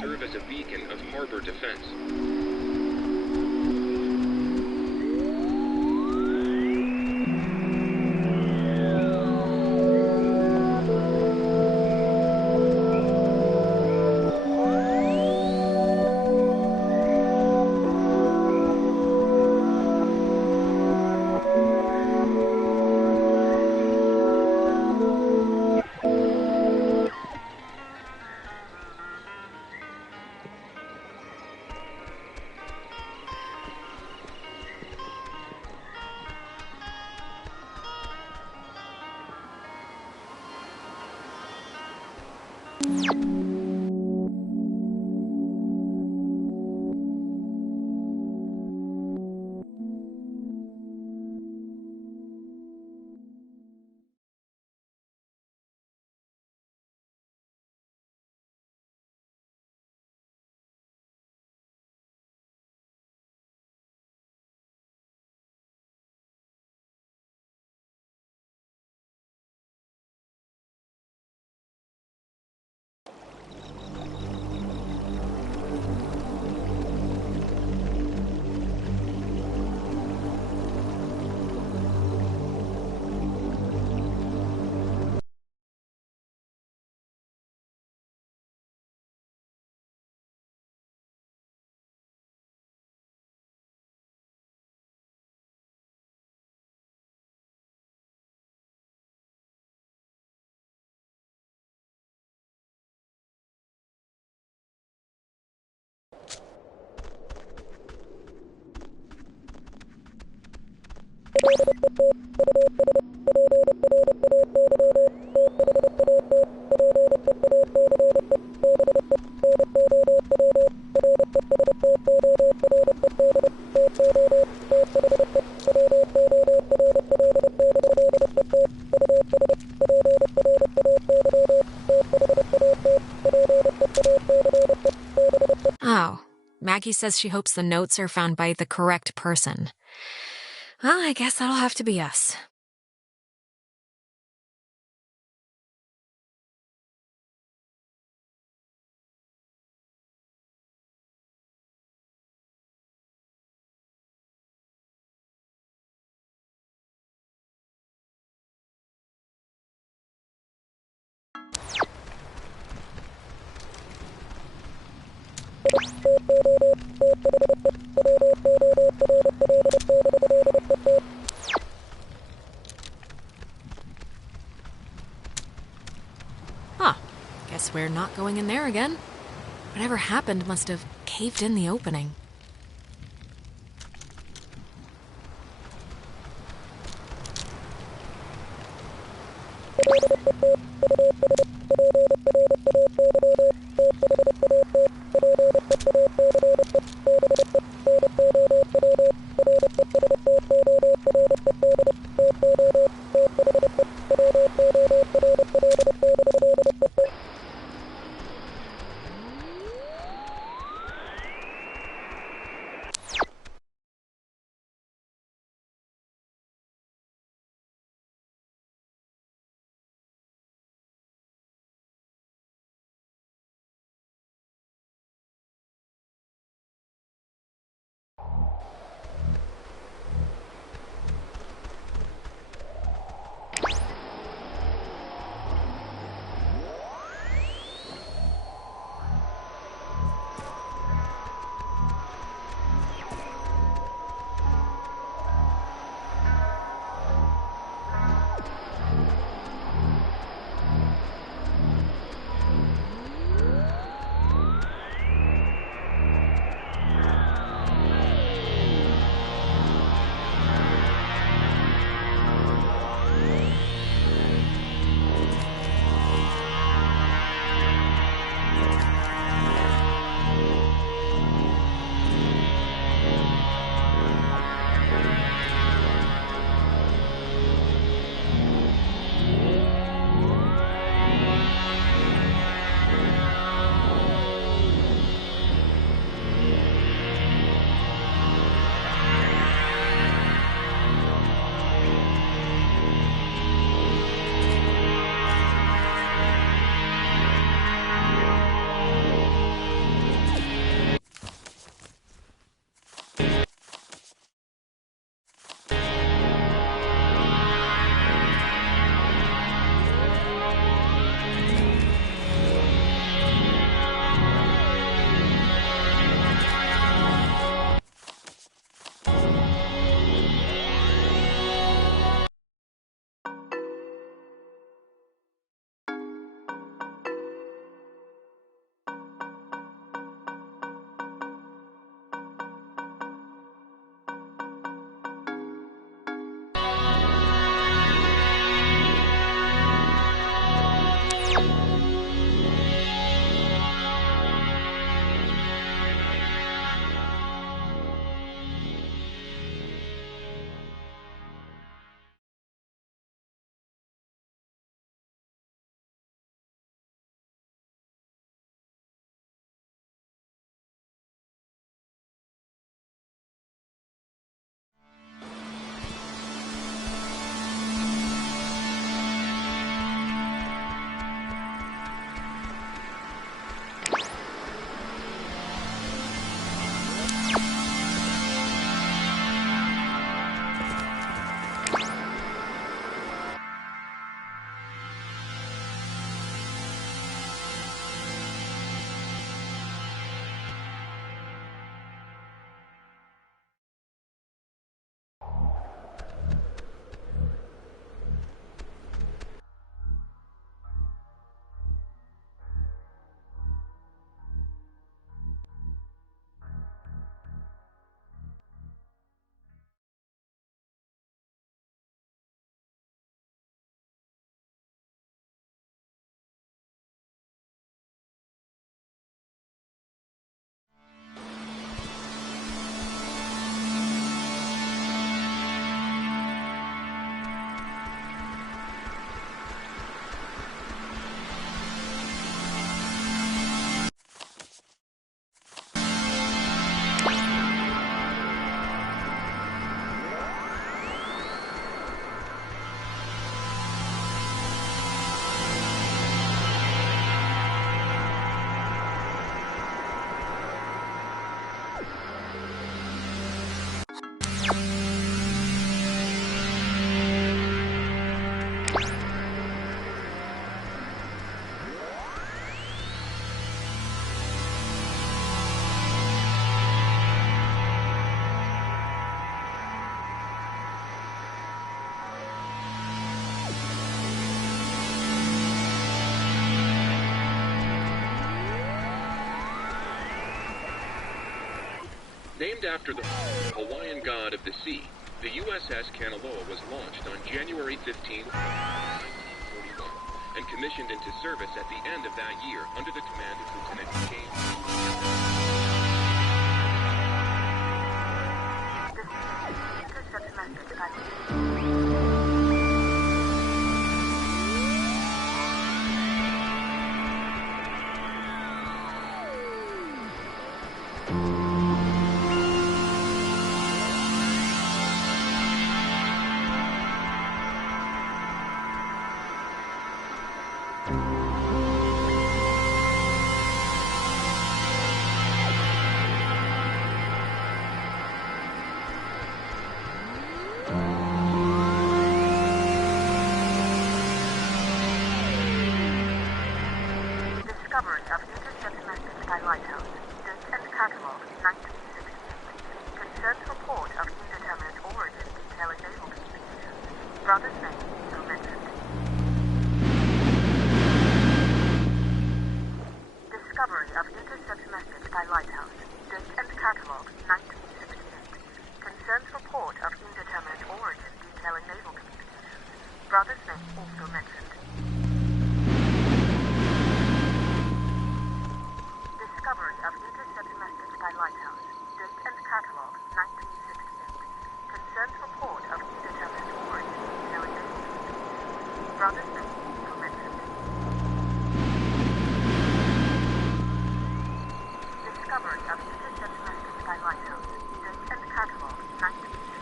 serve as a beacon of harbor defense. Oh, Maggie says she hopes the notes are found by the correct person. Well, I guess that'll have to be us. Huh. Guess we're not going in there again. Whatever happened must have caved in the opening. Named after the Hawaiian god of the sea, the USS Kanaloa was launched on January 15, 1941, and commissioned into service at the end of that year under the command of Lieutenant James. Discovery of intercept message by lighthouse. Date and catalog 1968. Concerns report of indeterminate origin detailing naval communications. Brother's name also mentioned. Discovery of intercept message by lighthouse. Date and catalog 1968. Concerns report of indeterminate origin detailing naval communications. Brother's name also mentioned. Discovery of intercept message by lighthouse. Date and catalog 1968. Concerns report of indeterminate origin detailing naval communications. Brother's name also mentioned. Discovery of intercept message by lighthouse. Date and catalog 1968.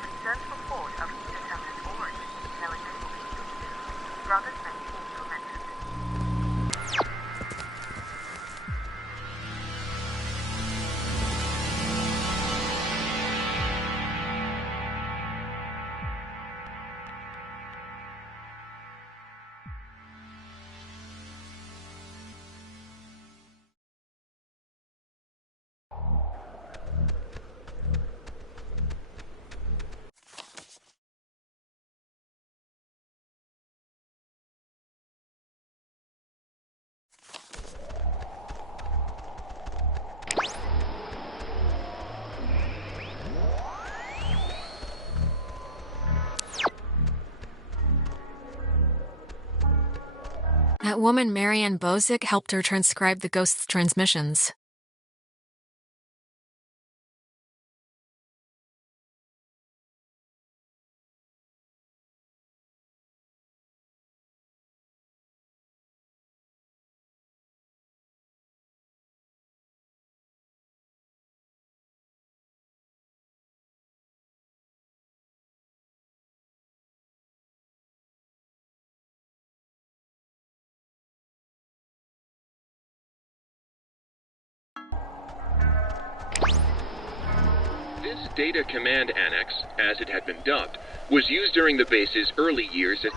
Concerns report of indeterminate origin detailing naval communications. Brother's name also mentioned. That woman, Marianne Bozick, helped her transcribe the ghost's transmissions. This Data Command Annex, as it had been dubbed, was used during the base's early years as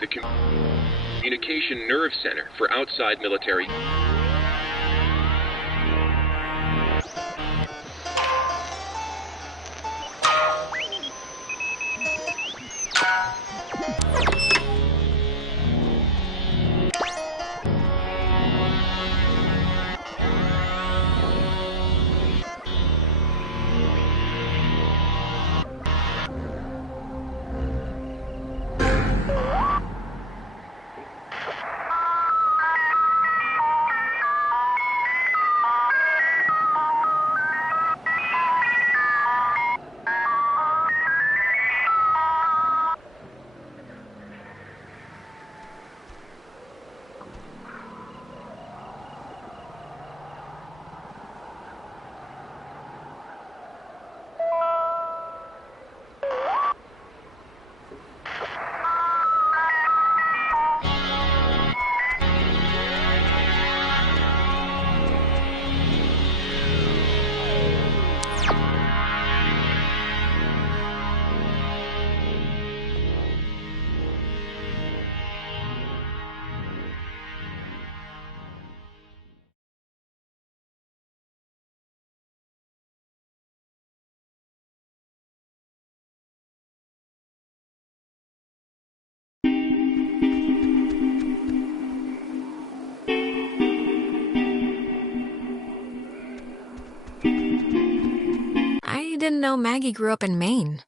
the communication nerve center for outside military. didn't know Maggie grew up in Maine.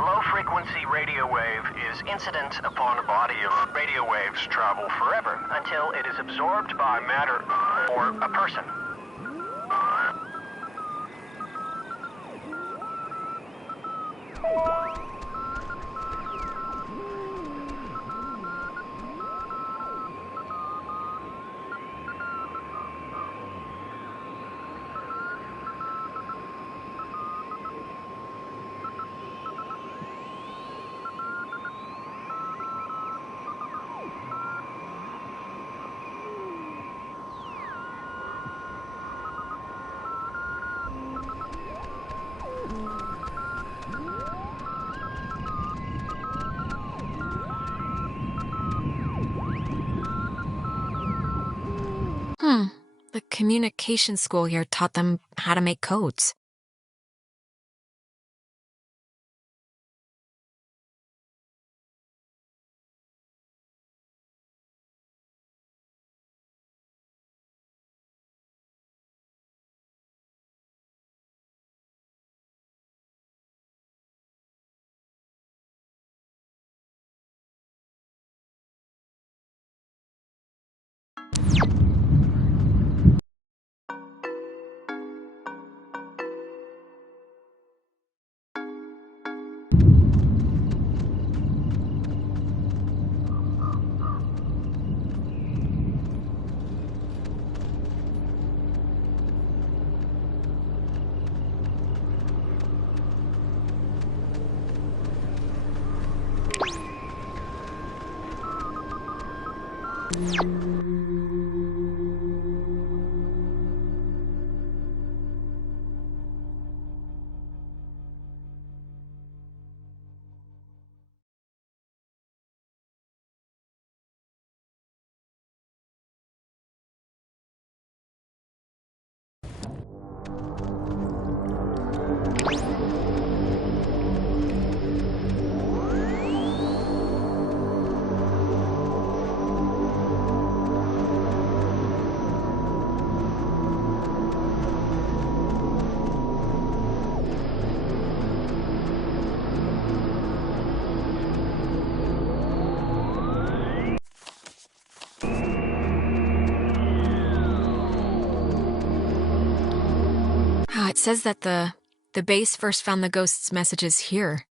Low-frequency radio wave is incident upon a body of radio waves travel forever until it is absorbed by matter or a person. The communication school here taught them how to make codes. says that the base first found the ghost's messages here.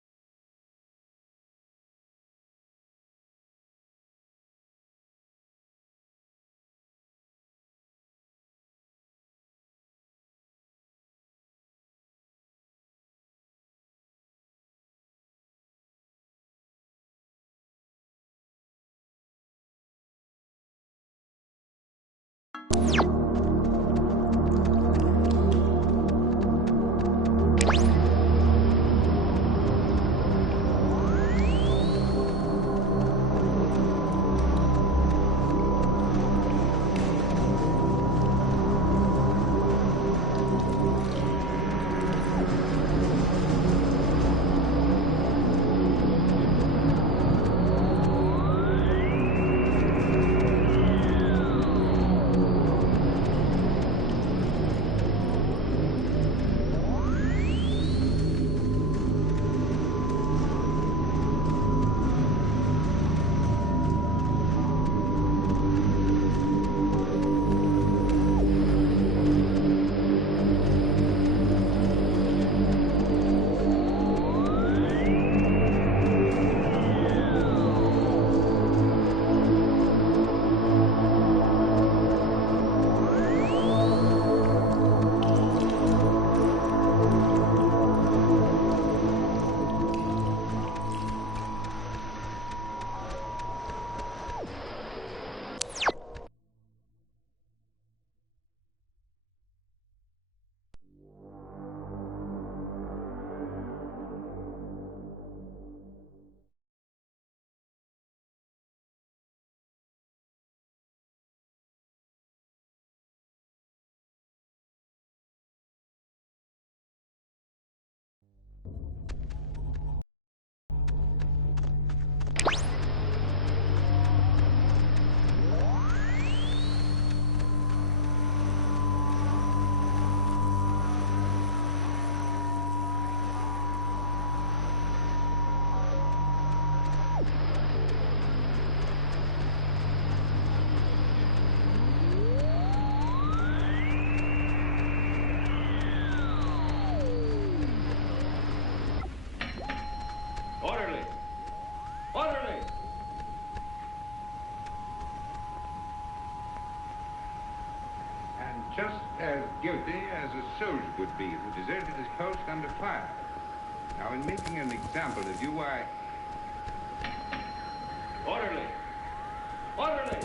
Orderly! Orderly! And just as guilty as a soldier would be who deserted his post under fire. Now, in making an example of you, I... Orderly! Orderly!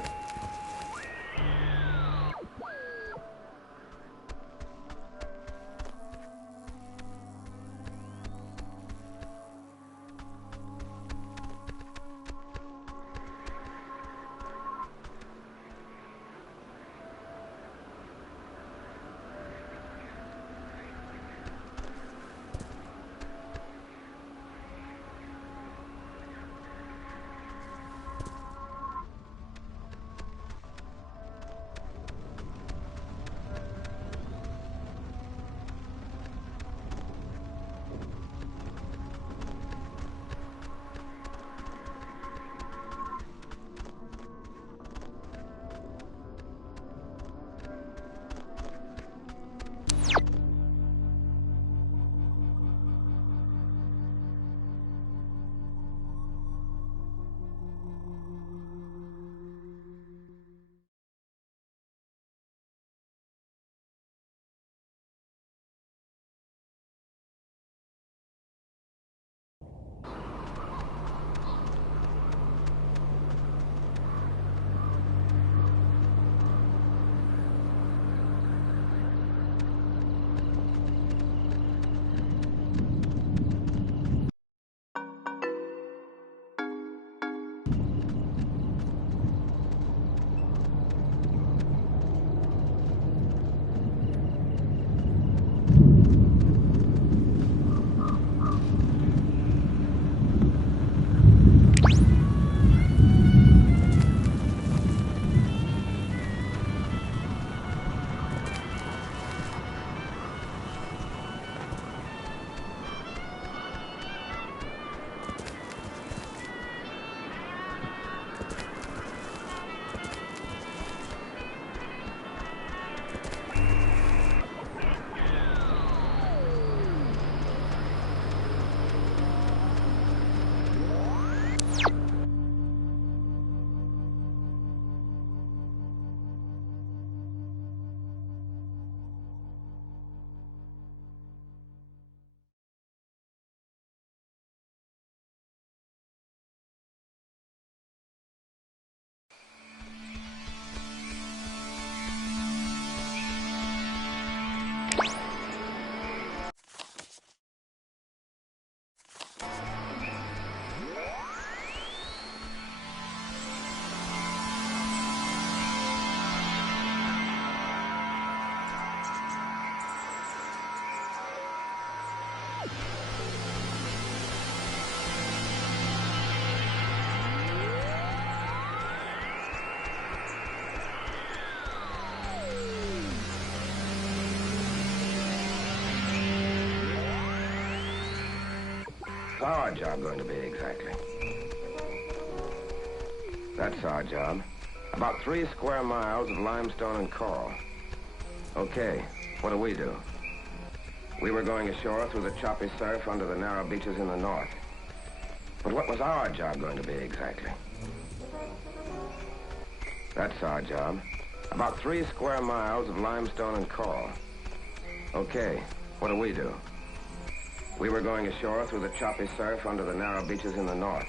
our job going to be exactly? That's our job. About 3 square miles of limestone and coral. Okay, what do we do? We were going ashore through the choppy surf under the narrow beaches in the north. But what was our job going to be exactly? That's our job. About 3 square miles of limestone and coral. Okay, what do we do? We were going ashore through the choppy surf under the narrow beaches in the north.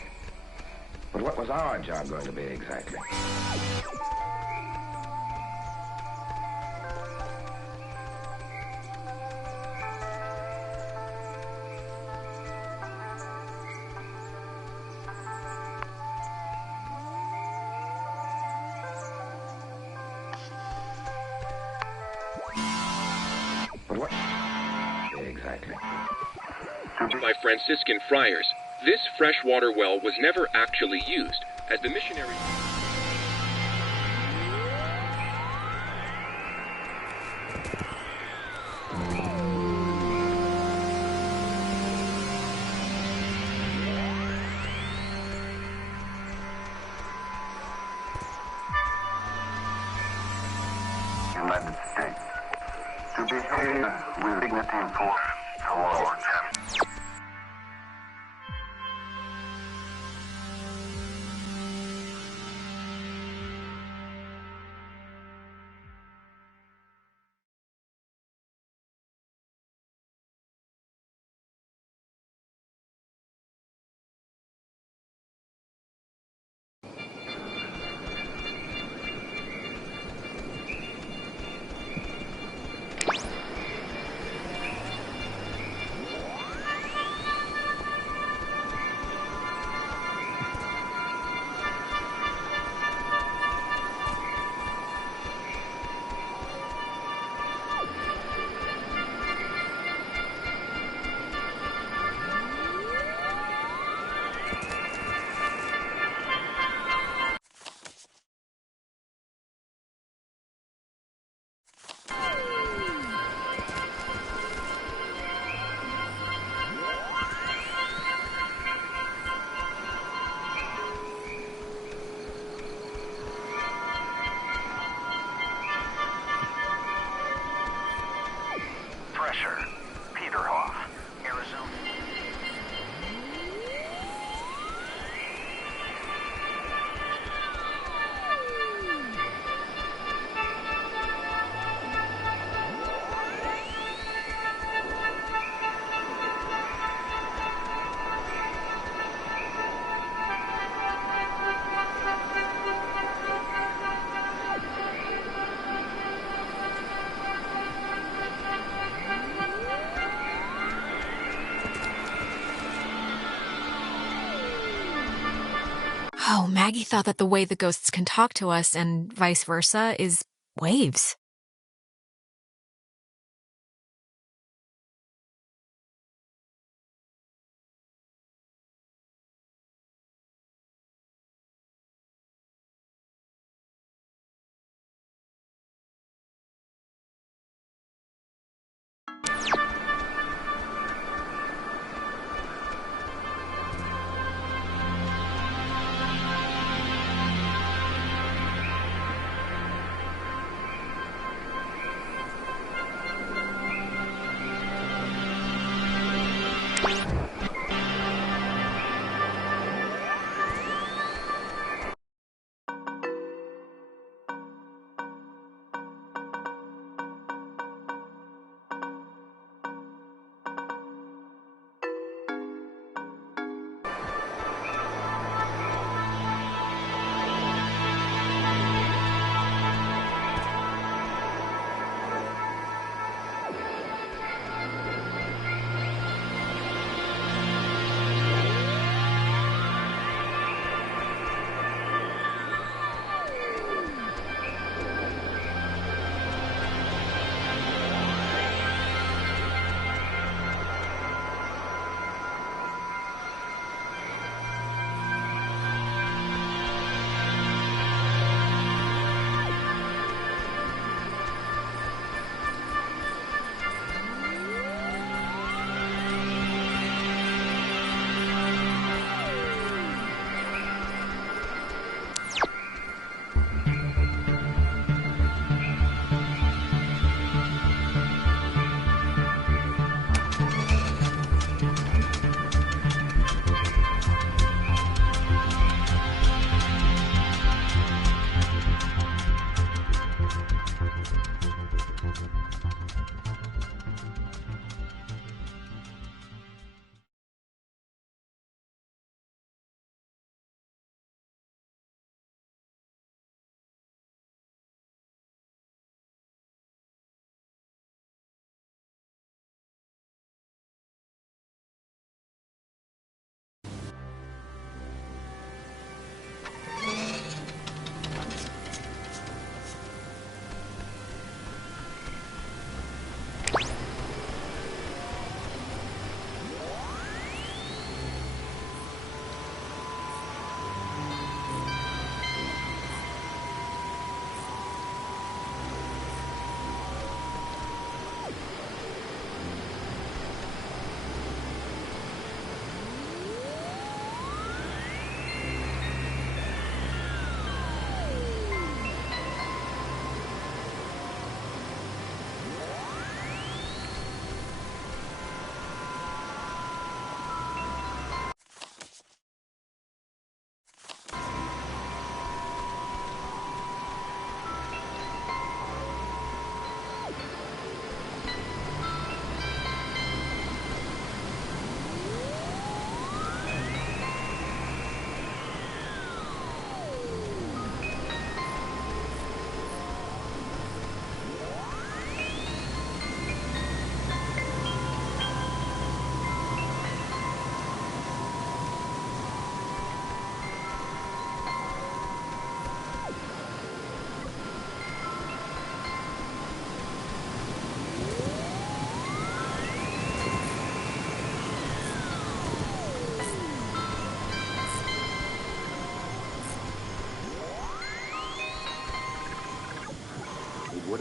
But what was our job going to be exactly? But what exactly? By Franciscan friars, this freshwater well was never actually used, as the missionaries... United States to behave with dignity and force towards him. Pressure. Peterhoff, Arizona. Oh, Maggie thought that the way the ghosts can talk to us and vice versa is waves.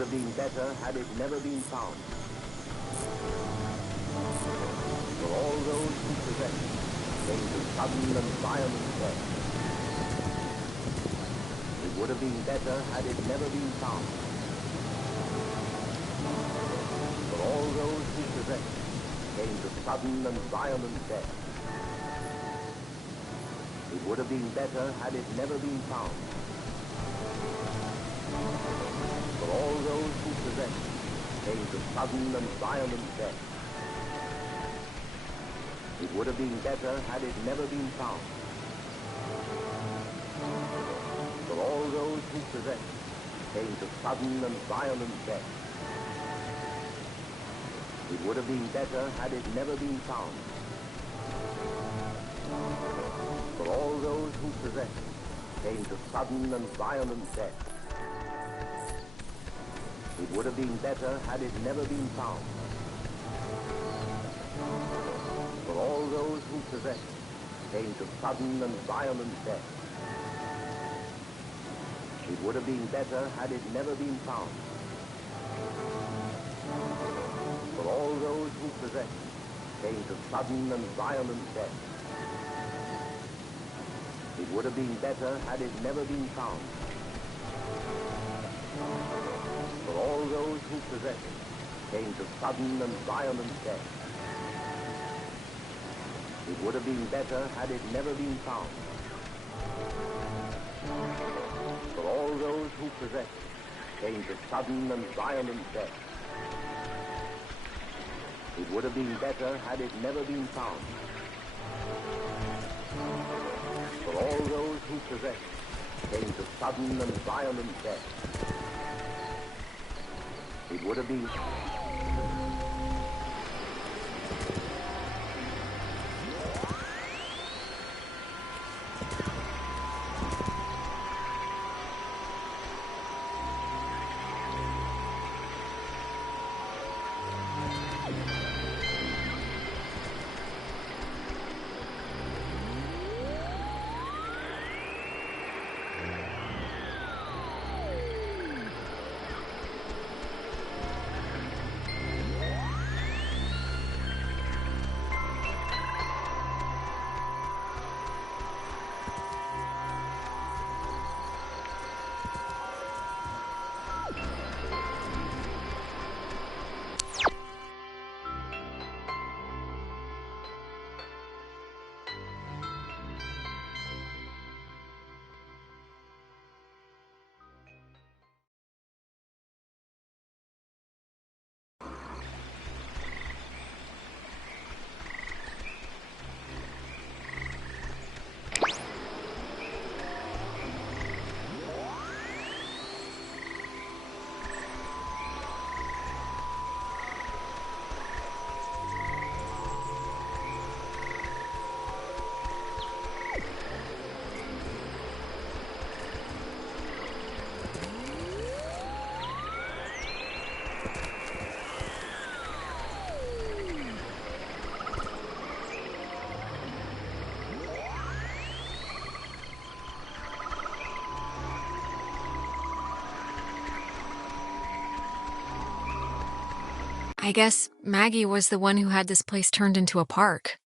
have been better had it never been found. For all those who possess it came to sudden and violent death. It would have been better had it never been found. For all those who possess it came to sudden and violent death. It would have been better had it never been found. For all those who possess it came to sudden and violent death. It would have been better had it never been found. For all those who possess it came to sudden and violent death. It would have been better had it never been found. For all those who possess it came to sudden and violent death. It would have been better had it never been found. For all those who possess it came to sudden and violent death. It would have been better had it never been found. For all those who possess it came to sudden and violent death. It would have been better had it never been found. For all those who possess it came to sudden and violent death. It would have been better had it never been found. For all those who possess it came to sudden and violent death. It would have been better had it never been found. For all those who possess it came to sudden and violent death. It would have been... I guess Maggie was the one who had this place turned into a park.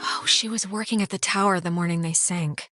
Oh, she was working at the tower the morning they sank.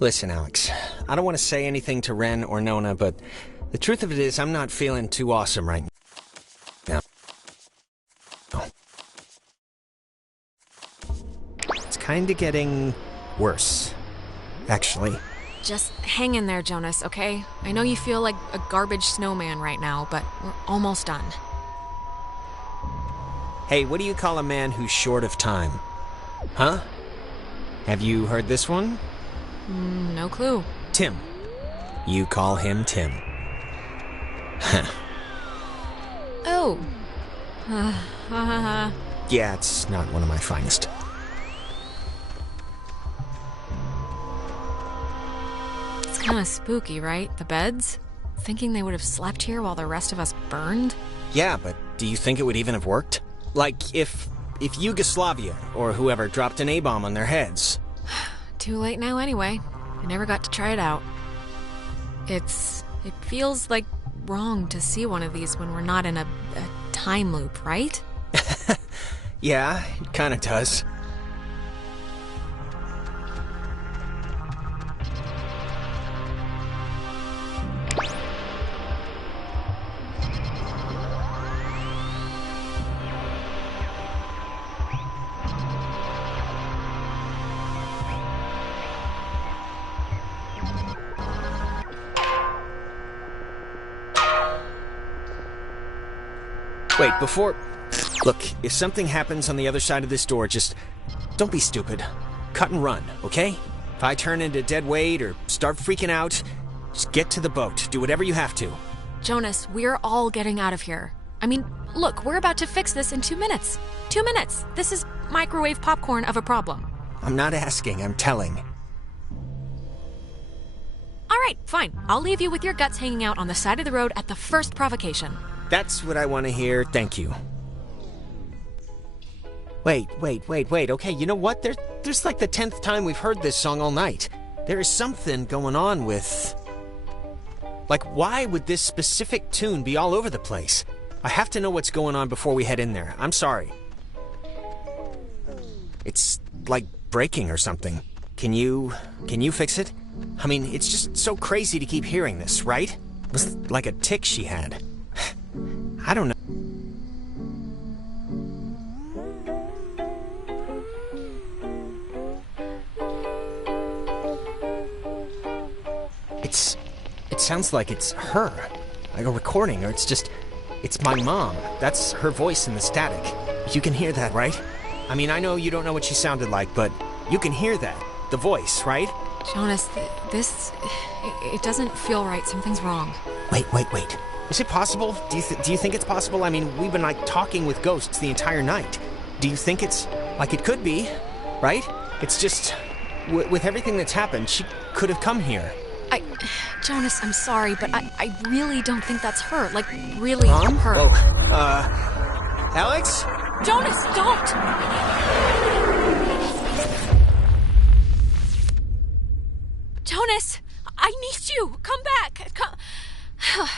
Listen, Alex, I don't want to say anything to Ren or Nona, but the truth of it is I'm not feeling too awesome right now. It's kind of getting worse, actually. Just hang in there, Jonas, okay? I know you feel like a garbage snowman right now, but we're almost done. Hey, what do you call a man who's short of time? Huh? Have you heard this one? No clue. Tim. You call him Tim. Oh. Yeah, it's not one of my finest. It's kind of spooky, right? The beds? Thinking they would have slept here while the rest of us burned? Yeah, but do you think it would even have worked? Like, if Yugoslavia or whoever dropped an A-bomb on their heads. Too late now anyway. I never got to try it out. It feels like wrong to see one of these when we're not in a time loop, right? Yeah, it kind of does. Wait, before... Look, if something happens on the other side of this door, just don't be stupid. Cut and run, okay? If I turn into dead weight or start freaking out, just get to the boat. Do whatever you have to. Jonas, we're all getting out of here. I mean, look, we're about to fix this in 2 minutes. 2 minutes. This is microwave popcorn of a problem. I'm not asking, I'm telling. All right, fine. I'll leave you with your guts hanging out on the side of the road at the first provocation. That's what I want to hear, thank you. Wait. Okay, you know what? There's like the 10th time we've heard this song all night. There is something going on with... Like, why would this specific tune be all over the place? I have to know what's going on before we head in there. I'm sorry. It's like breaking or something. Can you fix it? I mean, it's just so crazy to keep hearing this, right? It was like a tick she had. I don't know. It sounds like it's her. Like a recording, or it's my mom. That's her voice in the static. You can hear that, right? I mean, I know you don't know what she sounded like, but you can hear that. The voice, right? Jonas, it doesn't feel right. Something's wrong. Wait. Is it possible? Do you think it's possible? I mean, we've been like talking with ghosts the entire night. Do you think it's like it could be, right? It's just with everything that's happened, she could have come here. Jonas, I'm sorry, but I really don't think that's her. Like, really her. Oh, Alex? Jonas, don't! Jonas, I need you. Come back. Come.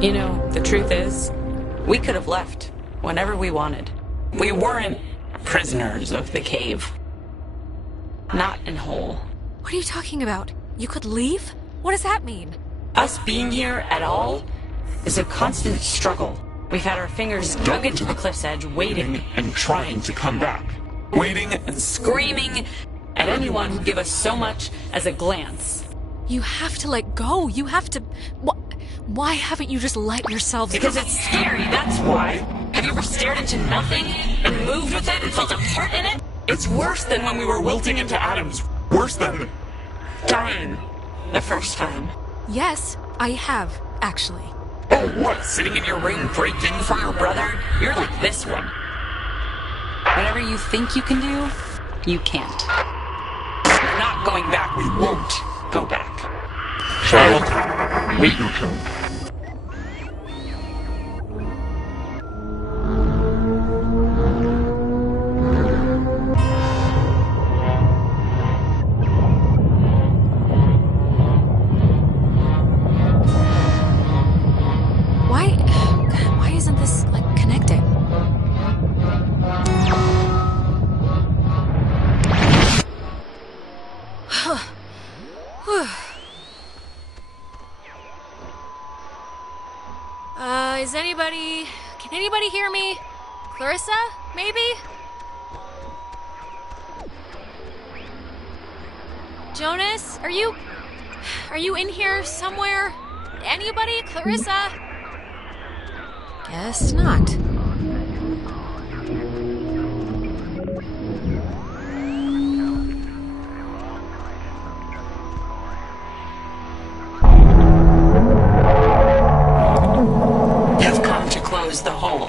You know, the truth is, we could have left whenever we wanted. We weren't prisoners of the cave. Not in whole. What are you talking about? You could leave? What does that mean? Us being here at all is a constant struggle. We've had our fingers dug into the cliff's edge, waiting and trying to come back. Waiting and screaming at anyone who give us so much as a glance. You have to let go. You have to... Why haven't you just let yourselves go? Because it's scary, that's why. Have you ever stared into nothing and moved with it and felt a part in it? It's worse than when we were wilting into atoms. Worse than dying the first time. Yes, I have, actually. Oh, what? Sitting in your room breaking for your brother? You're like this one. Whatever you think you can do, you can't. We're not going back. We won't go back. Child, wait your turn. Why isn't this, like, connecting? Can anybody hear me? Clarissa, maybe? Jonas, are you in here somewhere? Anybody? Clarissa? Guess not. You've come to close the hole,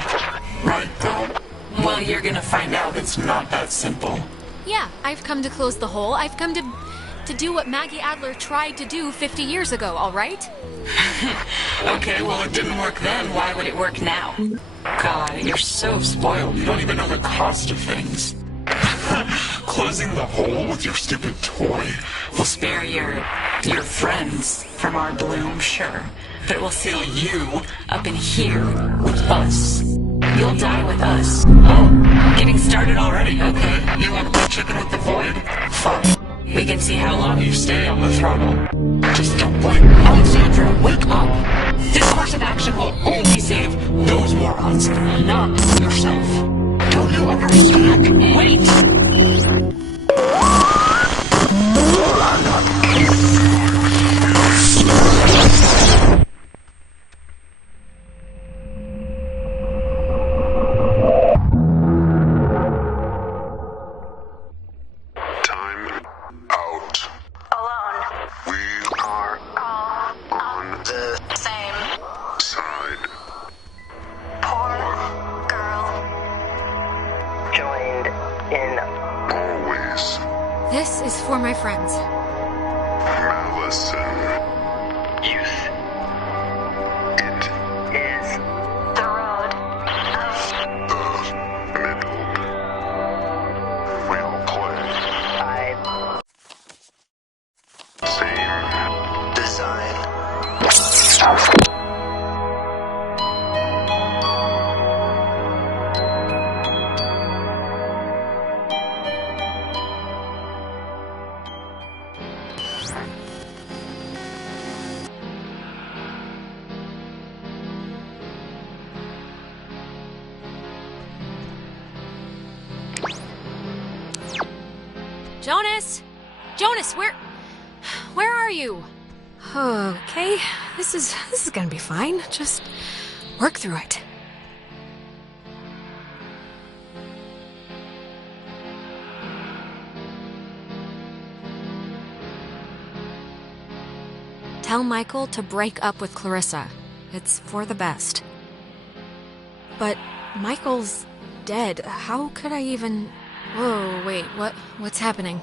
right, Dad? Well, you're gonna find out it's not that simple. Yeah, I've come to close the hole. I've come to do what Maggie Adler tried to do 50 years ago, all right? Okay, well, it didn't work then. Why would it work now? God, you're so spoiled. You don't even know the cost of things. Closing the hole with your stupid toy will spare your friends from our bloom, sure. But it will seal you up in here with us. You'll die with us. Oh, getting started already. Okay, you want to play chicken with the void? Fine. We can see how long you stay on the throttle. Just don't blink. Alexandra, wake up. This course of action will only save those morons, not yourself. Don't you understand? Wait! This is for my friends. Malice and youth. It is the road of the middle. We all play. Same design. Jonas! Jonas, where are you? Okay, this is gonna be fine. Just work through it. Tell Michael to break up with Clarissa. It's for the best. But Michael's dead. How could I even... Whoa, wait, what's happening?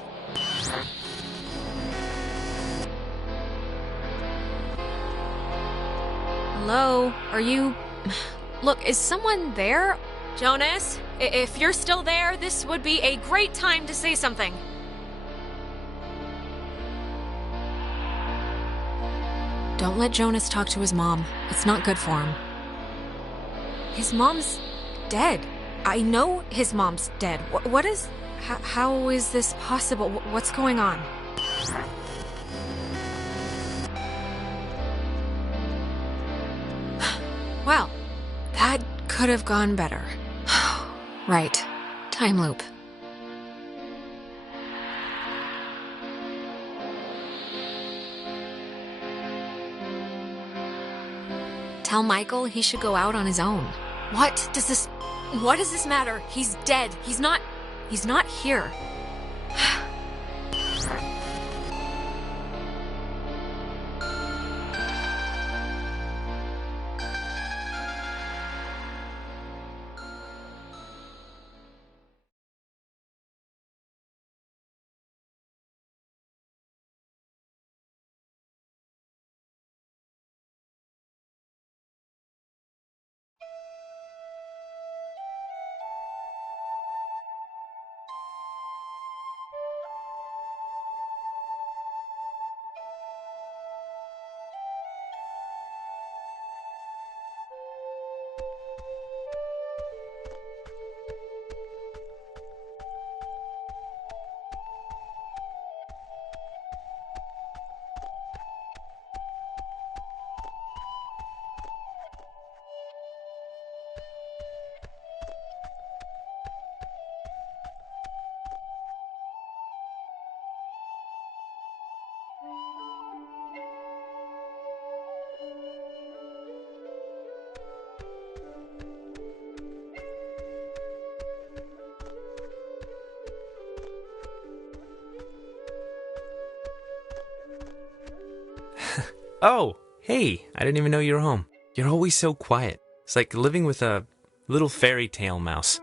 Hello? Are you... Look, is someone there? Jonas, if you're still there, this would be a great time to say something. Don't let Jonas talk to his mom. It's not good for him. His mom's dead. I know his mom's dead. What is... How is this possible? What's going on? Well, that could have gone better. Right. Time loop. Tell Michael he should go out on his own. What does this matter? He's dead. He's not here. Oh, hey, I didn't even know you were home. You're always so quiet. It's like living with a little fairy tale mouse.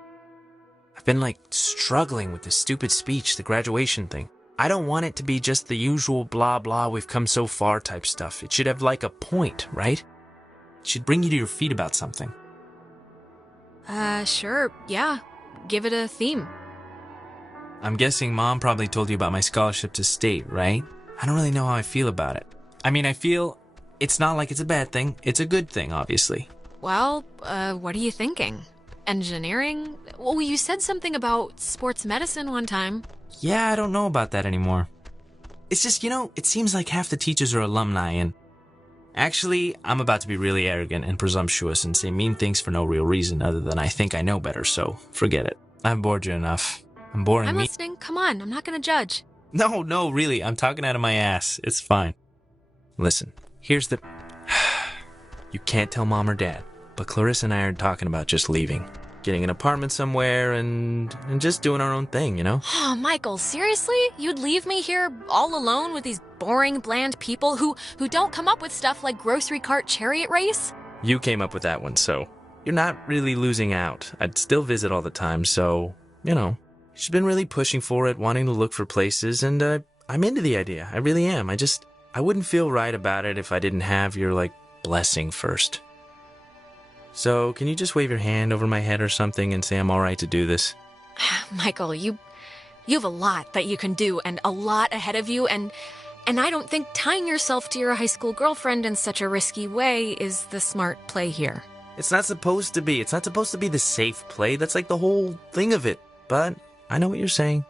I've been struggling with this stupid speech, the graduation thing. I don't want it to be just the usual blah blah we've come so far type stuff. It should have a point, right? It should bring you to your feet about something. Sure, yeah. Give it a theme. I'm guessing Mom probably told you about my scholarship to state, right? I don't really know how I feel about it. I mean, I feel it's not like it's a bad thing. It's a good thing, obviously. Well, what are you thinking? Engineering? Well, you said something about sports medicine one time. Yeah, I don't know about that anymore. It's just, it seems like half the teachers are alumni, and actually, I'm about to be really arrogant and presumptuous and say mean things for no real reason other than I think I know better, so forget it. I've bored you enough. I'm boring I'm listening. Come on, I'm not gonna judge. No, really, I'm talking out of my ass. It's fine. Listen, here's the... You can't tell Mom or Dad, but Clarissa and I are talking about just leaving. Getting an apartment somewhere and just doing our own thing, Oh, Michael, seriously? You'd leave me here all alone with these boring, bland people who don't come up with stuff like grocery cart chariot race? You came up with that one, so you're not really losing out. I'd still visit all the time, so, She's been really pushing for it, wanting to look for places, and I'm into the idea. I really am. I wouldn't feel right about it if I didn't have your, blessing first. So, can you just wave your hand over my head or something and say I'm alright to do this? Michael, you have a lot that you can do and a lot ahead of you, and I don't think tying yourself to your high school girlfriend in such a risky way is the smart play here. It's not supposed to be. It's not supposed to be the safe play. That's the whole thing of it. But I know what you're saying.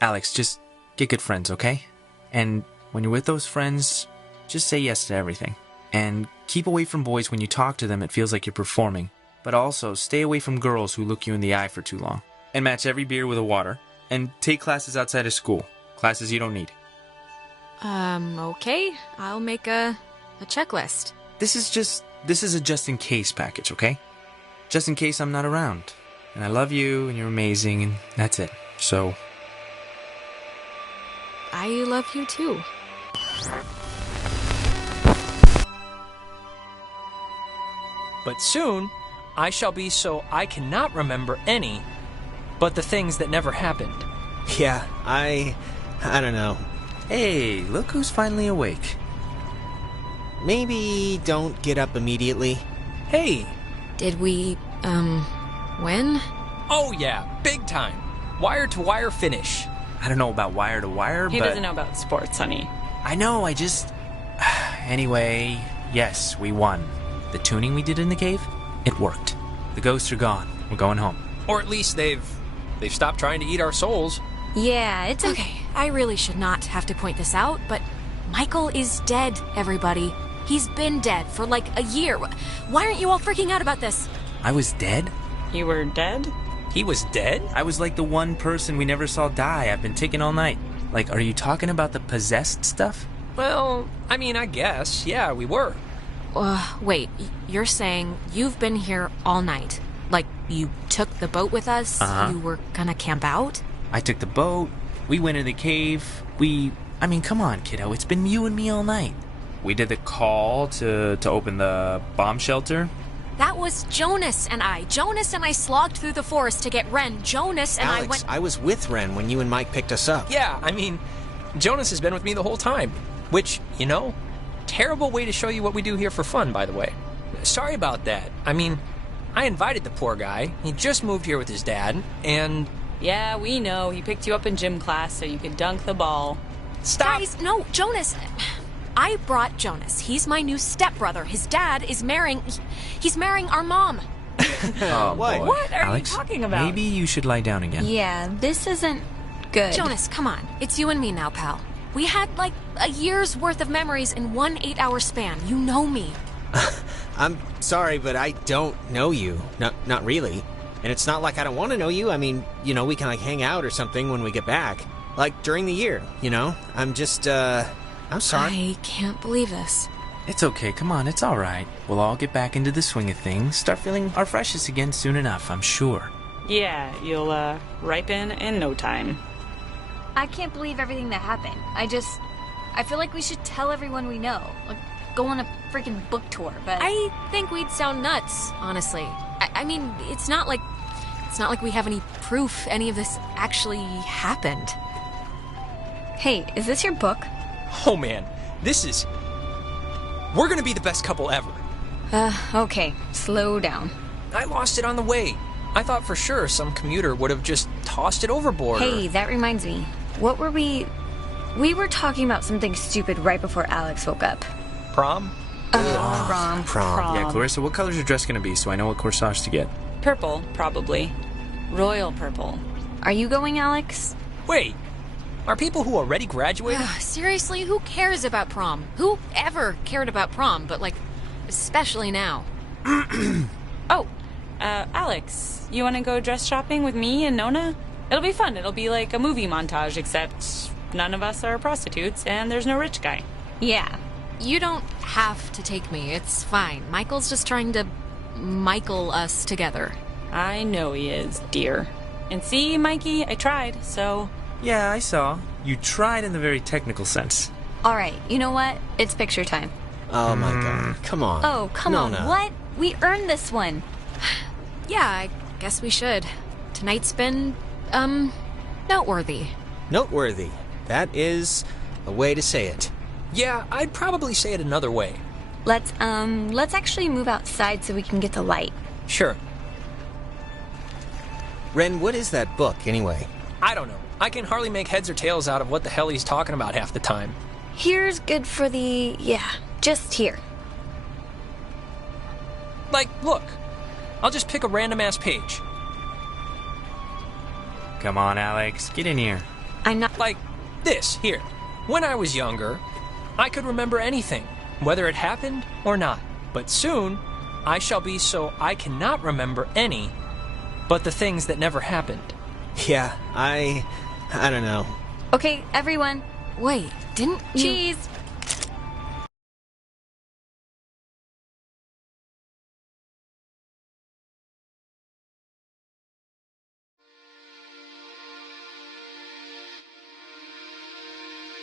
Alex, just get good friends, okay? And when you're with those friends, just say yes to everything. And keep away from boys when you talk to them. It feels like you're performing. But also, stay away from girls who look you in the eye for too long. And match every beer with a water. And take classes outside of school. Classes you don't need. Okay. I'll make a checklist. This is a just-in-case package, okay? Just in case I'm not around. And I love you, and you're amazing, and that's it. So... I love you, too. But soon, I shall be so I cannot remember any but the things that never happened. Yeah, I don't know. Hey, look who's finally awake. Maybe don't get up immediately. Hey! Did we, win? Oh yeah, big time. Wire-to-wire finish. I don't know about wire-to-wire, but... He doesn't know about sports, honey. I know, Anyway, yes, we won. The tuning we did in the cave, it worked. The ghosts are gone. We're going home. Or at least they've stopped trying to eat our souls. Yeah, it's Okay, I really should not have to point this out, but Michael is dead, everybody. He's been dead for like a year. Why aren't you all freaking out about this? I was dead? You were dead? He was dead? I was like the one person we never saw die. I've been ticking all night. Like, are you talking about the possessed stuff? Well, I mean, I guess. Yeah, we were. Wait, you're saying you've been here all night? Like, you took the boat with us? Uh-huh. You were gonna camp out? I took the boat. We went in the cave. I mean, come on, kiddo. It's been you and me all night. We did the call to open the bomb shelter. That was Jonas and I. Jonas and I slogged through the forest to get Ren. Jonas and Alex, I went... I was with Ren when you and Mike picked us up. Yeah, I mean, Jonas has been with me the whole time. Which, you know, terrible way to show you what we do here for fun, by the way. Sorry about that. I mean, I invited the poor guy. He just moved here with his dad, and... Yeah, we know. He picked you up in gym class so you could dunk the ball. Stop! Guys, no, Jonas... I brought Jonas. He's my new stepbrother. His dad is marrying... He's marrying our mom. Oh, what? boy. What are Alex, you talking about? Maybe you should lie down again. Yeah, this isn't good. Jonas, come on. It's you and me now, pal. We had, like, a year's worth of memories in one 8-hour span. You know me. I'm sorry, but I don't know you. Not really. And it's not like I don't want to know you. I mean, you know, we can, like, hang out or something when we get back. Like, during the year, you know? I'm just, I'm sorry. I can't believe this. It's okay, come on, it's alright. We'll all get back into the swing of things, start feeling our freshest again soon enough, I'm sure. Yeah, you'll ripen in no time. I can't believe everything that happened. I feel like we should tell everyone we know. Like, go on a freaking book tour, but... I think we'd sound nuts, honestly. I mean, it's not like we have any proof any of this actually happened. Hey, is this your book? Oh, man. We're gonna be the best couple ever. Okay. Slow down. I lost it on the way. I thought for sure some commuter would have just tossed it overboard. Hey, that reminds me. What were we... We were talking about something stupid right before Alex woke up. Prom? Prom. Yeah, Clarissa, what color's your dress gonna be so I know what corsage to get? Purple, probably. Royal purple. Are you going, Alex? Wait. Are people who already graduated? Seriously, who cares about prom? Who ever cared about prom, but, like, especially now? Oh, Alex, you want to go dress shopping with me and Nona? It'll be fun. It'll be like a movie montage, except none of us are prostitutes and there's no rich guy. Yeah. You don't have to take me. It's fine. Michael's just trying to Michael us together. I know he is, dear. And see, Mikey, I tried, so... Yeah, I saw. You tried in the very technical sense. All right, you know what? It's picture time. Oh my god. Come on. Oh, come on. Nona. What? We earned this one. Yeah, I guess we should. Tonight's been, noteworthy. Noteworthy. That is a way to say it. Yeah, I'd probably say it another way. Let's actually move outside so we can get the light. Sure. Ren, what is that book, anyway? I don't know. I can hardly make heads or tails out of what the hell he's talking about half the time. Here's good for the... Yeah, just here. Like, look. I'll just pick a random-ass page. Come on, Alex, get in here. I'm not... Like this, here. When I was younger, I could remember anything, whether it happened or not. But soon, I shall be so I cannot remember any but the things that never happened. Yeah, I don't know. Okay, everyone. Wait, didn't you... Cheese!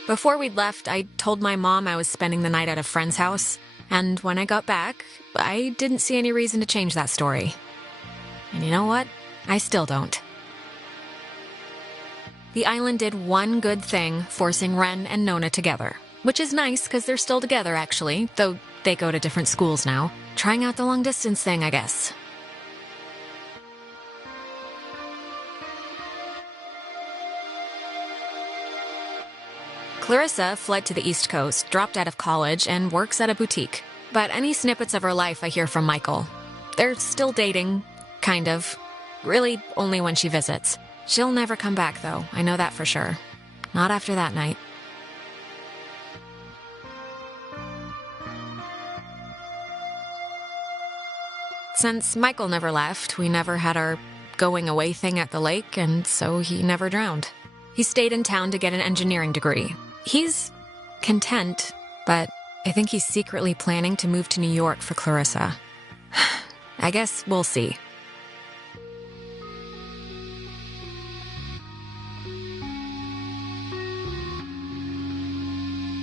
Before we'd left, I told my mom I was spending the night at a friend's house, and when I got back, I didn't see any reason to change that story. And you know what? I still don't. The island did one good thing, forcing Ren and Nona together. Which is nice, because they're still together, actually, though they go to different schools now. Trying out the long-distance thing, I guess. Clarissa fled to the East Coast, dropped out of college, and works at a boutique. But any snippets of her life I hear from Michael. They're still dating, kind of. Really, only when she visits. She'll never come back, though. I know that for sure. Not after that night. Since Michael never left, we never had our going away thing at the lake, and so he never drowned. He stayed in town to get an engineering degree. He's content, but I think he's secretly planning to move to New York for Clarissa. I guess we'll see.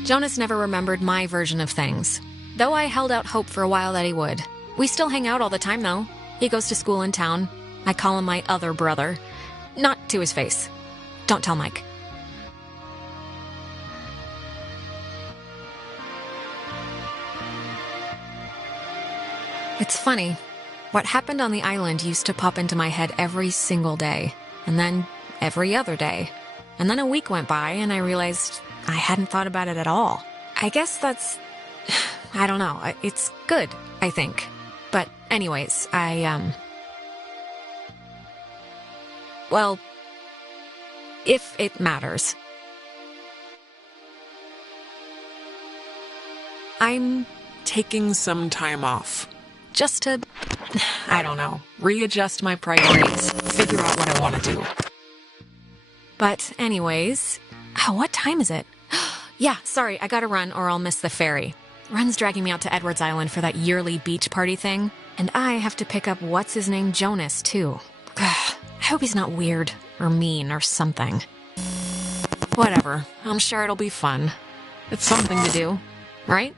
Jonas never remembered my version of things, though I held out hope for a while that he would. We still hang out all the time, though. He goes to school in town. I call him my other brother. Not to his face. Don't tell Mike. It's funny. What happened on the island used to pop into my head every single day, and then every other day. And then a week went by, and I realized I hadn't thought about it at all. I guess that's... I don't know. It's good, I think. But anyways, well, if it matters. I'm taking some time off. Just to, I don't know, readjust my priorities, figure out what I want to do. But anyways, what time is it? Yeah, sorry, I gotta run or I'll miss the ferry. Ren's dragging me out to Edwards Island for that yearly beach party thing, and I have to pick up what's-his-name Jonas, too. I hope he's not weird or mean or something. Whatever, I'm sure it'll be fun. It's something to do, right?